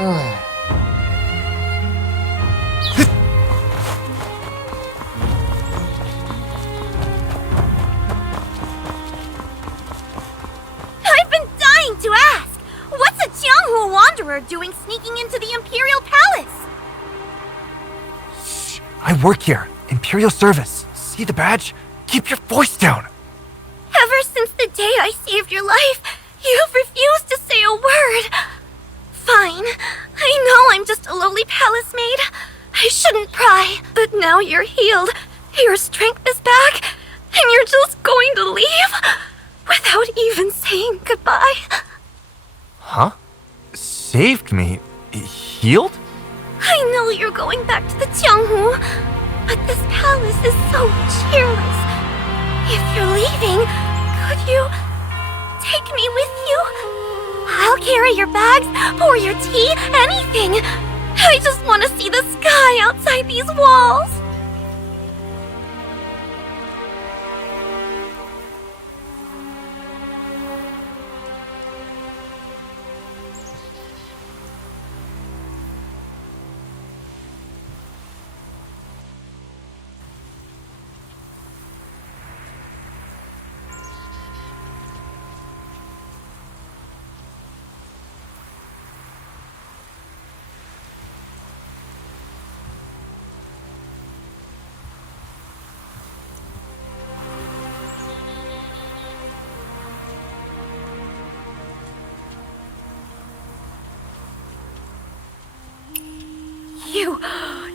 I've been dying to ask! What's a Jianghu wanderer doing sneaking into the Imperial Palace? I work here. Imperial service. See the badge? Keep your voice down. Ever since the day I saved your life, you've refused to say a word. Fine. I know I'm just a lowly palace maid. I shouldn't pry. But now you're healed. Your strength is back. And you're just going to leave? Without even saying goodbye. Huh? Saved me? Healed? I know you're going back to the Jianghu, but this palace is so cheerless. If you're leaving, could you take me with you? I'll carry your bags, pour your tea, anything. I just want to see the sky outside these walls.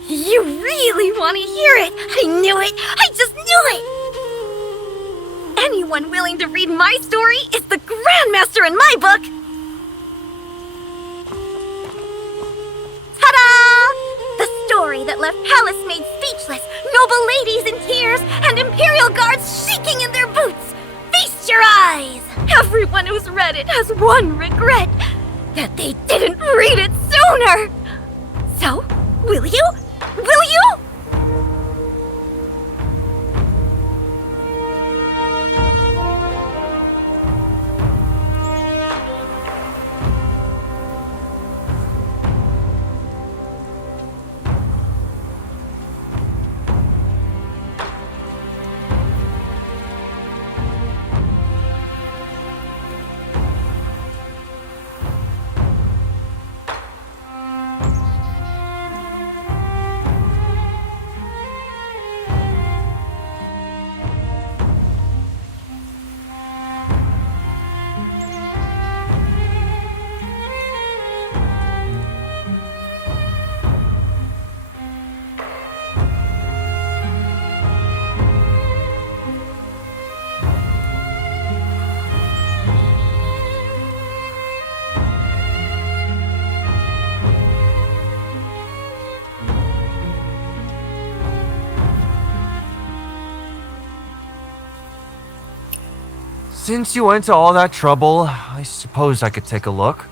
You really want to hear it! I knew it! I just knew it! Anyone willing to read my story is the Grandmaster in my book! Ta-da! The story that left palace maids speechless, noble ladies in tears, and Imperial guards shaking in their boots! Feast your eyes! Everyone who's read it has one regret, that they didn't read it sooner! So, will you? Will you? Since you went to all that trouble, I suppose I could take a look.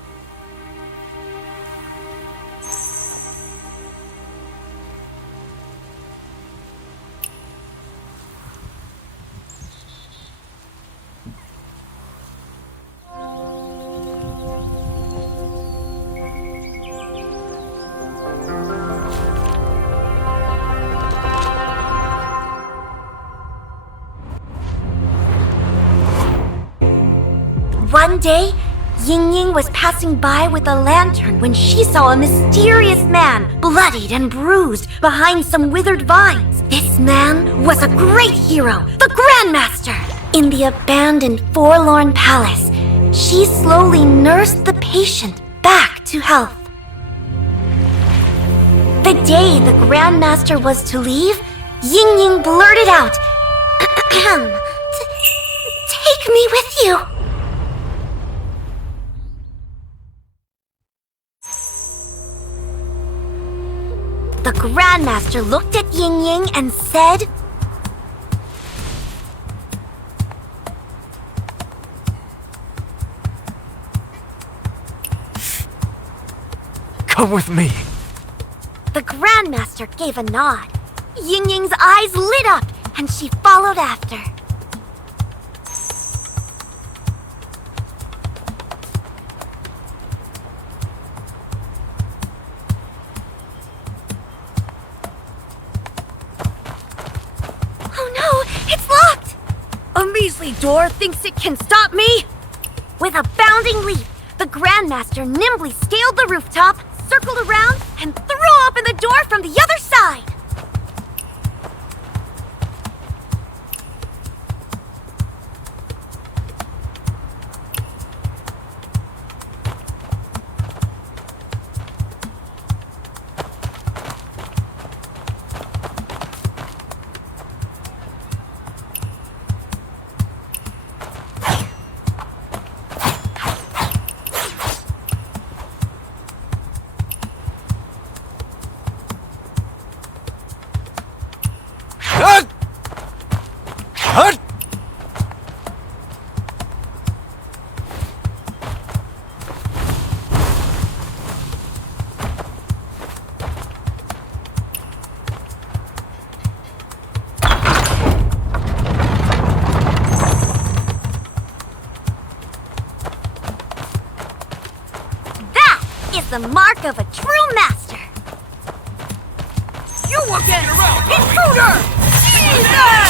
One day, Ying was passing by with a lantern when she saw a mysterious man, bloodied and bruised, behind some withered vines. This man was a great hero, the Grandmaster. In the abandoned, forlorn palace, she slowly nursed the patient back to health. The day the Grandmaster was to leave, Ying blurted out, "Take me with you." The Grandmaster looked at Ying and said, Come with me. The Grandmaster gave a nod. Ying's eyes lit up, and she followed after. ghostly door thinks it can stop me? With a bounding leap, the Grandmaster nimbly scaled the rooftop, circled around, and threw open the door from the other side. The mark of a true master. You again! Intruder! Jesus!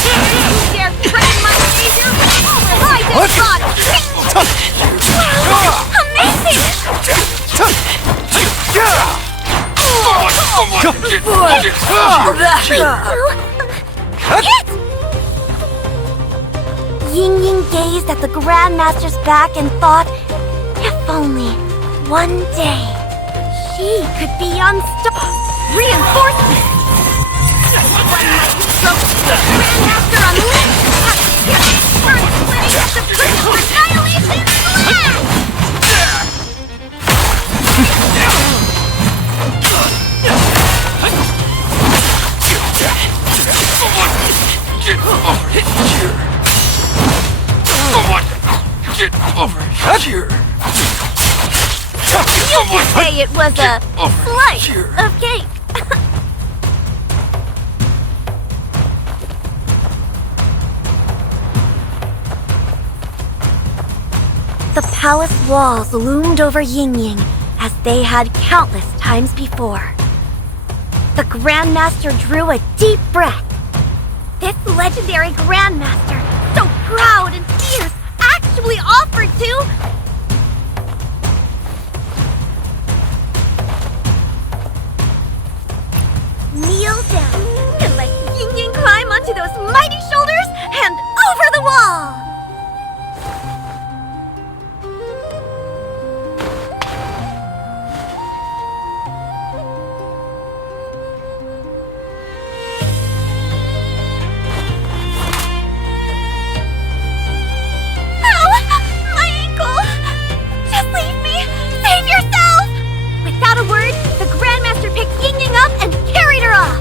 You dare threaten my savior? Override this god! Amazing! Ying Ying gazed at the Grandmaster's back and thought, if only one day, she could be unstoppable. Reinforcement! One mighty stroke, the Grandmaster unleashed! First splitting the first annihilation Get over here! Someone get over here! You could say it was a slice of cake. The palace walls loomed over Ying Ying as they had countless times before. The Grandmaster drew a deep breath. This legendary Grandmaster, so proud and fierce, actually offered to... kneel down and let Ying Ying climb onto those mighty shoulders and over the wall! Ow! My ankle! Just leave me! Save yourself! Without a word, the Grandmaster picked Ying Ying up and carried her off!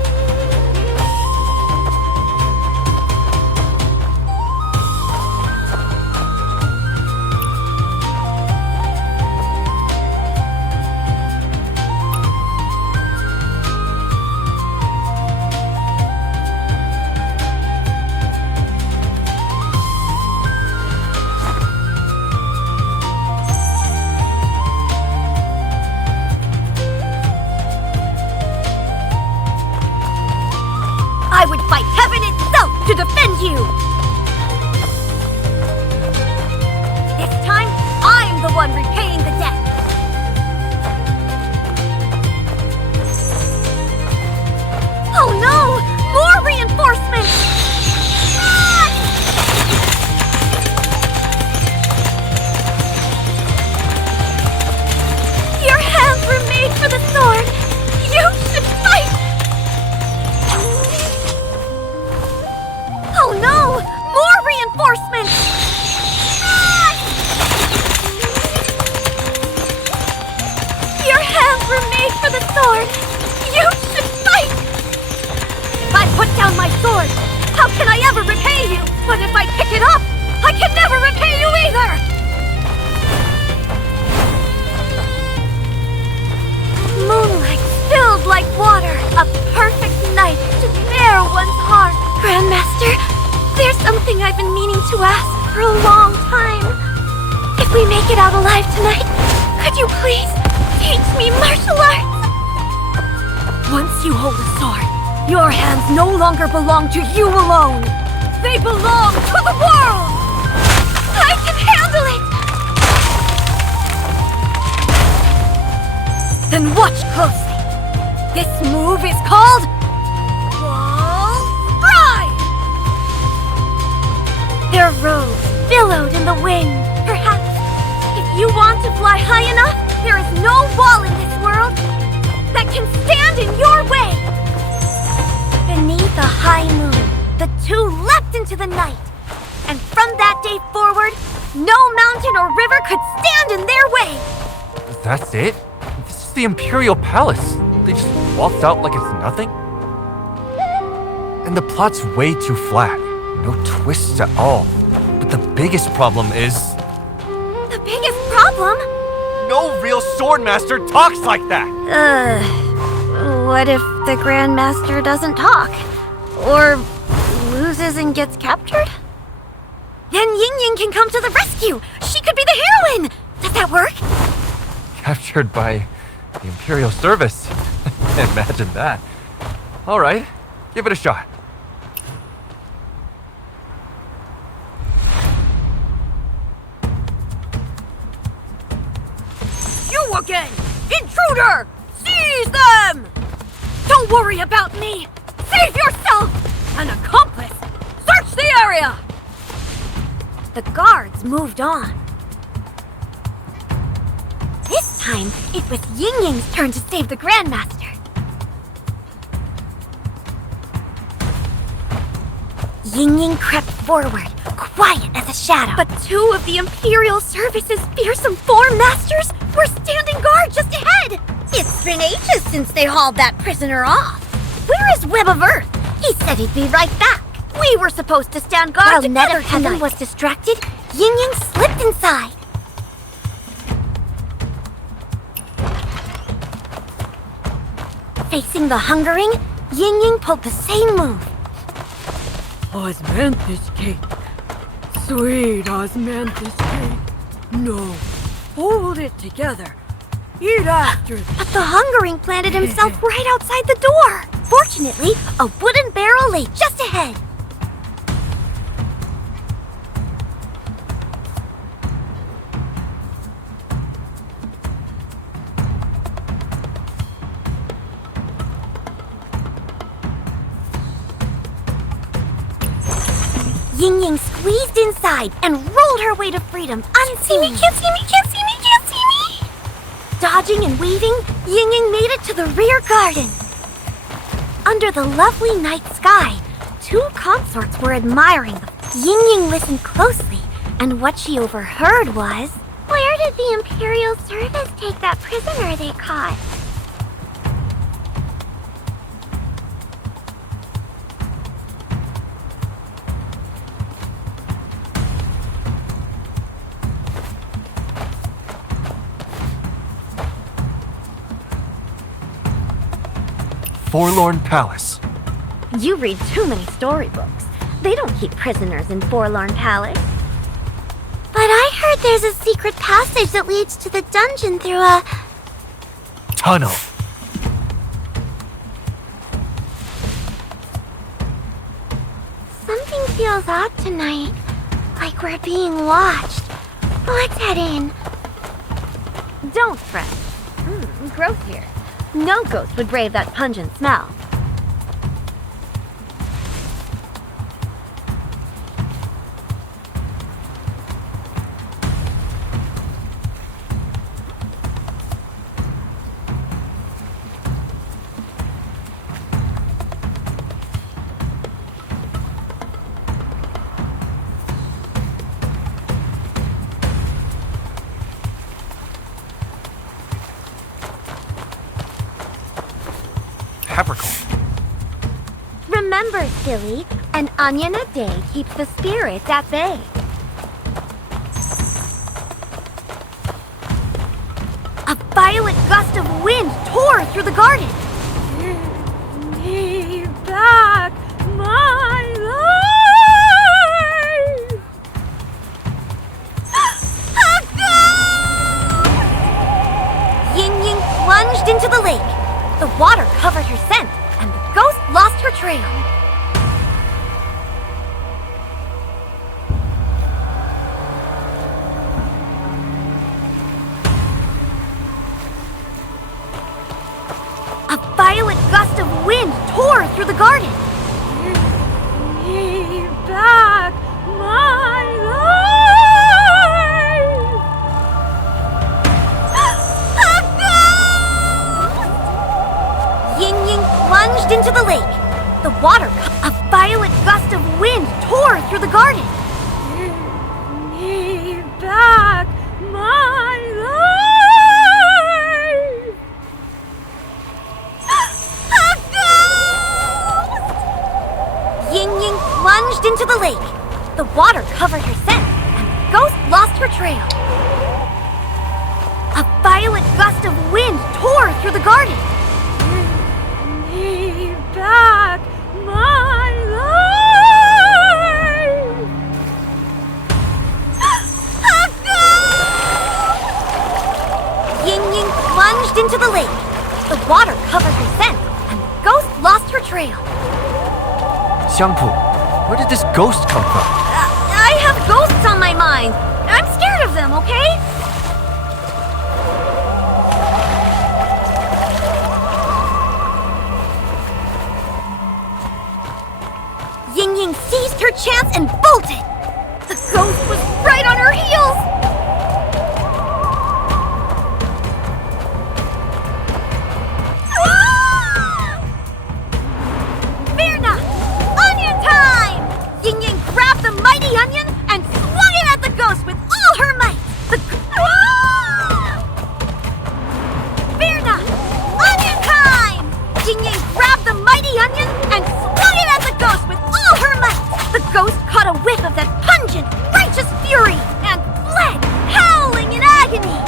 I would fight heaven itself to defend you! This time, I'm the one repaying the debt! Oh no! More reinforcements! Ah! Your hands were made for the sword! You should fight! Oh no! More reinforcements! Ah! Your hands were made for the sword! You should fight! If I put down my sword, how can I ever repay you? But if I pick it up, I can never repay you either! Moonlight spilled like water, a perfect night to bare one's heart. Grandmaster, there's something I've been meaning to ask for a long time. If we make it out alive tonight, could you please teach me martial arts? Once you hold a sword, your hands no longer belong to you alone. They belong to the world! I can handle it! Then watch closely. This move is called... Wall Ride! Their robes billowed in the wind. Perhaps, if you want to fly high enough, there is no wall in this world that can stand in your way! Beneath a high moon, the two leapt into the night. And from that day forward, no mountain or river could stand in their way! That's it? This is the Imperial Palace. They just waltzed out like it's nothing? And the plot's way too flat. No twists at all. But the biggest problem is... The biggest problem? No real swordmaster talks like that! What if the Grandmaster doesn't talk? Or loses and gets captured? Then Ying Ying can come to the rescue! She could be the heroine! Does that work? Captured by the Imperial service. Imagine that. Alright, give it a shot. You again! Intruder! Seize them! Don't worry about me! Save yourself! An accomplice! Search the area! The guards moved on. This time, it was Ying Ying's turn to save the Grandmaster. Ying Ying crept forward, quiet as a shadow. But two of the Imperial Service's fearsome four masters were standing guard just ahead. It's been ages since they hauled that prisoner off. Where is Web of Earth? He said he'd be right back. We were supposed to stand guard while together Net of Heaven was distracted. Ying Ying slipped inside. Facing the hungering, Ying Ying pulled the same move. Osmanthus cake. Sweet Osmanthus cake. No. Hold it together. Eat after this. But the hungering planted himself right outside the door. Fortunately, a wooden barrel lay just ahead. Ying Ying squeezed inside and rolled her way to freedom unseen. Can't see me, can't see me, can't see me! Dodging and weaving, Ying Ying made it to the rear garden. Under the lovely night sky, two consorts were admiring them. Ying Ying listened closely, and what she overheard was... Where did the Imperial Service take that prisoner they caught? Forlorn Palace. You read too many storybooks. They don't keep prisoners in Forlorn Palace. But I heard there's a secret passage that leads to the dungeon through a... tunnel. Something feels odd tonight. Like we're being watched. Let's head in. Don't fret. Gross here. No ghost would brave that pungent smell. Remember, silly, an onion a day keeps the spirits at bay. A violent gust of wind tore through the garden. Give me back my life! A ghost! Ying Ying plunged into the lake. The water covered her scent, and the ghost lost her trail. through the garden. Give me back my life! Ying plunged into the lake. The water, a violent gust of wind tore through the garden. Give me back my life! Ying plunged into the lake. The water covered her scent, and the ghost lost her trail. A violent gust of wind tore through the garden. Give me back my life! Ying plunged into the lake. The water covered her scent, and the ghost lost her trail. Xiangpu, where did this ghost come from? I have ghosts on my mind. I'm scared of them, okay? Ying seized her chance and bolted. The ghost was right on her heels. Ying grabbed the mighty onion and swung it at the ghost with all her might. Fear not! Onion time! Ying grabbed the mighty onion and swung it at the ghost with all her might. The ghost caught a whiff of that pungent, righteous fury and fled, howling in agony.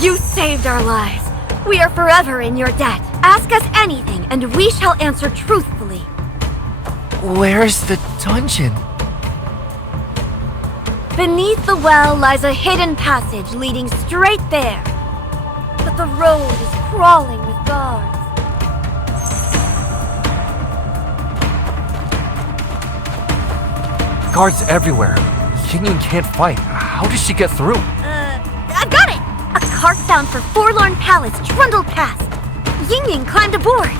You saved our lives. We are forever in your debt. Ask us anything, and we shall answer truthfully. Where's the dungeon? Beneath the well lies a hidden passage leading straight there. But the road is crawling with guards. Guards everywhere. Ying can't fight. How does she get through? I've got it! A cart bound for Forlorn Palace trundled past. Ying climbed aboard.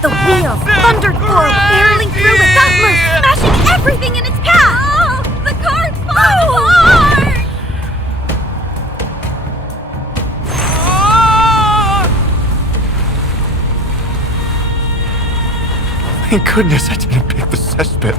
The wheels thundered forward, barreling through with utmost, smashing everything in its path. Oh, the cart's falling apart! Thank goodness I didn't pick the cesspit.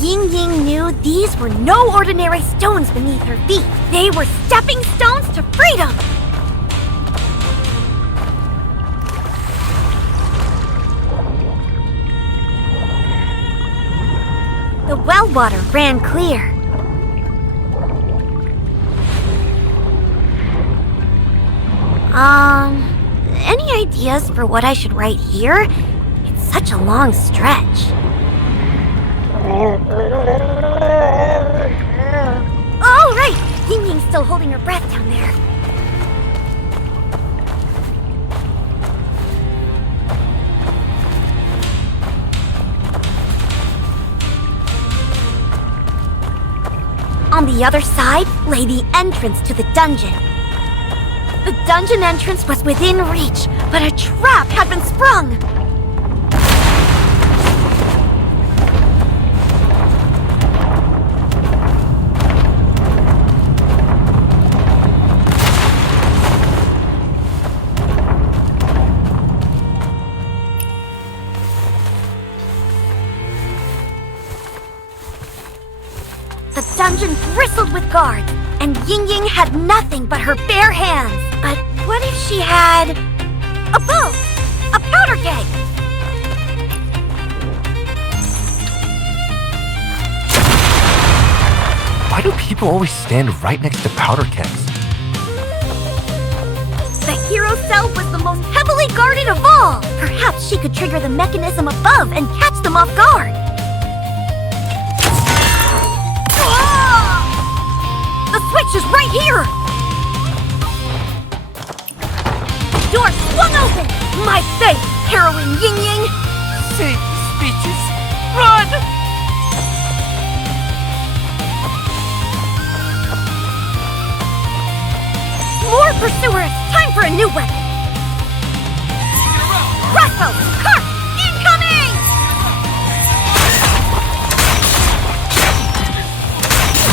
Ying knew these were no ordinary stones beneath her feet. They were stepping stones to freedom. The well water ran clear. Any ideas for what I should write here? It's such a long stretch. Oh, right! Ying still holding her breath down there. On the other side lay the entrance to the dungeon. The dungeon entrance was within reach, but a trap had been sprung. The dungeon bristled with guards, and Ying had nothing but her bare hands. But what if she had a bow? A powder keg? Why do people always stand right next to powder kegs? The hero cell was the most heavily guarded of all! Perhaps she could trigger the mechanism above and catch them off guard! The switch is right here! Door swung open! My faith, heroine Ying Ying! Save the speeches! Run! More pursuers! Time for a new weapon! Crossbow! Cart! Incoming!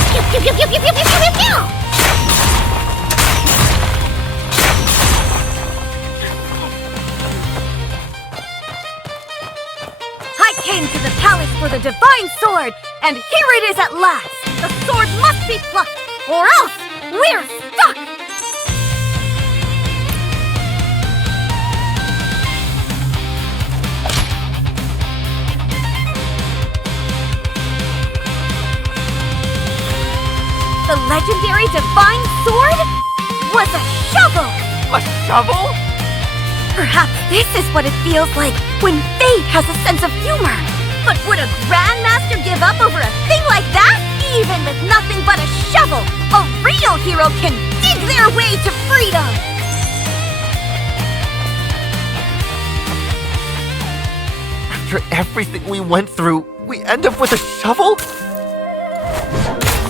Pew, pew, pew, pew, pew, pew, pew, pew, pew! I came to the palace for the divine sword, and here it is at last! The sword must be plucked, or else we're stuck! The legendary divine sword was a shovel! A shovel? Perhaps this is what it feels like when fate has a sense of humor. But would a grandmaster give up over a thing like that? Even with nothing but a shovel, a real hero can dig their way to freedom! After everything we went through, we end up with a shovel?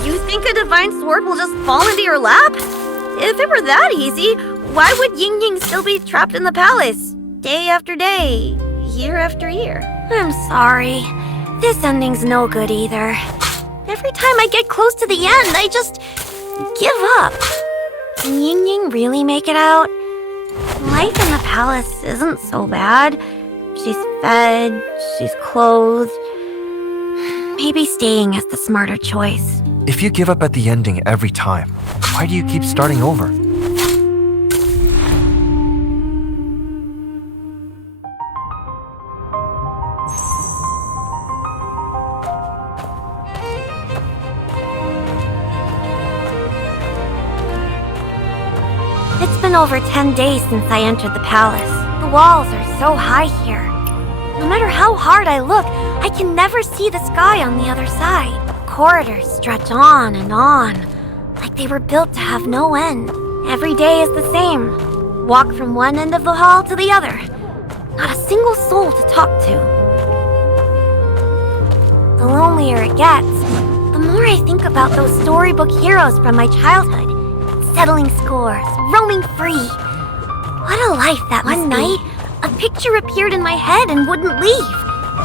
You think a divine sword will just fall into your lap? If it were that easy, why would Ying Ying still be trapped in the palace? Day after day, year after year. I'm sorry. This ending's no good either. Every time I get close to the end, I just give up. Can Ying Ying really make it out? Life in the palace isn't so bad. She's fed, she's clothed. Maybe staying is the smarter choice. If you give up at the ending every time, why do you keep starting over? It's been over 10 days since I entered the palace. The walls are so high here. No matter how hard I look, I can never see the sky on the other side. Corridors stretch on, like they were built to have no end. Every day is the same. Walk from one end of the hall to the other. Not a single soul to talk to. The lonelier it gets, the more I think about those storybook heroes from my childhood. Settling scores, roaming free. What a life that must be. One night, a picture appeared in my head and wouldn't leave.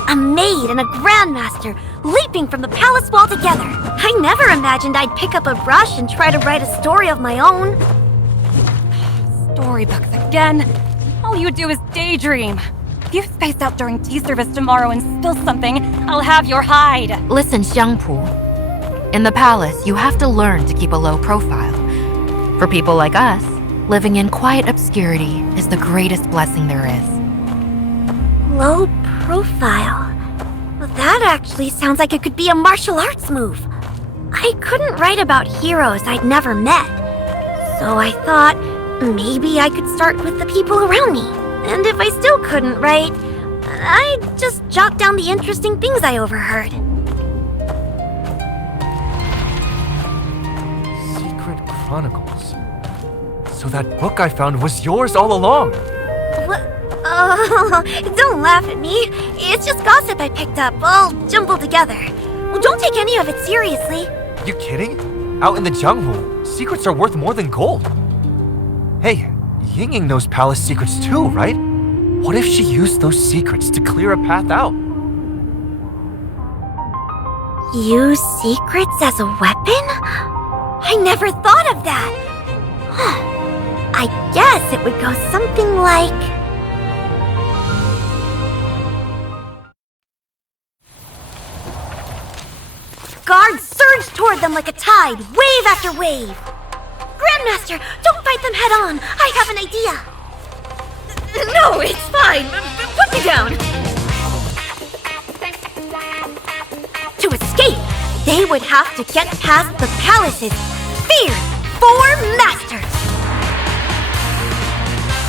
A maid and a grandmaster leaping from the palace wall together. I never imagined I'd pick up a brush and try to write a story of my own. Storybooks again. All you do is daydream. If you space out during tea service tomorrow and spill something, I'll have your hide. Listen, Xiangpu. In the palace, you have to learn to keep a low profile. For people like us, living in quiet obscurity is the greatest blessing there is. Low profile? Well, that actually sounds like it could be a martial arts move. I couldn't write about heroes I'd never met. So I thought maybe I could start with the people around me. And if I still couldn't write, I'd just jot down the interesting things I overheard. Secret Chronicles. So that book I found was yours all along. What? Oh, don't laugh at me. It's just gossip I picked up, all jumbled together. Well, don't take any of it seriously. You kidding? Out in the jungle, secrets are worth more than gold. Hey, Ying Ying knows palace secrets too, right? What if she used those secrets to clear a path out? Use secrets as a weapon? I never thought of that. I guess it would go something like... Guards surged toward them like a tide, wave after wave. Grandmaster, don't fight them head on. I have an idea. No, it's fine. Put me down. To escape, they would have to get past the palace's feared 4 masters.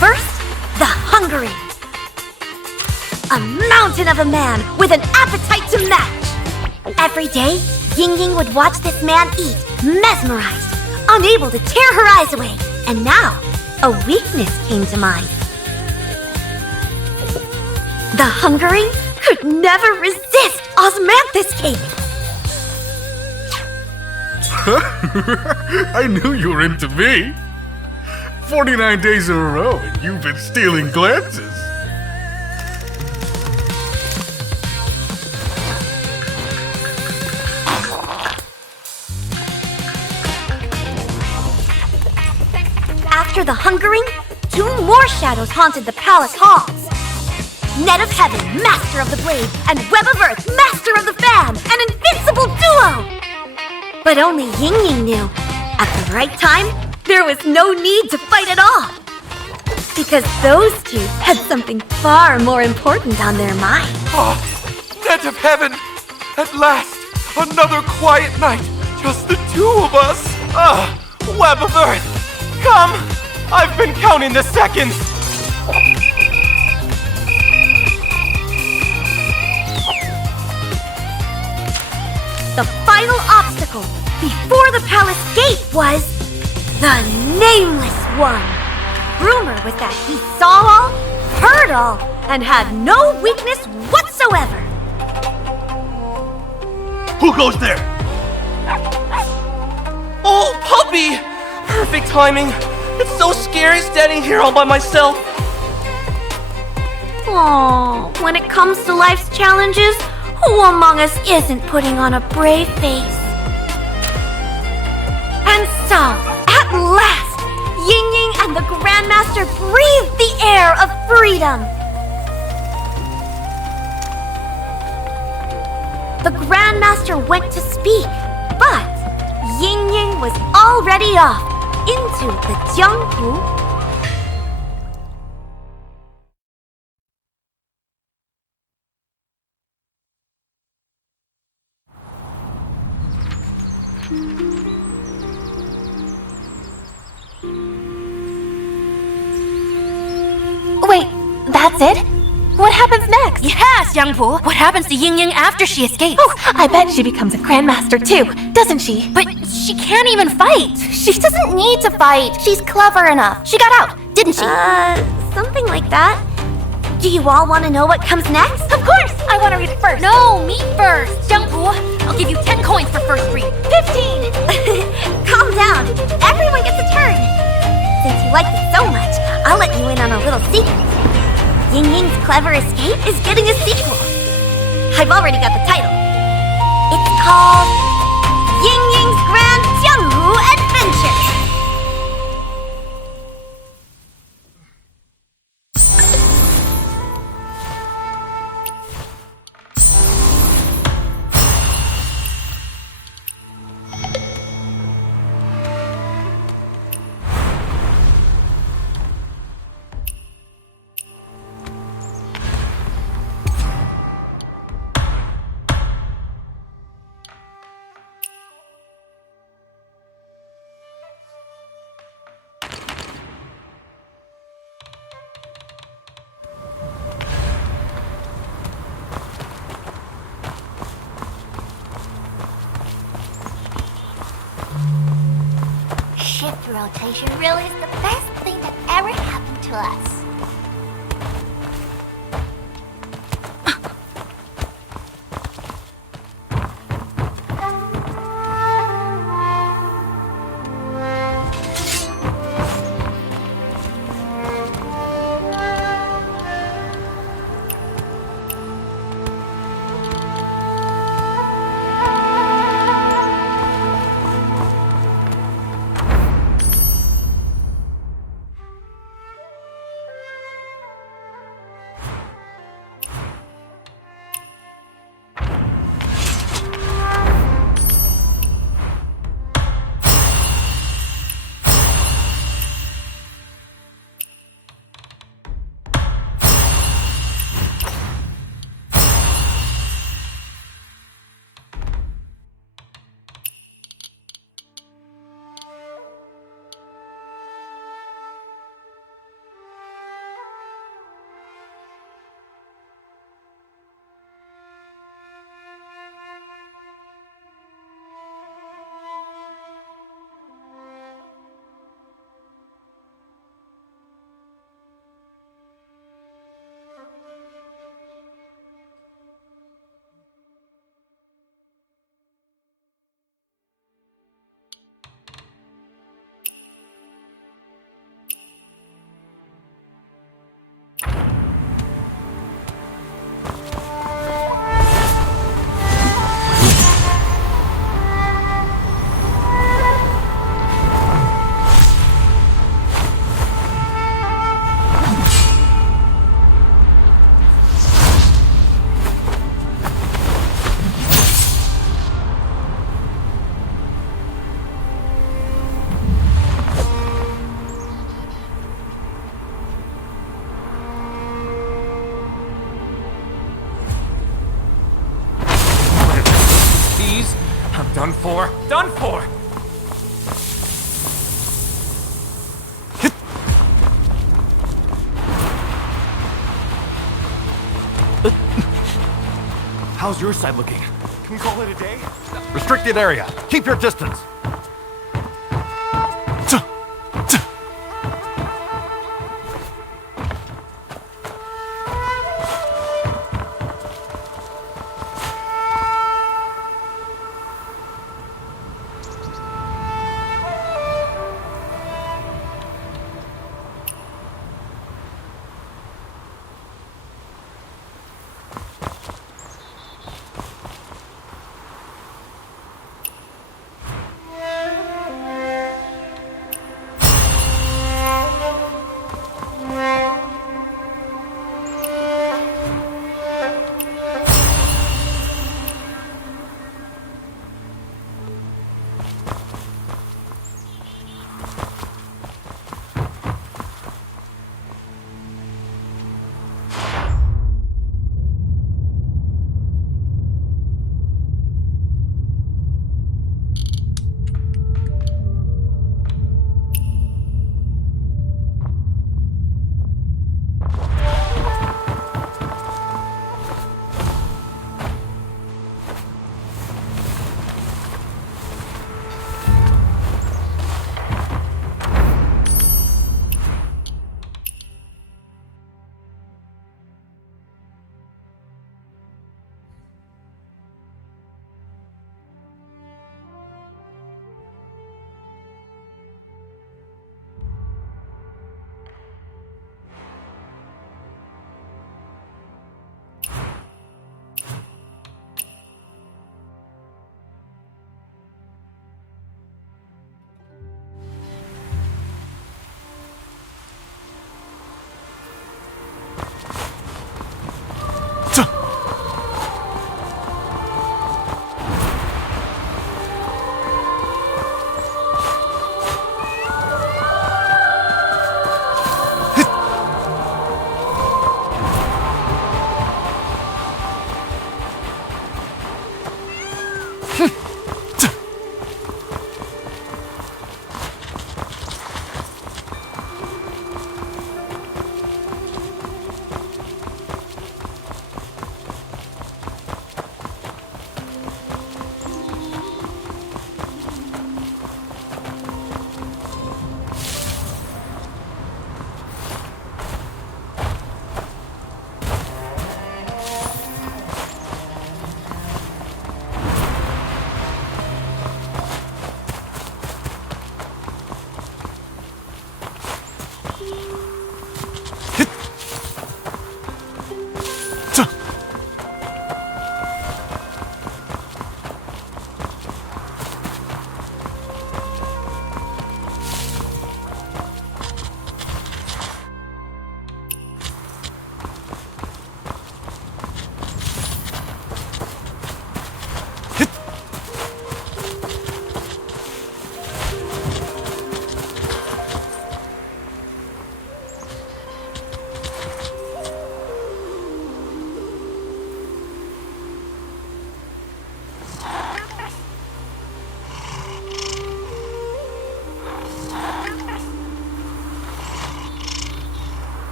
First, the Hungering. A mountain of a man with an appetite to match. Every day, Ying Ying would watch this man eat, mesmerized, unable to tear her eyes away. And now, a weakness came to mind. The Hungering could never resist osmanthus cake. I knew you were into me. 49 days in a row and you've been stealing glances. After the Hungering, 2 more shadows haunted the palace halls. Net of Heaven, Master of the Blade, and Web of Earth, Master of the Fan, an invincible duo! But only Ying Ying knew, at the right time, there was no need to fight at all. Because those 2 had something far more important on their mind. Oh, Net of Heaven! At last, another quiet night, just the 2 of us! Web of Earth! Come! I've been counting the seconds! The final obstacle before the palace gate was the Nameless One. Rumor was that he saw all, heard all, and had no weakness whatsoever. Who goes there? Oh, puppy! Perfect timing. It's so scary standing here all by myself. Aww, when it comes to life's challenges, who among us isn't putting on a brave face? And so, at last, Ying Ying and the Grandmaster breathed the air of freedom. The Grandmaster went to speak, but Ying Ying was already off into the Jianghu. Wait, that's it? What happens next? Yes, Yangpu. What happens to Ying Ying after she escapes? Oh, I bet she becomes a Grandmaster too, doesn't she? But she can't even fight. She doesn't need to fight. She's clever enough. She got out, didn't she? Something like that. Do you all want to know what comes next? Of course! I want to read it first. No, me first. Yangpu, I'll give you 10 coins for first read. 15! Calm down. Everyone gets a turn. Since you liked it so much, I'll let you in on a little secret. Ying Ying's Clever Escape is getting a sequel. I've already got the title. It's called Ying Ying's Grand Jianghu Adventure. Shift rotation really is the best thing that ever happened to us. Done for. Done for! How's your side looking? Can we call it a day? Restricted area. Keep your distance.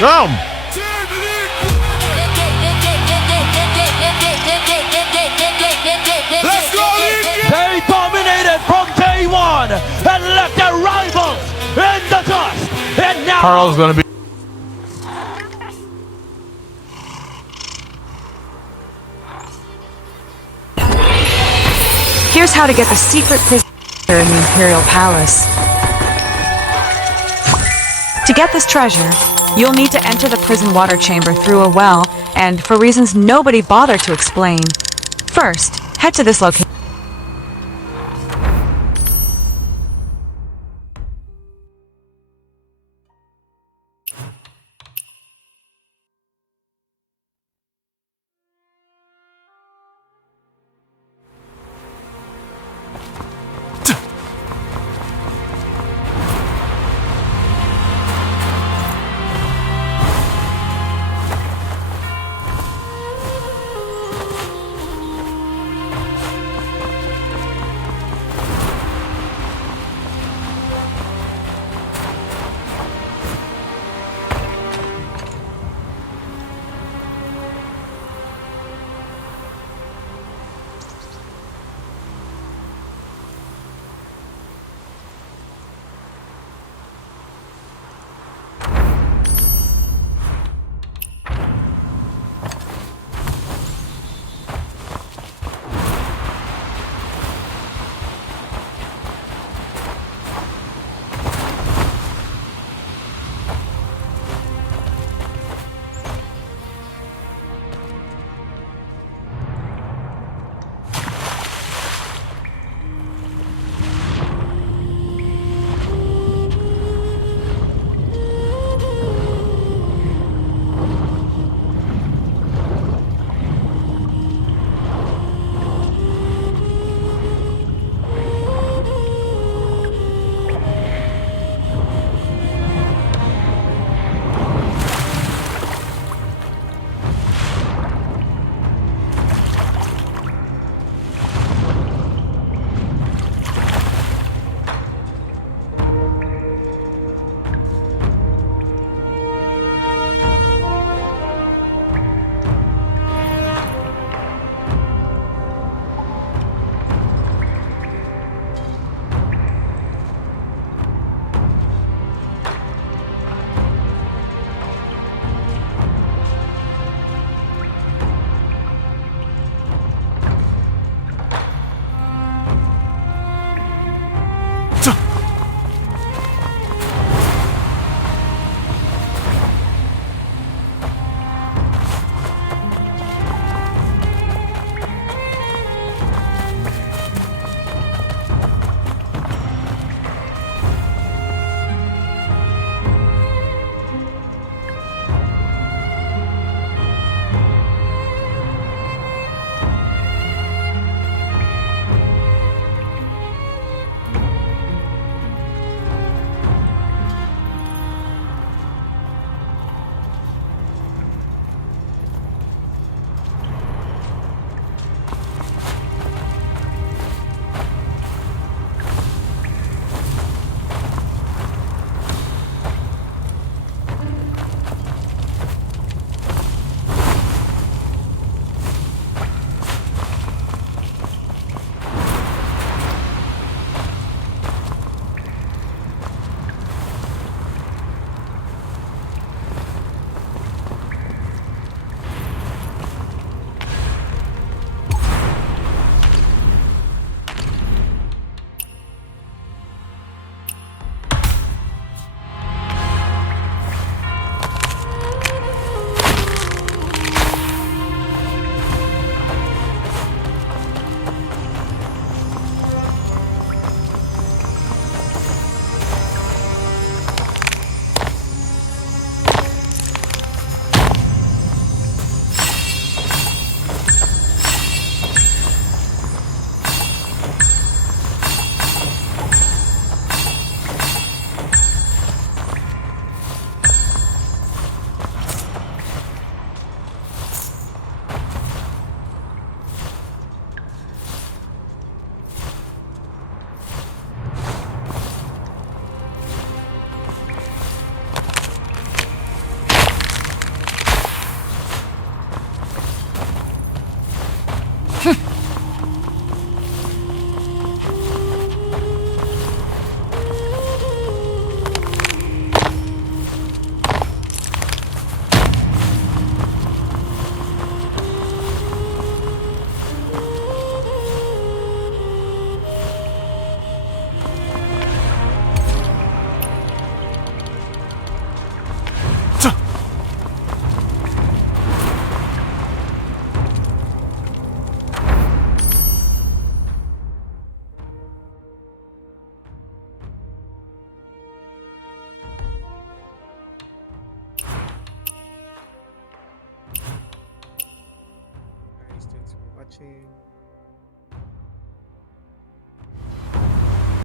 Come! They dominated from day one and left their rivals in the dust. And now Carl's gonna be. Here's how to get the secret prison in the Imperial Palace. To get this treasure, you'll need to enter the prison water chamber through a well, and for reasons nobody bothered to explain. First, head to this location. watching.